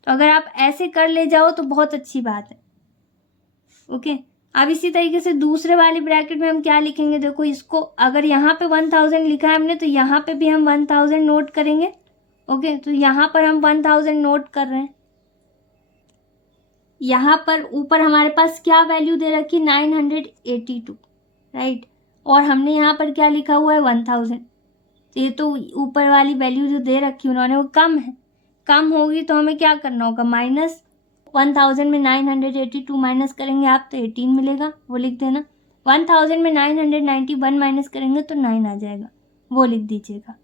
तो अगर आप ऐसे कर ले जाओ तो बहुत अच्छी बात है, ओके। अब इसी तरीके से दूसरे वाली ब्रैकेट में हम क्या लिखेंगे? देखो इसको अगर यहाँ पे 1000 लिखा है हमने, तो यहाँ पे भी हम 1000 नोट करेंगे, ओके। तो यहाँ पर हम 1000 नोट कर रहे हैं। यहाँ पर ऊपर हमारे पास क्या वैल्यू दे रखी? 982, राइट। और हमने यहाँ पर क्या लिखा हुआ है? 1000। तो ये तो ऊपर वाली वैल्यू जो दे रखी उन्होंने वो कम है, कम होगी तो हमें क्या करना होगा? माइनस। 1000 में 982 माइनस करेंगे आप तो 18 मिलेगा, वो लिख देना। 1000 में 991 माइनस करेंगे तो 9 आ जाएगा, वो लिख दीजिएगा।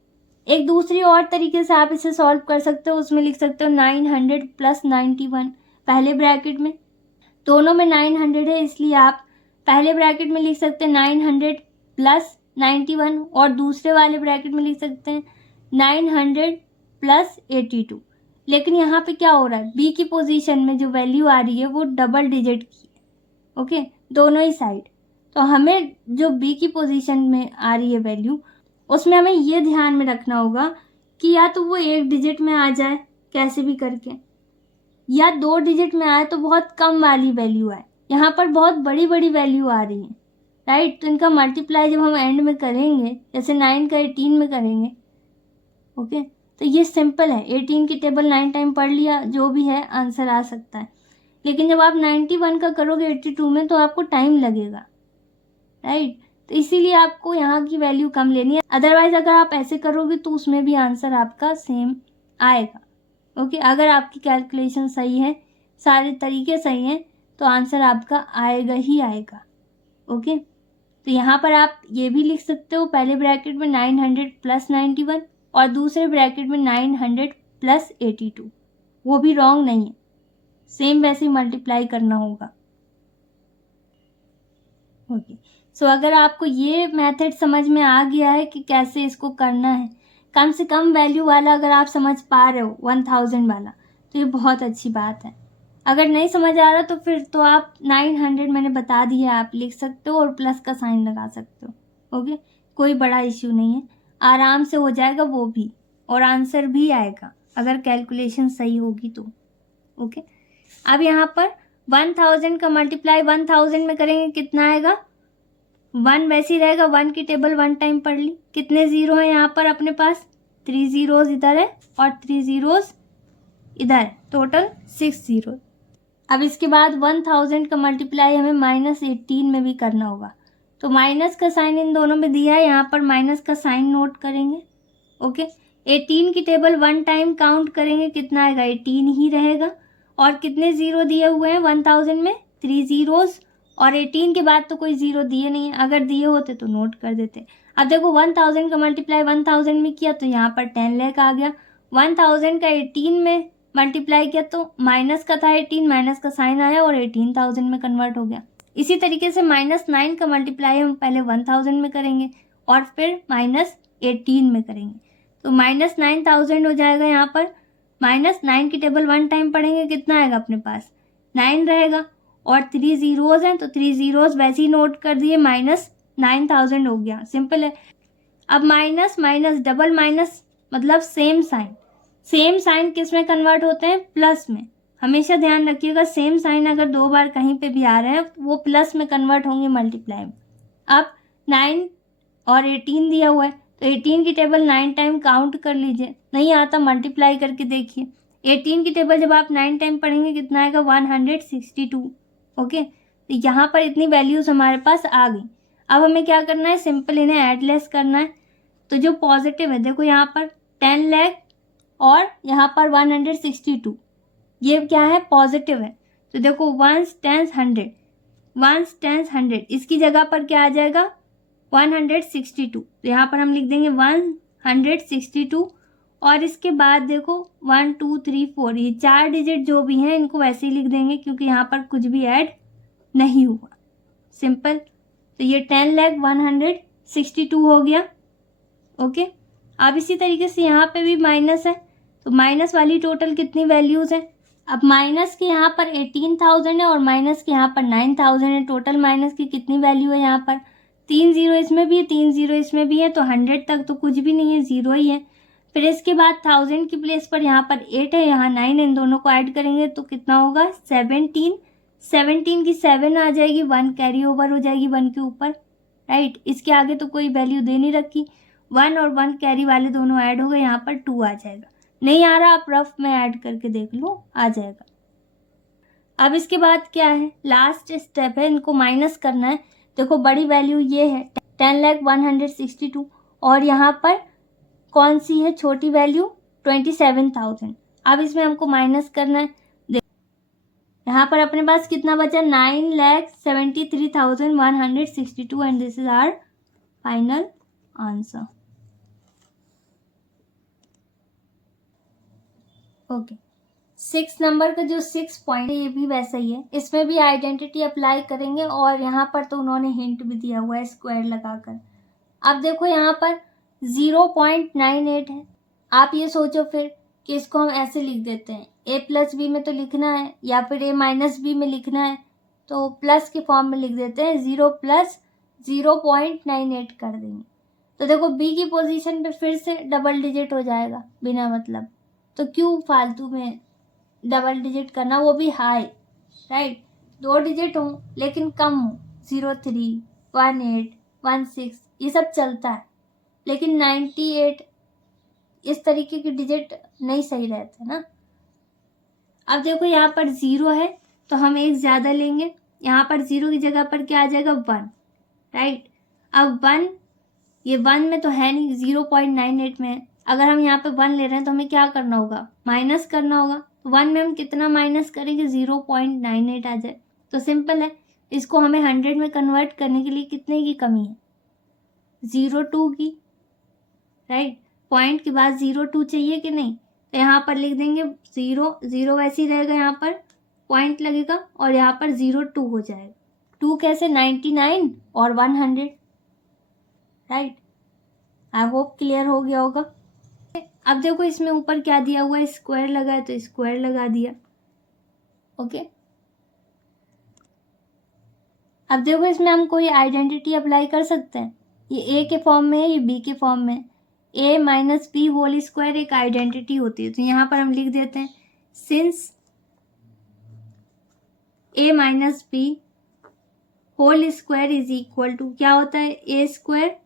एक दूसरी और तरीके से आप इसे सॉल्व कर सकते हो, उसमें लिख सकते हो 900 प्लस 91 पहले ब्रैकेट में, दोनों में 900 है इसलिए आप पहले ब्रैकेट में लिख सकते हैं 900 प्लस 91 और दूसरे वाले ब्रैकेट में लिख सकते हैं 900 प्लस 82। लेकिन यहाँ पे क्या हो रहा है? बी की पोजीशन में जो वैल्यू आ रही है वो डबल डिजिट की है, ओके, दोनों ही साइड। तो हमें जो बी की पोजीशन में आ रही है वैल्यू, उसमें हमें ये ध्यान में रखना होगा कि या तो वो 1 डिजिट में आ जाए कैसे भी करके, या 2 डिजिट में आए तो बहुत कम वाली वैल्यू आए। यहाँ पर बहुत बड़ी बड़ी वैल्यू आ रही है, राइट। तो इनका मल्टीप्लाई जब हम एंड में करेंगे, जैसे 9 का 18 में करेंगे, ओके, तो ये सिंपल है। 18 की टेबल 9 टाइम पढ़ लिया, जो भी है आंसर आ सकता है। लेकिन जब आप 91 का करोगे 82 में तो आपको टाइम लगेगा, राइट। तो इसीलिए आपको यहाँ की वैल्यू कम लेनी है। अदरवाइज अगर आप ऐसे करोगे तो उसमें भी आंसर आपका सेम आएगा, ओके। अगर आपकी कैलकुलेशन सही है, सारे तरीके सही हैं, तो आंसर आपका आएगा ही आएगा, ओके। तो यहाँ पर आप ये भी लिख सकते हो, पहले ब्रैकेट में 900 प्लस 91 और दूसरे ब्रैकेट में 900 प्लस 82, वो भी रॉन्ग नहीं है, सेम वैसे ही मल्टीप्लाई करना होगा, ओके। सो अगर आपको ये मेथड समझ में आ गया है कि कैसे इसको करना है, कम से कम वैल्यू वाला अगर आप समझ पा रहे हो 1000 वाला, तो ये बहुत अच्छी बात है। अगर नहीं समझ आ रहा तो फिर तो आप 900 मैंने बता दिया, आप लिख सकते हो और प्लस का साइन लगा सकते हो, ओके। कोई बड़ा इश्यू नहीं है, आराम से हो जाएगा वो भी, और आंसर भी आएगा अगर कैलकुलेशन सही होगी तो, ओके। अब यहाँ पर 1000 का मल्टीप्लाई 1000 में करेंगे, कितना आएगा? 1 वैसे ही रहेगा, 1 की टेबल 1 टाइम पढ़ ली। कितने ज़ीरो हैं यहाँ पर अपने पास? 3 ज़ीरोज़ इधर है और 3 ज़ीरोज़ इधर है, टोटल 6 ज़ीरो। अब इसके बाद 1000 का मल्टीप्लाई हमें -18 में भी करना होगा, तो माइनस का साइन इन दोनों में दिया है, यहाँ पर माइनस का साइन नोट करेंगे, ओके। 18 की टेबल 1 टाइम काउंट करेंगे, कितना आएगा? 18 ही रहेगा। और कितने ज़ीरो दिए हुए हैं 1000 में? 3 ज़ीरोज़, और 18 के बाद तो कोई ज़ीरो दिए नहीं है, अगर दिए होते तो नोट कर देते। अब देखो 1000 का मल्टीप्लाई 1000 में किया तो यहाँ पर 10 लाख आ गया। 1000 का 18 में मल्टीप्लाई किया तो माइनस का था 18, माइनस का साइन आया और 18,000 में कन्वर्ट हो गया। इसी तरीके से -9 का मल्टीप्लाई हम पहले 1000 में करेंगे और फिर -18 में करेंगे, तो -9000 हो जाएगा। यहाँ पर -9 की टेबल 1 टाइम पढ़ेंगे, कितना आएगा अपने पास? 9 रहेगा, और 3 ज़ीरोज़ हैं तो 3 ज़ीरोज़ वैसे ही नोट कर दिए, -9000 हो गया, सिंपल है। अब माइनस माइनस डबल माइनस मतलब सेम साइन किस में कन्वर्ट होते हैं? प्लस में। हमेशा ध्यान रखिएगा, सेम साइन अगर 2 बार कहीं पे भी आ रहे हैं वो प्लस में कन्वर्ट होंगे मल्टीप्लाई में। अब 9 और 18 दिया हुआ है तो 18 की टेबल 9 टाइम काउंट कर लीजिए, नहीं आता मल्टीप्लाई करके देखिए। 18 की टेबल जब आप 9 टाइम पढ़ेंगे कितना आएगा? 162। ओके, तो यहाँ पर इतनी वैल्यूज हमारे पास आ गई। अब हमें क्या करना है? सिंपल इन्हें एडलेस करना है। तो जो पॉजिटिव है देखो यहाँ पर 10 लाख और यहाँ पर 162, ये क्या है? पॉजिटिव है। तो देखो 1s 10s 100, 1s 10s 100, इसकी जगह पर क्या आ जाएगा? 162। तो यहाँ पर हम लिख देंगे 162 और इसके बाद देखो 1 2 3 4, ये 4 डिजिट जो भी हैं इनको वैसे ही लिख देंगे क्योंकि यहाँ पर कुछ भी ऐड नहीं हुआ। सिंपल। तो ये 10,162 हो गया। ओके, अब इसी तरीके से यहाँ पे भी माइनस है तो माइनस वाली टोटल कितनी वैल्यूज है? अब माइनस के यहाँ पर 18,000 है और माइनस के यहाँ पर 9,000 है। टोटल माइनस की कितनी वैल्यू है? यहाँ पर 3 जीरो इसमें भी है, 3 जीरो इसमें भी है, तो 100 तक तो कुछ भी नहीं है, जीरो ही है। फिर इसके बाद 1000 की प्लेस पर यहाँ पर 8 है, यहाँ 9 है, इन दोनों को ऐड करेंगे तो कितना होगा? 17। 17 की 7 आ जाएगी, 1 कैरी ओवर हो जाएगी 1 के ऊपर, राइट। इसके आगे तो कोई वैल्यू दे नहीं रखी, 1 और 1 कैरी वाले दोनों ऐड हो गए, यहाँ पर 2 आ जाएगा। नहीं आ रहा आप रफ में ऐड करके देख लो, आ जाएगा। अब इसके बाद क्या है? लास्ट स्टेप है, इनको माइनस करना है। देखो बड़ी वैल्यू ये है 10,162 और यहाँ पर कौन सी है छोटी वैल्यू? 27,000। अब इसमें हमको माइनस करना है। यहाँ पर अपने पास कितना बचा? 9,73,162 and this is our final answer. Okay, 6 number का जो 6 पॉइंट है ये भी वैसा ही है, इसमें भी आइडेंटिटी अप्लाई करेंगे और यहाँ पर तो उन्होंने हिंट भी दिया हुआ है स्क्वायर लगाकर। अब देखो यहाँ पर 0.98 है। आप ये सोचो फिर कि इसको हम ऐसे लिख देते हैं, a प्लस बी में तो लिखना है या फिर a माइनस बी में लिखना है तो प्लस के फॉर्म में लिख देते हैं, 0 प्लस 0.98 कर देंगे। तो देखो b की पोजीशन पे फिर से डबल डिजिट हो जाएगा बिना मतलब, तो क्यों फालतू में डबल डिजिट करना, वो भी हाई, राइट। 2 डिजिट हो लेकिन कम हो, 03, 18, 16 ये सब चलता है, लेकिन 98 इस तरीके की डिजिट नहीं सही रहता ना। अब देखो यहाँ पर 0 है तो हम एक ज़्यादा लेंगे, यहाँ पर 0 की जगह पर क्या आ जाएगा? 1, राइट। अब 1, ये 1 में तो है नहीं, 0.98 में है। अगर हम यहाँ पे 1 ले रहे हैं तो हमें क्या करना होगा? माइनस करना होगा। 1 में हम कितना माइनस करेंगे? 0.98 आ जाए। तो सिंपल है, इसको हमें 100 में कन्वर्ट करने के लिए कितने की कमी है? 0.2 की, राइट। पॉइंट के बाद 0.2 चाहिए कि नहीं? तो यहाँ पर लिख देंगे 0 वैसे ही रहेगा, यहाँ पर पॉइंट लगेगा और यहाँ पर 0.2 हो जाएगा। 2 कैसे? 99 और 100, राइट। आई होप क्लियर हो गया होगा। अब देखो इसमें ऊपर क्या दिया हुआ है? स्क्वायर लगा है तो स्क्वायर लगा दिया। ओके, अब देखो इसमें हम कोई आइडेंटिटी अप्लाई कर सकते हैं। ये ए के फॉर्म में है, ये बी के फॉर्म में। A minus B whole square एक आइडेंटिटी होती है, तो यहाँ पर हम लिख देते हैं since A minus B whole square is equal to क्या होता है? ए स्क्वायर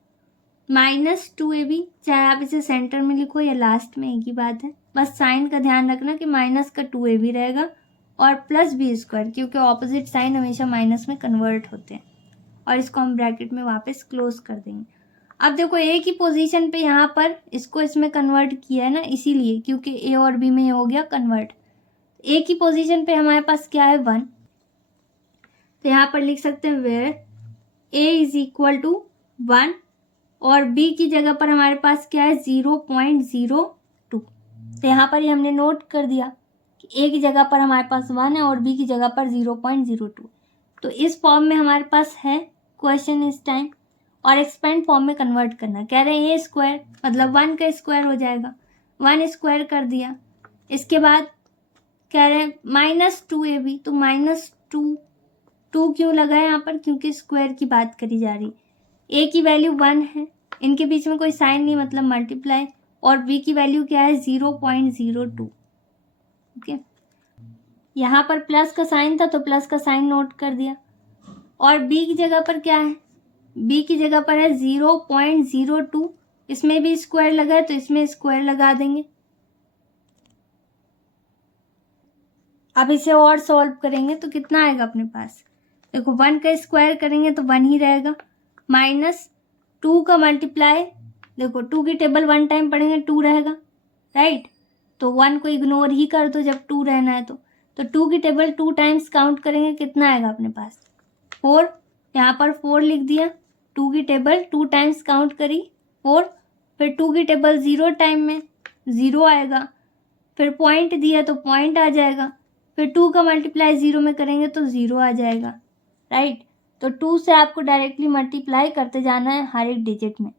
माइनस 2ab, चाहे आप इसे सेंटर में लिखो या लास्ट में, एक ही बात है। बस साइन का ध्यान रखना कि माइनस का 2ab रहेगा और प्लस बी स्क्वायर, क्योंकि ऑपोजिट साइन हमेशा माइनस में कन्वर्ट होते हैं। और इसको हम ब्रैकेट में वापस क्लोज कर देंगे। अब देखो ए की पोजीशन पे यहाँ पर इसको इसमें कन्वर्ट किया है ना, इसीलिए क्योंकि ए और बी में हो गया कन्वर्ट। ए की पोजीशन पे हमारे पास क्या है? 1, तो यहाँ पर लिख सकते हैं where A is equal to 1 और b की जगह पर हमारे पास क्या है? 0.02। तो यहाँ पर ही हमने नोट कर दिया कि a की जगह पर हमारे पास 1 है और b की जगह पर 0.02। तो इस फॉर्म में हमारे पास है क्वेश्चन इस टाइम, और एक्सपेंड फॉर्म में कन्वर्ट करना। कह रहे हैं a स्क्वायर मतलब 1 का स्क्वायर हो जाएगा, 1 स्क्वायर कर दिया। इसके बाद कह रहे हैं -2ab, तो -2 क्यों लगा है यहाँ पर? क्योंकि स्क्वायर की बात करी जा रही। a की वैल्यू 1 है इनके बीच में कोई साइन नहीं, मतलब मल्टीप्लाई। और b की वैल्यू क्या है 0.02। ओके, यहाँ पर प्लस का साइन था तो प्लस का साइन नोट कर दिया। और b की जगह पर क्या है, b की जगह पर है 0.02। इसमें भी स्क्वायर लगा है तो इसमें स्क्वायर लगा देंगे। अब इसे और सॉल्व करेंगे तो कितना आएगा अपने पास, देखो 1 का स्क्वायर करेंगे तो 1 ही रहेगा, माइनस 2 का मल्टीप्लाई, देखो 2 की टेबल 1 टाइम पढ़ेंगे 2 रहेगा, राइट। तो 1 को इग्नोर ही कर दो जब 2 रहना है तो 2 की टेबल 2 टाइम्स काउंट करेंगे, कितना आएगा अपने पास 4। यहाँ पर 4 लिख दिया, 2 की टेबल 2 टाइम्स काउंट करी 4, फिर 2 की टेबल 0 टाइम में 0 आएगा, फिर पॉइंट दिया तो पॉइंट आ जाएगा, फिर 2 का मल्टीप्लाई 0 में करेंगे तो 0 आ जाएगा, राइट। तो 2 से आपको डायरेक्टली मल्टीप्लाई करते जाना है हर एक डिजिट में।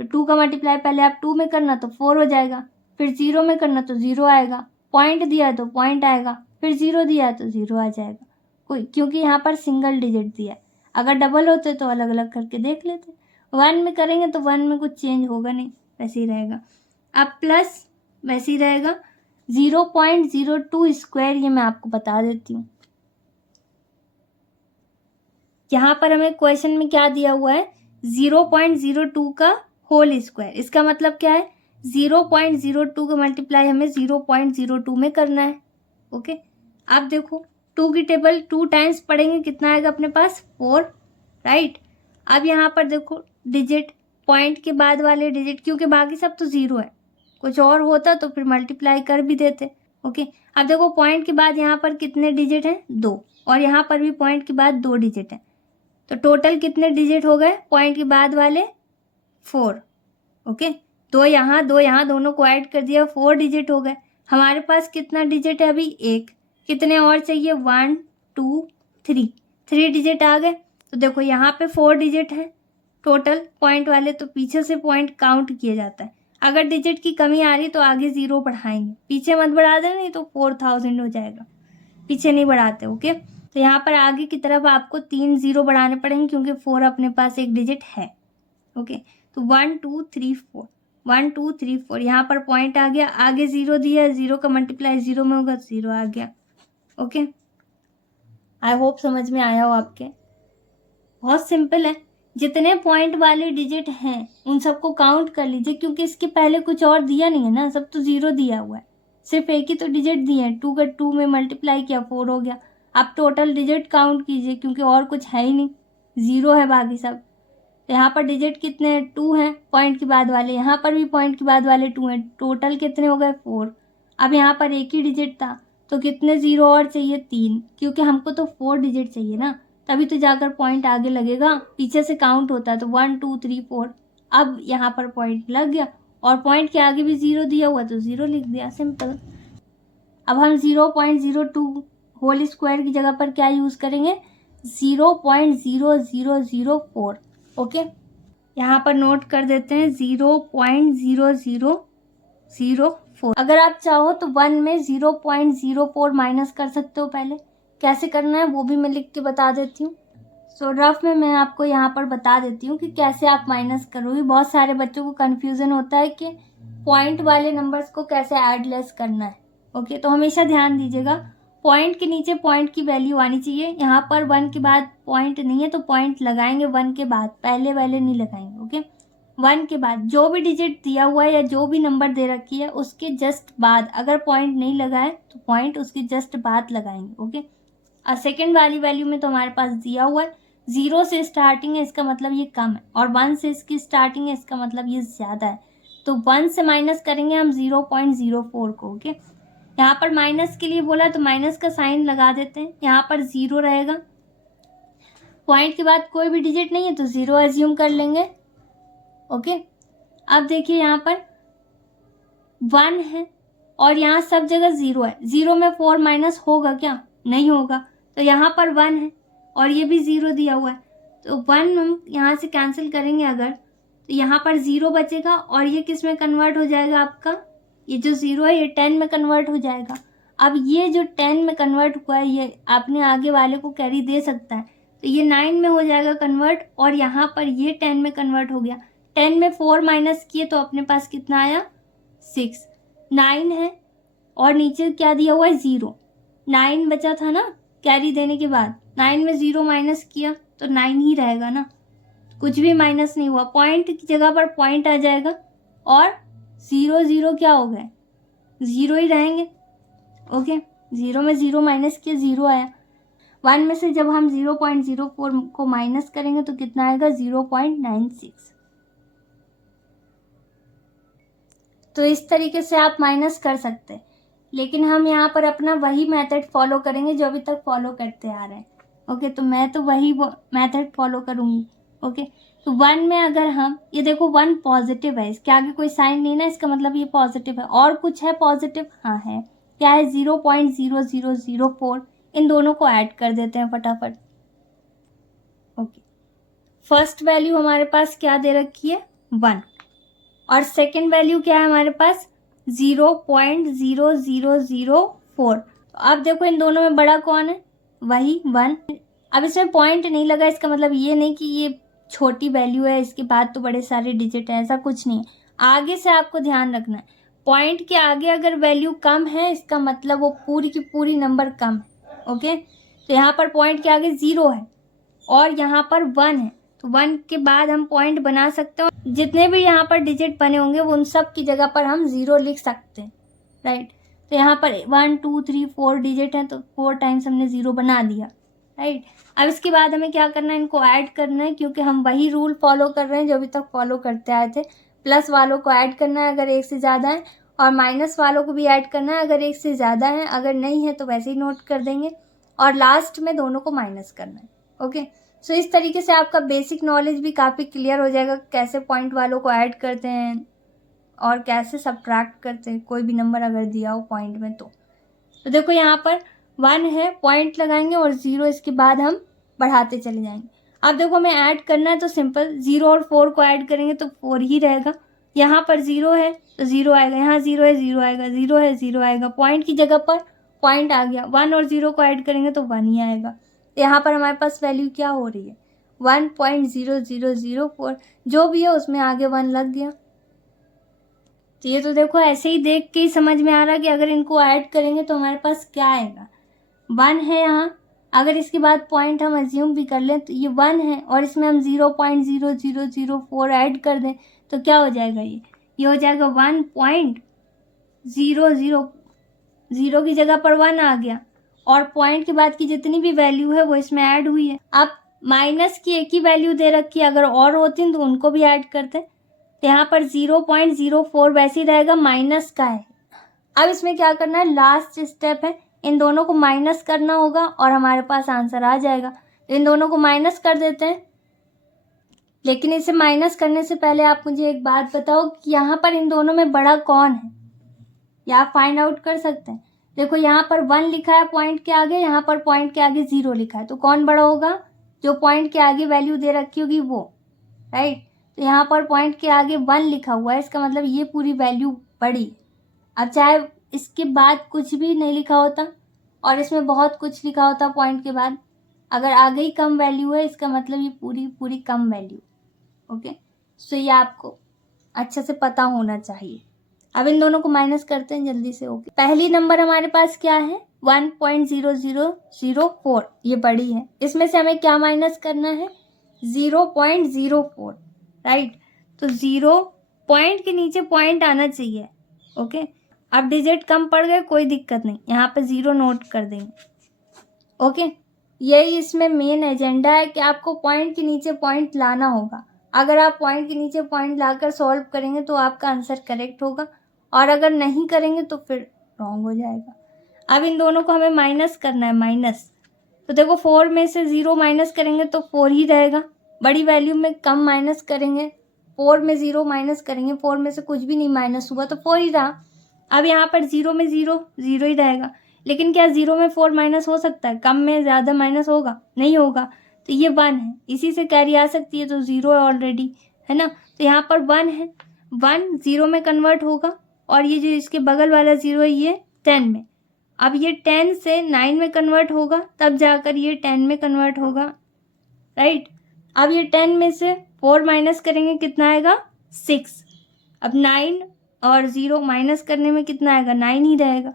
तो 2 का मल्टीप्लाई पहले आप 2 में करना तो 4 हो जाएगा, फिर 0 में करना तो 0 आएगा, पॉइंट दिया है तो पॉइंट आएगा, फिर 0 दिया है तो 0 आ जाएगा। कोई, क्योंकि यहाँ पर सिंगल डिजिट दिया है, अगर डबल होते तो अलग अलग करके देख लेते। 1 में करेंगे तो 1 में कुछ चेंज होगा नहीं, वैसे ही रहेगा। अब प्लस वैसे ही रहेगा 0.02 स्क्वायर, ये मैं आपको बता देती हूँ। यहाँ पर हमें क्वेश्चन में क्या दिया हुआ है 0.02 का होल स्क्वायर। इसका मतलब क्या है 0.02 का मल्टीप्लाई हमें 0.02 में करना है। ओके, आप देखो 2 की टेबल 2 टाइम्स पढ़ेंगे, कितना आएगा अपने पास 4, राइट। अब यहाँ पर देखो डिजिट, पॉइंट के बाद वाले डिजिट, क्योंकि बाकी सब तो 0 है, कुछ और होता तो फिर मल्टीप्लाई कर भी देते। ओके, अब देखो पॉइंट के बाद यहाँ पर कितने डिजिट हैं 2, और यहाँ पर भी पॉइंट के बाद 2 डिजिट हैं, तो टोटल कितने डिजिट हो गए पॉइंट के बाद वाले 4। ओके, 2 यहाँ 2 यहाँ, दोनों को ऐड कर दिया 4 डिजिट हो गए। हमारे पास कितना डिजिट है अभी 1, कितने और चाहिए 1 2 3 डिजिट आ गए। तो देखो यहाँ पे 4 डिजिट है टोटल पॉइंट वाले, तो पीछे से पॉइंट काउंट किया जाता है। अगर डिजिट की कमी आ रही तो आगे 0 बढ़ाएंगे, पीछे मत बढ़ा देना नहीं तो 4000 हो जाएगा, पीछे नहीं बढ़ाते। ओके, तो यहाँ पर आगे की तरफ आपको 3 0 बढ़ाने पड़ेंगे क्योंकि 4 अपने पास एक डिजिट है। ओके, तो 1 2 3 4 1 2 3 4, यहाँ पर पॉइंट आ गया, आगे 0 दिया, 0 का मल्टीप्लाई 0 में होगा, 0 आ गया। ओके, आई होप समझ में आया हो आपके। बहुत सिंपल है, जितने पॉइंट वाले डिजिट हैं उन सबको काउंट कर लीजिए, क्योंकि इसके पहले कुछ और दिया नहीं है ना, सब तो 0 दिया हुआ है, सिर्फ एक ही तो डिजिट दिए हैं। 2 का 2 में मल्टीप्लाई किया 4 हो गया। आप टोटल डिजिट काउंट कीजिए, क्योंकि और कुछ है ही नहीं, 0 है बाकी सब। तो यहाँ पर डिजिट कितने हैं 2 हैं पॉइंट के बाद वाले, यहाँ पर भी पॉइंट के बाद वाले 2 हैं, टोटल कितने हो गए 4। अब यहाँ पर एक ही डिजिट था तो कितने 0 और चाहिए 3, क्योंकि हमको तो 4 डिजिट चाहिए ना, तभी तो जाकर पॉइंट आगे लगेगा, पीछे से काउंट होता है तो 1 2 3 4। अब यहाँ पर पॉइंट लग गया और पॉइंट के आगे भी 0 दिया हुआ तो 0 लिख दिया, सिंपल। अब हम 0.02 होल स्क्वायर की जगह पर क्या यूज़ करेंगे 0.0004। ओके, यहाँ पर नोट कर देते हैं 0.0004। अगर आप चाहो तो 1 में 0.04 माइनस कर सकते हो, पहले कैसे करना है वो भी मैं लिख के बता देती हूँ। सो रफ में मैं आपको यहाँ पर बता देती हूँ कि कैसे आप माइनस करोगे। बहुत सारे बच्चों को कन्फ्यूज़न होता है कि पॉइंट वाले नंबर्स को कैसे ऐड लेस करना है। ओके, तो हमेशा ध्यान दीजिएगा, पॉइंट के नीचे पॉइंट की वैल्यू आनी चाहिए। यहाँ पर 1 के बाद पॉइंट नहीं है तो पॉइंट लगाएंगे 1 के बाद, पहले वाले नहीं लगाएंगे। ओके, 1 के बाद जो भी डिजिट दिया हुआ है या जो भी नंबर दे रखी है उसके जस्ट बाद अगर पॉइंट नहीं लगा है तो पॉइंट उसके जस्ट बाद लगाएंगे। ओके, और सेकेंड वाली वैल्यू में तो हमारे पास दिया हुआ है 0 से स्टार्टिंग है, इसका मतलब ये कम है, और 1 से इसकी स्टार्टिंग है, इसका मतलब ये ज़्यादा है। तो 1 से माइनस करेंगे हम 0.04 को। ओके, यहाँ पर माइनस के लिए बोला तो माइनस का साइन लगा देते हैं, यहाँ पर 0 रहेगा, पॉइंट के बाद कोई भी डिजिट नहीं है तो 0 एज्यूम कर लेंगे। ओके, अब देखिए यहाँ पर 1 है और यहाँ सब जगह 0 है, 0 में 4 माइनस होगा क्या, नहीं होगा, तो यहाँ पर 1 है और ये भी 0 दिया हुआ है, तो 1 हम यहाँ से कैंसिल करेंगे अगर, तो यहाँ पर 0 बचेगा और ये किस में कन्वर्ट हो जाएगा आपका, ये जो 0 है ये 10 में कन्वर्ट हो जाएगा। अब ये जो 10 में कन्वर्ट हुआ है ये आपने आगे वाले को कैरी दे सकता है, तो ये 9 में हो जाएगा कन्वर्ट, और यहाँ पर ये 10 में कन्वर्ट हो गया। 10 में 4 माइनस किए तो अपने पास कितना आया 6। 9 है और नीचे क्या दिया हुआ है 0, 9 बचा था ना कैरी देने के बाद, 9 में 0 माइनस किया तो 9 ही रहेगा ना, कुछ भी माइनस नहीं हुआ, पॉइंट की जगह पर पॉइंट आ जाएगा और 0 0 क्या हो गए 0 ही रहेंगे। ओके, 0 में 0 माइनस किया 0 आया। 1 में से जब हम 0.04 को माइनस करेंगे तो कितना आएगा 0.96। तो इस तरीके से आप माइनस कर सकते हैं, लेकिन हम यहाँ पर अपना वही मेथड फॉलो करेंगे जो अभी तक फॉलो करते आ रहे हैं। ओके, तो मैं तो वही मेथड फॉलो करूँगी। ओके, तो 1 में अगर हम ये देखो 1 पॉजिटिव है, इसके आगे कोई साइन नहीं ना, इसका मतलब ये पॉजिटिव है। और कुछ है पॉजिटिव? हाँ है। क्या है 0.0004। इन दोनों को ऐड कर देते हैं फटाफट। ओके, फर्स्ट वैल्यू हमारे पास क्या दे रखी है 1 और सेकेंड वैल्यू क्या है हमारे पास 0.0004। तो अब देखो इन दोनों में बड़ा कौन है, वही 1। अब इसमें पॉइंट नहीं लगा, इसका मतलब ये नहीं कि ये छोटी वैल्यू है इसके बाद तो बड़े सारे डिजिट हैं, ऐसा कुछ नहीं है। आगे से आपको ध्यान रखना है, पॉइंट के आगे अगर वैल्यू कम है इसका मतलब वो पूरी की पूरी नंबर कम है। ओके, तो यहाँ पर पॉइंट के आगे 0 है और यहाँ पर 1 है, तो 1 के बाद हम पॉइंट बना सकते हैं। जितने भी यहाँ पर डिजिट बने होंगे वो उन सब की जगह पर हम 0 लिख सकते हैं, राइट। तो यहाँ पर 1 2 3 4 डिजिट हैं तो 4 टाइम्स हमने 0 बना दिया, राइट। अब इसके बाद हमें क्या करना है, इनको ऐड करना है, क्योंकि हम वही रूल फॉलो कर रहे हैं जो अभी तक फॉलो करते आए थे। प्लस वालों को ऐड करना है अगर 1 से ज़्यादा है, और माइनस वालों को भी ऐड करना है अगर 1 से ज़्यादा है, अगर नहीं है तो वैसे ही नोट कर देंगे, और लास्ट में दोनों को माइनस करना है। ओके, सो इस तरीके से आपका बेसिक नॉलेज भी काफ़ी क्लियर हो जाएगा, कैसे पॉइंट वालों को ऐड करते हैं और कैसे सब्ट्रैक्ट करते हैं कोई भी नंबर अगर दिया हो पॉइंट में। तो देखो यहाँ पर 1 है, पॉइंट लगाएंगे और 0 इसके बाद हम बढ़ाते चले जाएंगे। अब देखो हमें ऐड करना है तो सिंपल 0 और 4 को ऐड करेंगे तो 4 ही रहेगा। यहाँ पर 0 है तो 0 आएगा, यहाँ 0 है 0 आएगा, 0 है 0 आएगा, पॉइंट की जगह पर पॉइंट आ गया। 1 और 0 को ऐड करेंगे तो 1 ही आएगा। यहाँ पर हमारे पास वैल्यू क्या हो रही है 1.0004, जो भी है उसमें आगे 1 लग गया। तो ये तो देखो ऐसे ही देख के ही समझ में आ रहा है कि अगर इनको ऐड करेंगे तो हमारे पास क्या आएगा 1 है यहाँ, अगर इसके बाद पॉइंट हम अज्यूम भी कर लें तो ये 1 है और इसमें हम 0.0004 ऐड कर दें तो क्या हो जाएगा, ये हो जाएगा 1.00। 0 की जगह पर 1 आ गया और पॉइंट के बाद की जितनी भी वैल्यू है वो इसमें ऐड हुई है। अब माइनस की एक ही वैल्यू दे रखी है, अगर और होती तो उनको भी ऐड करते। तो यहाँ पर 0.04 वैसे ही रहेगा, माइनस का है। अब इसमें क्या करना है, लास्ट स्टेप है, इन दोनों को माइनस करना होगा और हमारे पास आंसर आ जाएगा। तो इन दोनों को माइनस कर देते हैं, लेकिन इसे माइनस करने से पहले आप मुझे एक बात बताओ कि यहाँ पर इन दोनों में बड़ा कौन है, या आप फाइंड आउट कर सकते हैं। देखो यहाँ पर 1 लिखा है पॉइंट के आगे, यहाँ पर पॉइंट के आगे 0 लिखा है, तो कौन बड़ा होगा, जो पॉइंट के आगे वैल्यू दे रखी होगी वो, राइट। तो यहाँ पर पॉइंट के आगे 1 लिखा हुआ है, इसका मतलब ये पूरी वैल्यू बड़ी। अब चाहे इसके बाद कुछ भी नहीं लिखा होता और इसमें बहुत कुछ लिखा होता पॉइंट के बाद, अगर आगे ही कम वैल्यू है इसका मतलब ये पूरी पूरी कम वैल्यू। ओके, सो ये आपको अच्छे से पता होना चाहिए। अब इन दोनों को माइनस करते हैं जल्दी से। ओके, पहली नंबर हमारे पास क्या है 1.0004, ये बड़ी है, इसमें से हमें क्या माइनस करना है 0.04, राइट। तो 0 पॉइंट के नीचे पॉइंट आना चाहिए। ओके, अब डिजिट कम पड़ गए कोई दिक्कत नहीं, यहाँ पे 0 नोट कर देंगे। ओके, यही इसमें मेन एजेंडा है कि आपको पॉइंट के नीचे पॉइंट लाना होगा। अगर आप पॉइंट के नीचे पॉइंट लाकर सॉल्व करेंगे तो आपका आंसर करेक्ट होगा, और अगर नहीं करेंगे तो फिर रॉन्ग हो जाएगा। अब इन दोनों को हमें माइनस करना है, माइनस। तो देखो 4 में से 0 माइनस करेंगे तो 4 ही रहेगा, बड़ी वैल्यू में कम माइनस करेंगे, 4 में 0 माइनस करेंगे, 4 में से कुछ भी नहीं माइनस हुआ तो 4 ही रहा। अब यहाँ पर 0 में 0 0 ही रहेगा, लेकिन क्या 0 में 4 माइनस हो सकता है, कम में ज़्यादा माइनस होगा, नहीं होगा। तो ये 1 है, इसी से कैरी आ सकती है, तो 0 है ऑलरेडी, है ना। तो यहाँ पर 1 है, 1 0 में कन्वर्ट होगा, और ये जो इसके बगल वाला 0 है ये 10 में। अब ये 10 से 9 में कन्वर्ट होगा, तब जाकर ये 10 में कन्वर्ट होगा, राइट। अब ये 10 में से 4 माइनस करेंगे कितना आएगा 6। अब 9 और 0 माइनस करने में कितना आएगा 9 ही रहेगा,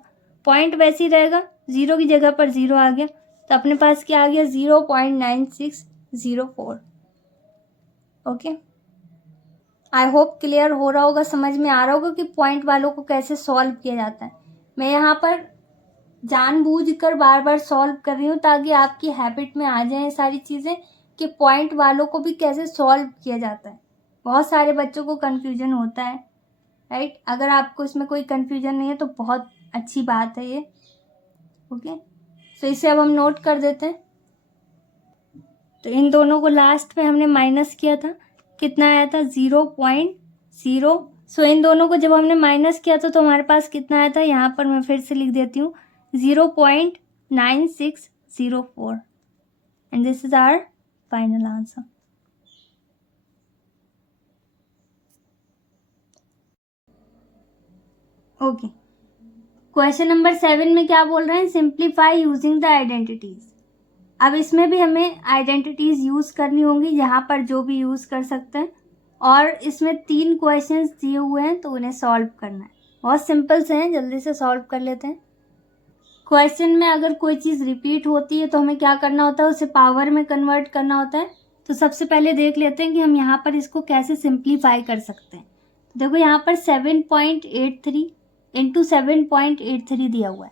पॉइंट वैसे ही रहेगा, 0 की जगह पर 0 आ गया, तो अपने पास क्या आ गया 0.9604। ओके, आई होप क्लियर हो रहा होगा, समझ में आ रहा होगा कि पॉइंट वालों को कैसे सॉल्व किया जाता है। मैं यहाँ पर जानबूझकर बार बार सॉल्व कर रही हूँ ताकि आपकी हैबिट में आ जाए सारी चीज़ें कि पॉइंट वालों को भी कैसे सॉल्व किया जाता है। बहुत सारे बच्चों को कन्फ्यूजन होता है, राइट। अगर आपको इसमें कोई कन्फ्यूजन नहीं है तो बहुत अच्छी बात है ये। ओके, तो इसे अब हम नोट कर देते हैं। तो इन दोनों को लास्ट में हमने माइनस किया था, कितना आया था 0.0। सो इन दोनों को जब हमने माइनस किया था तो हमारे पास कितना आया था, यहाँ पर मैं फिर से लिख देती हूँ 0.9604 and this is our final answer. Okay, question number 7 में क्या बोल रहे हैं, सिंप्लीफाई यूजिंग द आइडेंटिटीज। अब इसमें भी हमें आइडेंटिटीज यूज करनी होंगी, यहाँ पर जो भी यूज कर सकते हैं, और इसमें 3 क्वेश्चंस दिए हुए हैं तो उन्हें सॉल्व करना है। बहुत सिंपल से हैं, जल्दी से सॉल्व कर लेते हैं। क्वेश्चन में अगर कोई चीज़ रिपीट होती है तो हमें क्या करना होता है, उसे पावर में कन्वर्ट करना होता है। तो सबसे पहले देख लेते हैं कि हम यहाँ पर इसको कैसे सिंप्लीफाई कर सकते हैं। देखो यहाँ पर 7.83 इंटू 7.83 दिया हुआ है,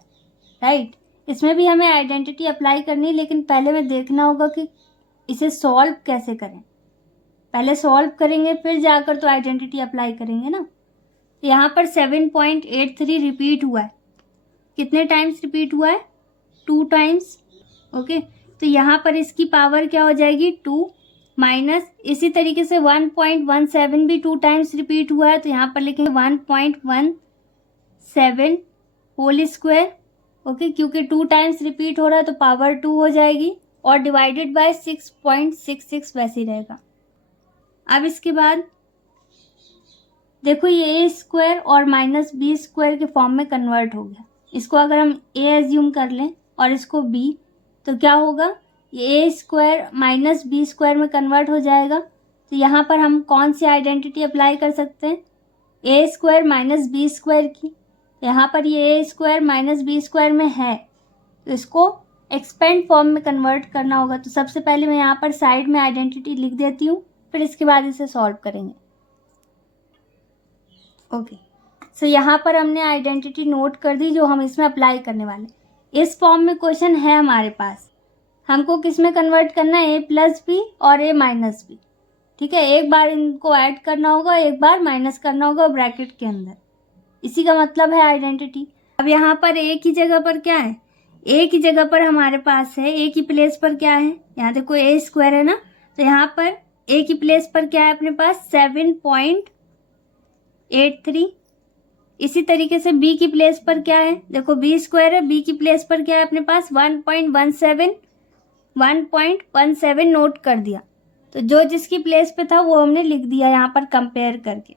राइट। इसमें भी हमें आइडेंटिटी अप्लाई करनी है, लेकिन पहले हमें देखना होगा कि इसे सॉल्व कैसे करें। पहले सॉल्व करेंगे फिर जाकर तो आइडेंटिटी अप्लाई करेंगे ना। यहाँ पर 7.83 रिपीट हुआ है, कितने टाइम्स रिपीट हुआ है 2 टाइम्स। ओके, तो यहाँ पर इसकी पावर क्या हो जाएगी 2 माइनस, इसी तरीके से 1.17 भी 2 टाइम्स रिपीट हुआ है, तो यहाँ पर लिखेंगे 1.17 होल स्क्वायर। ओके, क्योंकि 2 टाइम्स रिपीट हो रहा है तो पावर 2 हो जाएगी, और डिवाइडेड बाय 6.66 वैसे ही रहेगा। अब इसके बाद देखो ये ए स्क्वायर और माइनस बी स्क्वायर के फॉर्म में कन्वर्ट हो गया। इसको अगर हम ए एज्यूम कर लें और इसको बी, तो क्या होगा, ये ए स्क्वायर माइनस बी स्क्वायर में कन्वर्ट हो जाएगा। तो यहाँ पर हम कौन सी आइडेंटिटी अप्लाई कर सकते हैं, ए स्क्वायर माइनस बी स्क्वायर की। यहाँ पर ये ए स्क्वायर माइनस बी स्क्वायर में है, तो इसको एक्सपेंड फॉर्म में कन्वर्ट करना होगा। तो सबसे पहले मैं यहाँ पर साइड में आइडेंटिटी लिख देती हूँ, फिर इसके बाद इसे सॉल्व करेंगे। ओके, सो यहाँ पर हमने आइडेंटिटी नोट कर दी जो हम इसमें अप्लाई करने वाले। इस फॉर्म में क्वेश्चन है हमारे पास, हमको किस में कन्वर्ट करना है, ए प्लस बी और ए माइनस बी। ठीक है, एक बार इनको ऐड करना होगा, एक बार माइनस करना होगा ब्रैकेट के अंदर, इसी का मतलब है आइडेंटिटी। अब यहाँ पर ए की जगह पर क्या है, ए की जगह पर हमारे पास है, ए की प्लेस पर क्या है, यहाँ देखो ए स्क्वायर है ना, तो यहाँ पर ए की प्लेस पर क्या है अपने पास 7.83। इसी तरीके से बी की प्लेस पर क्या है, देखो बी स्क्वायर है, बी की प्लेस पर क्या है अपने पास 1.17 नोट कर दिया। तो जो जिसकी प्लेस पे था वो हमने लिख दिया यहाँ पर कंपेयर करके।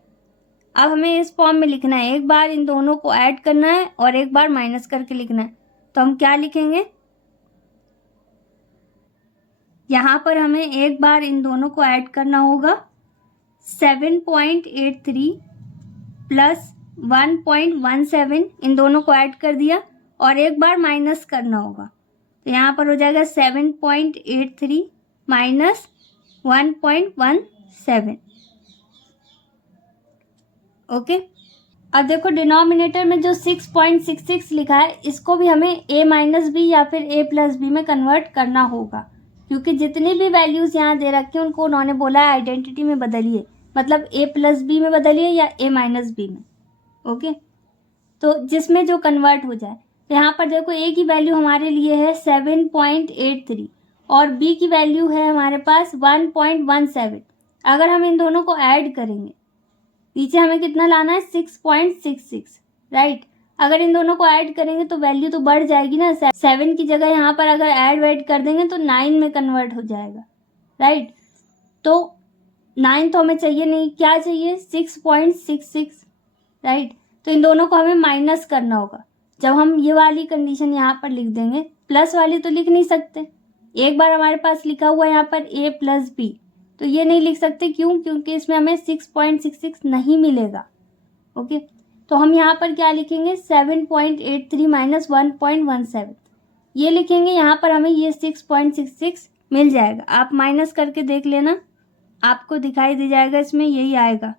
अब हमें इस फॉर्म में लिखना है, एक बार इन दोनों को ऐड करना है और एक बार माइनस करके लिखना है। तो हम क्या लिखेंगे, यहाँ पर हमें एक बार इन दोनों को ऐड करना होगा 7.83 प्लस 1.17, इन दोनों को ऐड कर दिया, और एक बार माइनस करना होगा। तो यहाँ पर हो जाएगा 7.83 माइनस 1.17। ओके, अब देखो डिनोमिनेटर में जो 6.66 लिखा है, इसको भी हमें a माइनस बी या फिर a प्लस बी में कन्वर्ट करना होगा, क्योंकि जितनी भी वैल्यूज़ यहाँ दे रखी हैं उनको उन्होंने बोला है आइडेंटिटी में बदलिए, मतलब a प्लस बी में बदलिए या a माइनस बी में। ओके, तो जिसमें जो कन्वर्ट हो जाए। तो यहाँ पर देखो a की वैल्यू हमारे लिए है 7.83 और b की वैल्यू है हमारे पास 1.17। अगर हम इन दोनों को ऐड करेंगे, नीचे हमें कितना लाना है 6.66, राइट। अगर इन दोनों को ऐड करेंगे तो वैल्यू तो बढ़ जाएगी ना, 7 की जगह यहाँ पर अगर ऐड कर देंगे तो 9 में कन्वर्ट हो जाएगा, राइट। तो 9 तो हमें चाहिए नहीं, क्या चाहिए 6.66, राइट। तो इन दोनों को हमें माइनस करना होगा। जब हम ये वाली कंडीशन यहाँ पर लिख देंगे, प्लस वाली तो लिख नहीं सकते, एक बार हमारे पास लिखा हुआ है यहाँ पर a प्लस बी, तो ये नहीं लिख सकते, क्यों? क्योंकि इसमें हमें 6.66 नहीं मिलेगा। ओके, तो हम यहाँ पर क्या लिखेंगे? 7.83 माइनस 1.17 ये लिखेंगे। यहाँ पर हमें ये 6.66 मिल जाएगा। आप माइनस करके देख लेना, आपको दिखाई दे जाएगा, इसमें यही आएगा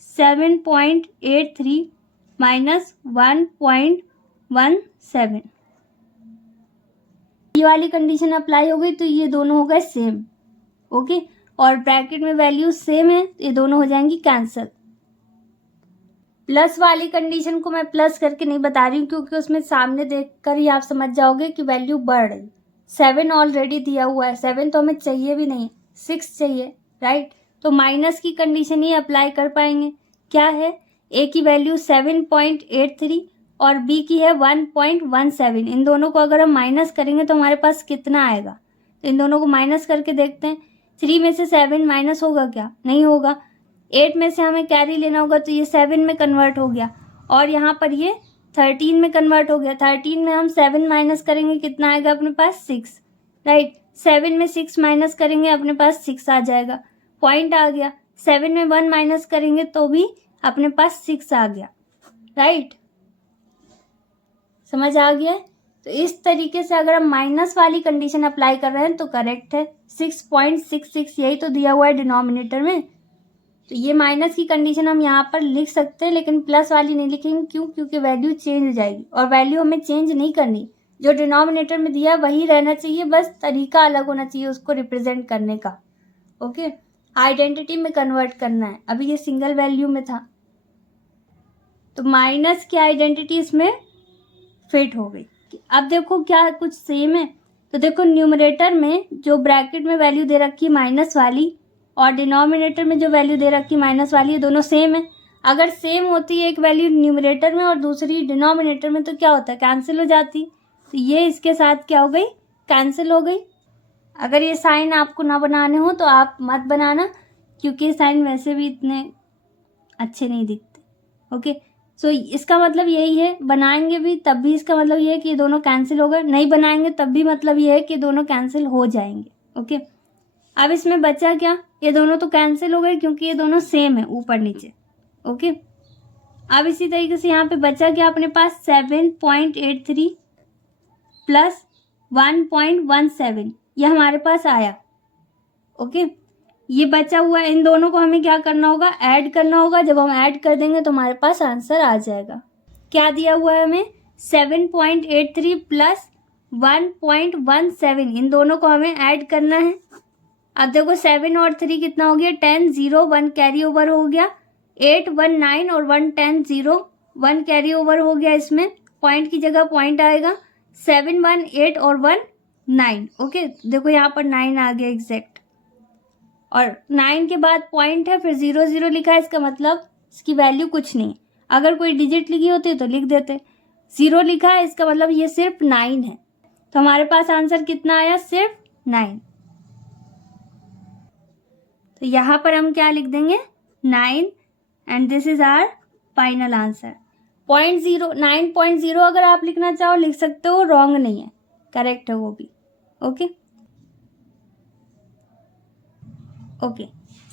7.83 माइनस 1.17। ये वाली कंडीशन अप्लाई हो गई तो ये दोनों हो गए सेम। ओके, और ब्रैकेट में वैल्यू सेम है, ये दोनों हो जाएंगी कैंसिल। प्लस वाली कंडीशन को मैं प्लस करके नहीं बता रही हूँ, क्योंकि उसमें सामने देखकर ही आप समझ जाओगे कि वैल्यू बढ़ रही। 7 ऑलरेडी दिया हुआ है, 7 तो हमें चाहिए भी नहीं, 6 चाहिए, राइट? तो माइनस की कंडीशन ही अप्लाई कर पाएंगे। क्या है? ए की वैल्यू 7.83 और बी की है 1.17। इन दोनों को अगर हम माइनस करेंगे तो हमारे पास कितना आएगा? तो इन दोनों को माइनस करके देखते हैं। 3 में से 7 माइनस होगा क्या? नहीं होगा। 8 में से हमें कैरी लेना होगा, तो ये 7 में कन्वर्ट हो गया, और यहाँ पर ये 13 में कन्वर्ट हो गया। 13 में हम 7 माइनस करेंगे, कितना आएगा अपने पास? 6, राइट? 7 में 6 माइनस करेंगे, अपने पास 6 आ जाएगा, पॉइंट आ गया। 7 में 1 माइनस करेंगे तो भी अपने पास 6 आ गया, राइट? समझ आ गया? तो इस तरीके से अगर हम माइनस वाली कंडीशन अप्लाई कर रहे हैं तो करेक्ट है। 6.66 यही तो दिया हुआ है डिनोमिनेटर में, तो ये माइनस की कंडीशन हम यहाँ पर लिख सकते हैं, लेकिन प्लस वाली नहीं लिखेंगे। क्यों? क्योंकि वैल्यू चेंज हो जाएगी, और वैल्यू हमें चेंज नहीं करनी। जो डिनोमिनेटर में दिया वही रहना चाहिए, बस तरीका अलग होना चाहिए उसको रिप्रेजेंट करने का। ओके, आइडेंटिटी में कन्वर्ट करना है। अभी ये सिंगल वैल्यू में था, तो माइनस की आइडेंटिटी इसमें फिट हो गई। अब देखो क्या कुछ सेम है? तो देखो न्यूमरेटर में जो ब्रैकेट में वैल्यू दे रखी है माइनस वाली, और डिनोमिनेटर में जो वैल्यू दे रखी है माइनस वाली, ये दोनों सेम है। अगर सेम होती है एक वैल्यू न्यूमरेटर में और दूसरी डिनोमिनेटर में, तो क्या होता है? कैंसिल हो जाती। तो ये इसके साथ क्या हो गई? कैंसिल हो गई। अगर ये साइन आपको ना बनाने हो तो आप मत बनाना, क्योंकि साइन वैसे भी इतने अच्छे नहीं दिखते। ओके, सो इसका मतलब यही है, बनाएंगे भी तब भी इसका मतलब ये है कि ये दोनों कैंसिल हो गए, नहीं बनाएंगे तब भी मतलब ये है कि दोनों कैंसिल हो जाएंगे। ओके, अब इसमें बचा क्या? ये दोनों तो कैंसिल हो गए क्योंकि ये दोनों सेम है ऊपर नीचे। ओके, अब इसी तरीके से यहाँ पे बचा क्या अपने पास? 7.83 प्लस 1.17 ये हमारे पास आया। ओके, ये बचा हुआ है, इन दोनों को हमें क्या करना होगा? ऐड करना होगा। जब हम ऐड कर देंगे तो हमारे पास आंसर आ जाएगा। क्या दिया हुआ है हमें? 7.83 प्लस 1.17 इन दोनों को हमें ऐड करना है। अब देखो 7 और 3 कितना हो गया? 10, 0, 1 कैरी ओवर हो गया। 8, 1, 9 और 1, 10, 0, 1 कैरी ओवर हो गया। इसमें पॉइंट की जगह पॉइंट आएगा। 7, 1, 8 और 1, 9। ओके, देखो यहाँ पर 9 आ गया एग्जैक्ट, और 9 के बाद पॉइंट है, फिर 0, 0 लिखा है, इसका मतलब इसकी वैल्यू कुछ नहीं। अगर कोई डिजिट लिखी होती तो लिख देते। 0 लिखा है, इसका मतलब ये सिर्फ 9 है। तो हमारे पास आंसर कितना आया? सिर्फ 9। तो यहाँ पर हम क्या लिख देंगे? 9, and this is our final answer. 9.0 अगर आप लिखना चाहो लिख सकते हो, रॉन्ग नहीं है, करेक्ट है वो भी। ओके ओके,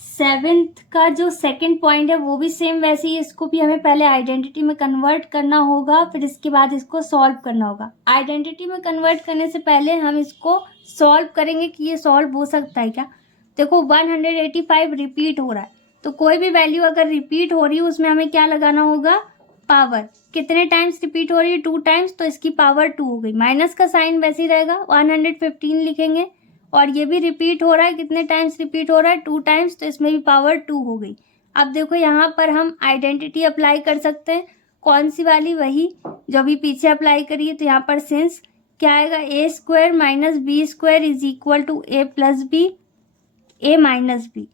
7th का जो सेकंड पॉइंट है वो भी सेम वैसे ही, इसको भी हमें पहले आइडेंटिटी में कन्वर्ट करना होगा, फिर इसके बाद इसको सॉल्व करना होगा। आइडेंटिटी में कन्वर्ट करने से पहले हम इसको सॉल्व करेंगे कि ये सॉल्व हो सकता है क्या। देखो 185 रिपीट हो रहा है, तो कोई भी वैल्यू अगर रिपीट हो रही है उसमें हमें क्या लगाना होगा? पावर। कितने टाइम्स रिपीट हो रही है? 2 टाइम्स, तो इसकी पावर 2 हो गई। माइनस का साइन वैसे ही रहेगा, 115 लिखेंगे, और ये भी रिपीट हो रहा है, कितने टाइम्स रिपीट हो रहा है? 2 टाइम्स, तो इसमें भी पावर 2 हो गई। अब देखो यहाँ पर हम आइडेंटिटी अप्लाई कर सकते हैं। कौन सी वाली? वही जो अभी पीछे अप्लाई करिए। तो यहाँ पर सिंस क्या आएगा? A square minus B square is equal to a plus b, a minus b,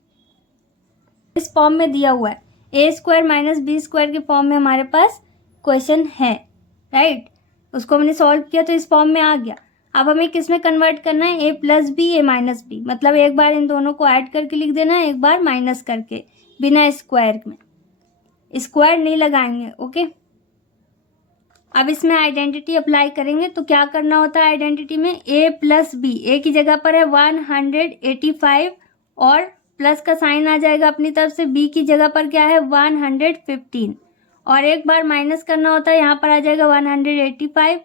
इस फॉर्म में दिया हुआ है। A square minus B square के फॉर्म में हमारे पास क्वेश्चन है, राइट? उसको हमने सॉल्व किया तो इस फॉर्म में आ गया। अब हमें किस में कन्वर्ट करना है? ए plus b, a minus B, मतलब एक बार इन दोनों को ऐड करके लिख देना है, एक बार माइनस करके, बिना स्क्वायर में, स्क्वायर नहीं लगाएंगे। ओके, अब इसमें आइडेंटिटी अप्लाई करेंगे तो क्या करना होता है आइडेंटिटी में? ए प्लस बी, ए की जगह पर है 185 और प्लस का साइन आ जाएगा अपनी तरफ से, b की जगह पर क्या है 115, और एक बार माइनस करना होता है, यहाँ पर आ जाएगा 185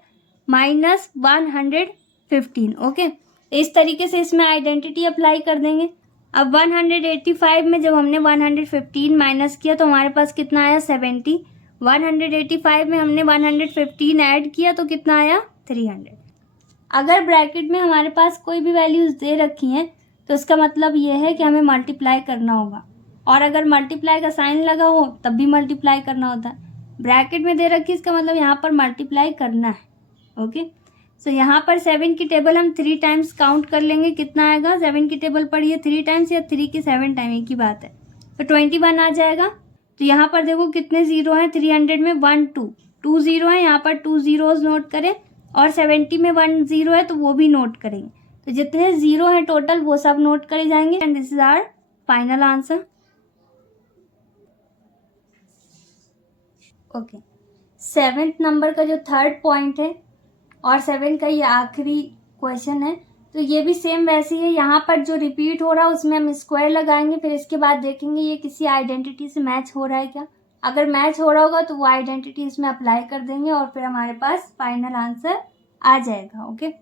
माइनस 115। ओके, इस तरीके से इसमें आइडेंटिटी अप्लाई कर देंगे। अब 185 में जब हमने 115 माइनस किया तो हमारे पास कितना आया 70, 185 में हमने 115 ऐड किया तो कितना आया 300। अगर ब्रैकेट में हमारे पास कोई भी वैल्यूज़ दे रखी हैं तो इसका मतलब ये है कि हमें मल्टीप्लाई करना होगा, और अगर मल्टीप्लाई का साइन लगा हो तब भी मल्टीप्लाई करना होता है। ब्रैकेट में दे रखी इसका मतलब यहाँ पर मल्टीप्लाई करना है। ओके, सो यहाँ पर 7 की टेबल हम 3 टाइम्स काउंट कर लेंगे, कितना आएगा 7 की टेबल पढ़ी है 3 टाइम्स या 3 की 7 टाइम, एक ही बात है, तो 21 आ जाएगा। तो यहाँ पर देखो कितने ज़ीरो हैं 300 में 1 2 ज़ीरो है, यहाँ पर 2 ज़ीरोज़ नोट करें, और 70 में 1 ज़ीरो है तो वो भी नोट करेंगे। तो जितने ज़ीरो हैं टोटल वो सब नोट करे जाएंगे, and this is our final answer. Okay, 7th number का जो 3rd पॉइंट है और 7 का ये आखिरी क्वेश्चन है, तो ये भी सेम वैसे ही है। यहाँ पर जो रिपीट हो रहा है उसमें हम स्क्वायर लगाएंगे, फिर इसके बाद देखेंगे ये किसी आइडेंटिटी से मैच हो रहा है क्या। अगर मैच हो रहा होगा तो वो आइडेंटिटी इसमें अप्लाई कर देंगे और फिर हमारे पास फाइनल आंसर आ जाएगा। ओके,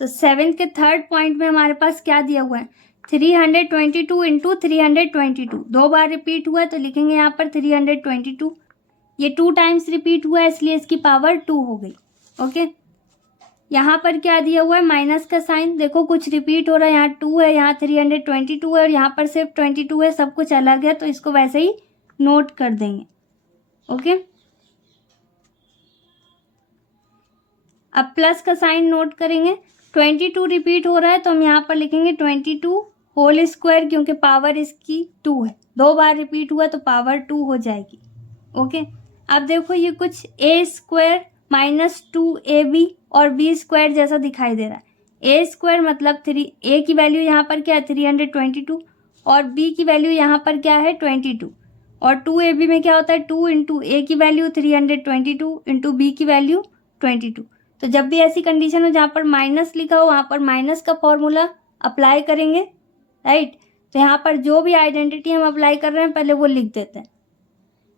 तो 7 के 3rd पॉइंट में हमारे पास क्या दिया हुआ है 322 इंटू 322, 2 बार रिपीट हुआ है तो लिखेंगे यहाँ पर 322। ये 2 टाइम्स रिपीट हुआ है इसलिए इसकी पावर 2 हो गई। ओके, यहाँ पर क्या दिया हुआ है माइनस का साइन, देखो कुछ रिपीट हो रहा है, यहाँ 2 है, यहाँ 322 है और यहाँ पर सिर्फ 22 है, सब कुछ अलग है तो इसको वैसे ही नोट कर देंगे। ओके, अब प्लस का साइन नोट करेंगे, 22 रिपीट हो रहा है तो हम यहाँ पर लिखेंगे 22 होल स्क्वायर, क्योंकि पावर इसकी 2 है, 2 बार रिपीट हुआ तो पावर 2 हो जाएगी। ओके, अब देखो ये कुछ a स्क्वायर माइनस 2ab और b स्क्वायर जैसा दिखाई दे रहा है। a स्क्वायर मतलब 3, a की वैल्यू यहाँ पर क्या है 322 और b की वैल्यू यहाँ पर क्या है 22, और 2ab में क्या होता है 2 इंटू a की वैल्यू 322 इंटू b की वैल्यू 22। तो जब भी ऐसी कंडीशन हो जहाँ पर माइनस लिखा हो वहाँ पर माइनस का फॉर्मूला अप्लाई करेंगे, राइट। तो यहाँ पर जो भी आइडेंटिटी हम अप्लाई कर रहे हैं पहले वो लिख देते हैं।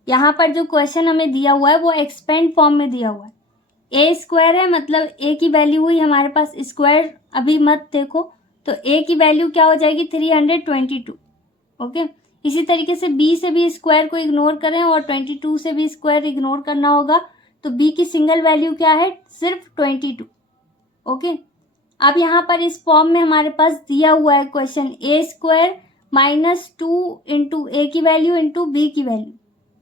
यहाँ पर जो क्वेश्चन हमें दिया हुआ है वो एक्सपेंड फॉर्म में दिया हुआ है। ए स्क्वायर है मतलब ए की वैल्यू हुई हमारे पास स्क्वायर, अभी मत देखो, तो ए की वैल्यू क्या हो जाएगी 322। ओके, इसी तरीके से बी से भी स्क्वायर को इग्नोर करें और 22 से भी स्क्वायर इग्नोर करना होगा, तो बी की सिंगल वैल्यू क्या है सिर्फ 22। ओके, अब यहाँ पर इस फॉर्म में हमारे पास दिया हुआ है क्वेश्चन ए स्क्वायर माइनस 2 इंटू ए की वैल्यू इंटू बी की वैल्यू,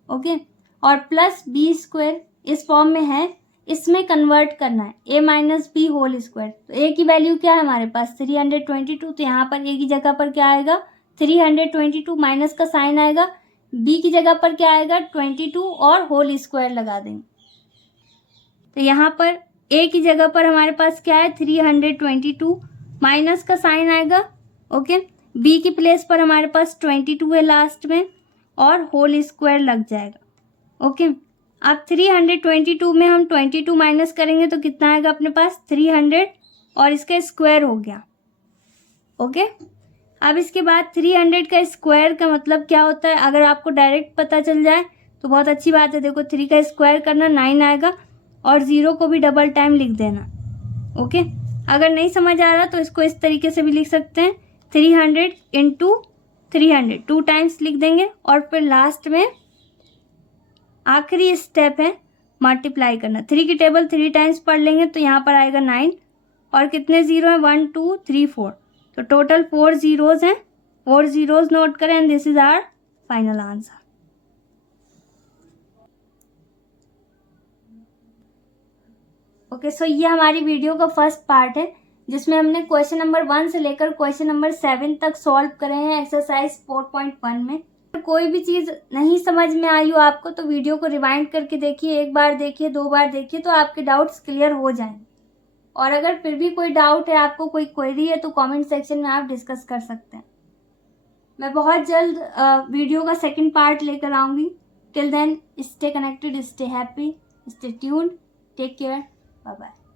ओके, और प्लस बी स्क्वायर इस फॉर्म में है, इसमें कन्वर्ट करना है ए माइनस बी होल स्क्वायर। तो ए की वैल्यू क्या है हमारे पास 322, तो यहाँ पर ए की जगह पर क्या आएगा 322, माइनस का साइन आएगा, बी की जगह पर क्या आएगा 22 और होल स्क्वायर लगा देंगे। तो यहाँ पर ए की जगह पर हमारे पास क्या है 322, माइनस का साइन आएगा, ओके, बी की प्लेस पर हमारे पास 22 है लास्ट में और होल स्क्वायर लग जाएगा। ओके, अब 322 में हम 22 माइनस करेंगे तो कितना आएगा अपने पास 300 और इसका स्क्वायर हो गया। ओके, अब इसके बाद 300 का स्क्वायर का मतलब क्या होता है अगर आपको डायरेक्ट पता चल जाए तो बहुत अच्छी बात है। देखो 3 का स्क्वायर करना 9 आएगा और 0 को भी डबल टाइम लिख देना। ओके, अगर नहीं समझ आ रहा तो इसको इस तरीके से भी लिख सकते हैं 300 इंटू 300, 2 टाइम्स लिख देंगे और फिर लास्ट में आखिरी स्टेप है मल्टीप्लाई करना। 3 की टेबल 3 टाइम्स पढ़ लेंगे तो यहाँ पर आएगा 9 और कितने ज़ीरो हैं 1 2 3 4, तो टोटल 4 ज़ीरोज़ हैं, 4 ज़ीरोज़ नोट करें and this is our final answer. Okay, so ये हमारी वीडियो का फर्स्ट पार्ट है जिसमें हमने क्वेश्चन नंबर 1 से लेकर क्वेश्चन नंबर 7 तक सॉल्व करे हैं एक्सरसाइज 4.1 में। कोई भी चीज़ नहीं समझ में आई हो आपको तो वीडियो को रिवाइंड करके देखिए, एक बार देखिए, 2 बार देखिए, तो आपके डाउट्स क्लियर हो जाएंगे। और अगर फिर भी कोई डाउट है, आपको कोई क्वेरी है, तो कमेंट सेक्शन में आप डिस्कस कर सकते हैं। मैं बहुत जल्द वीडियो का सेकंड पार्ट लेकर आऊँगी। Till then stay connected, stay happy, stay tuned, take care, bye bye.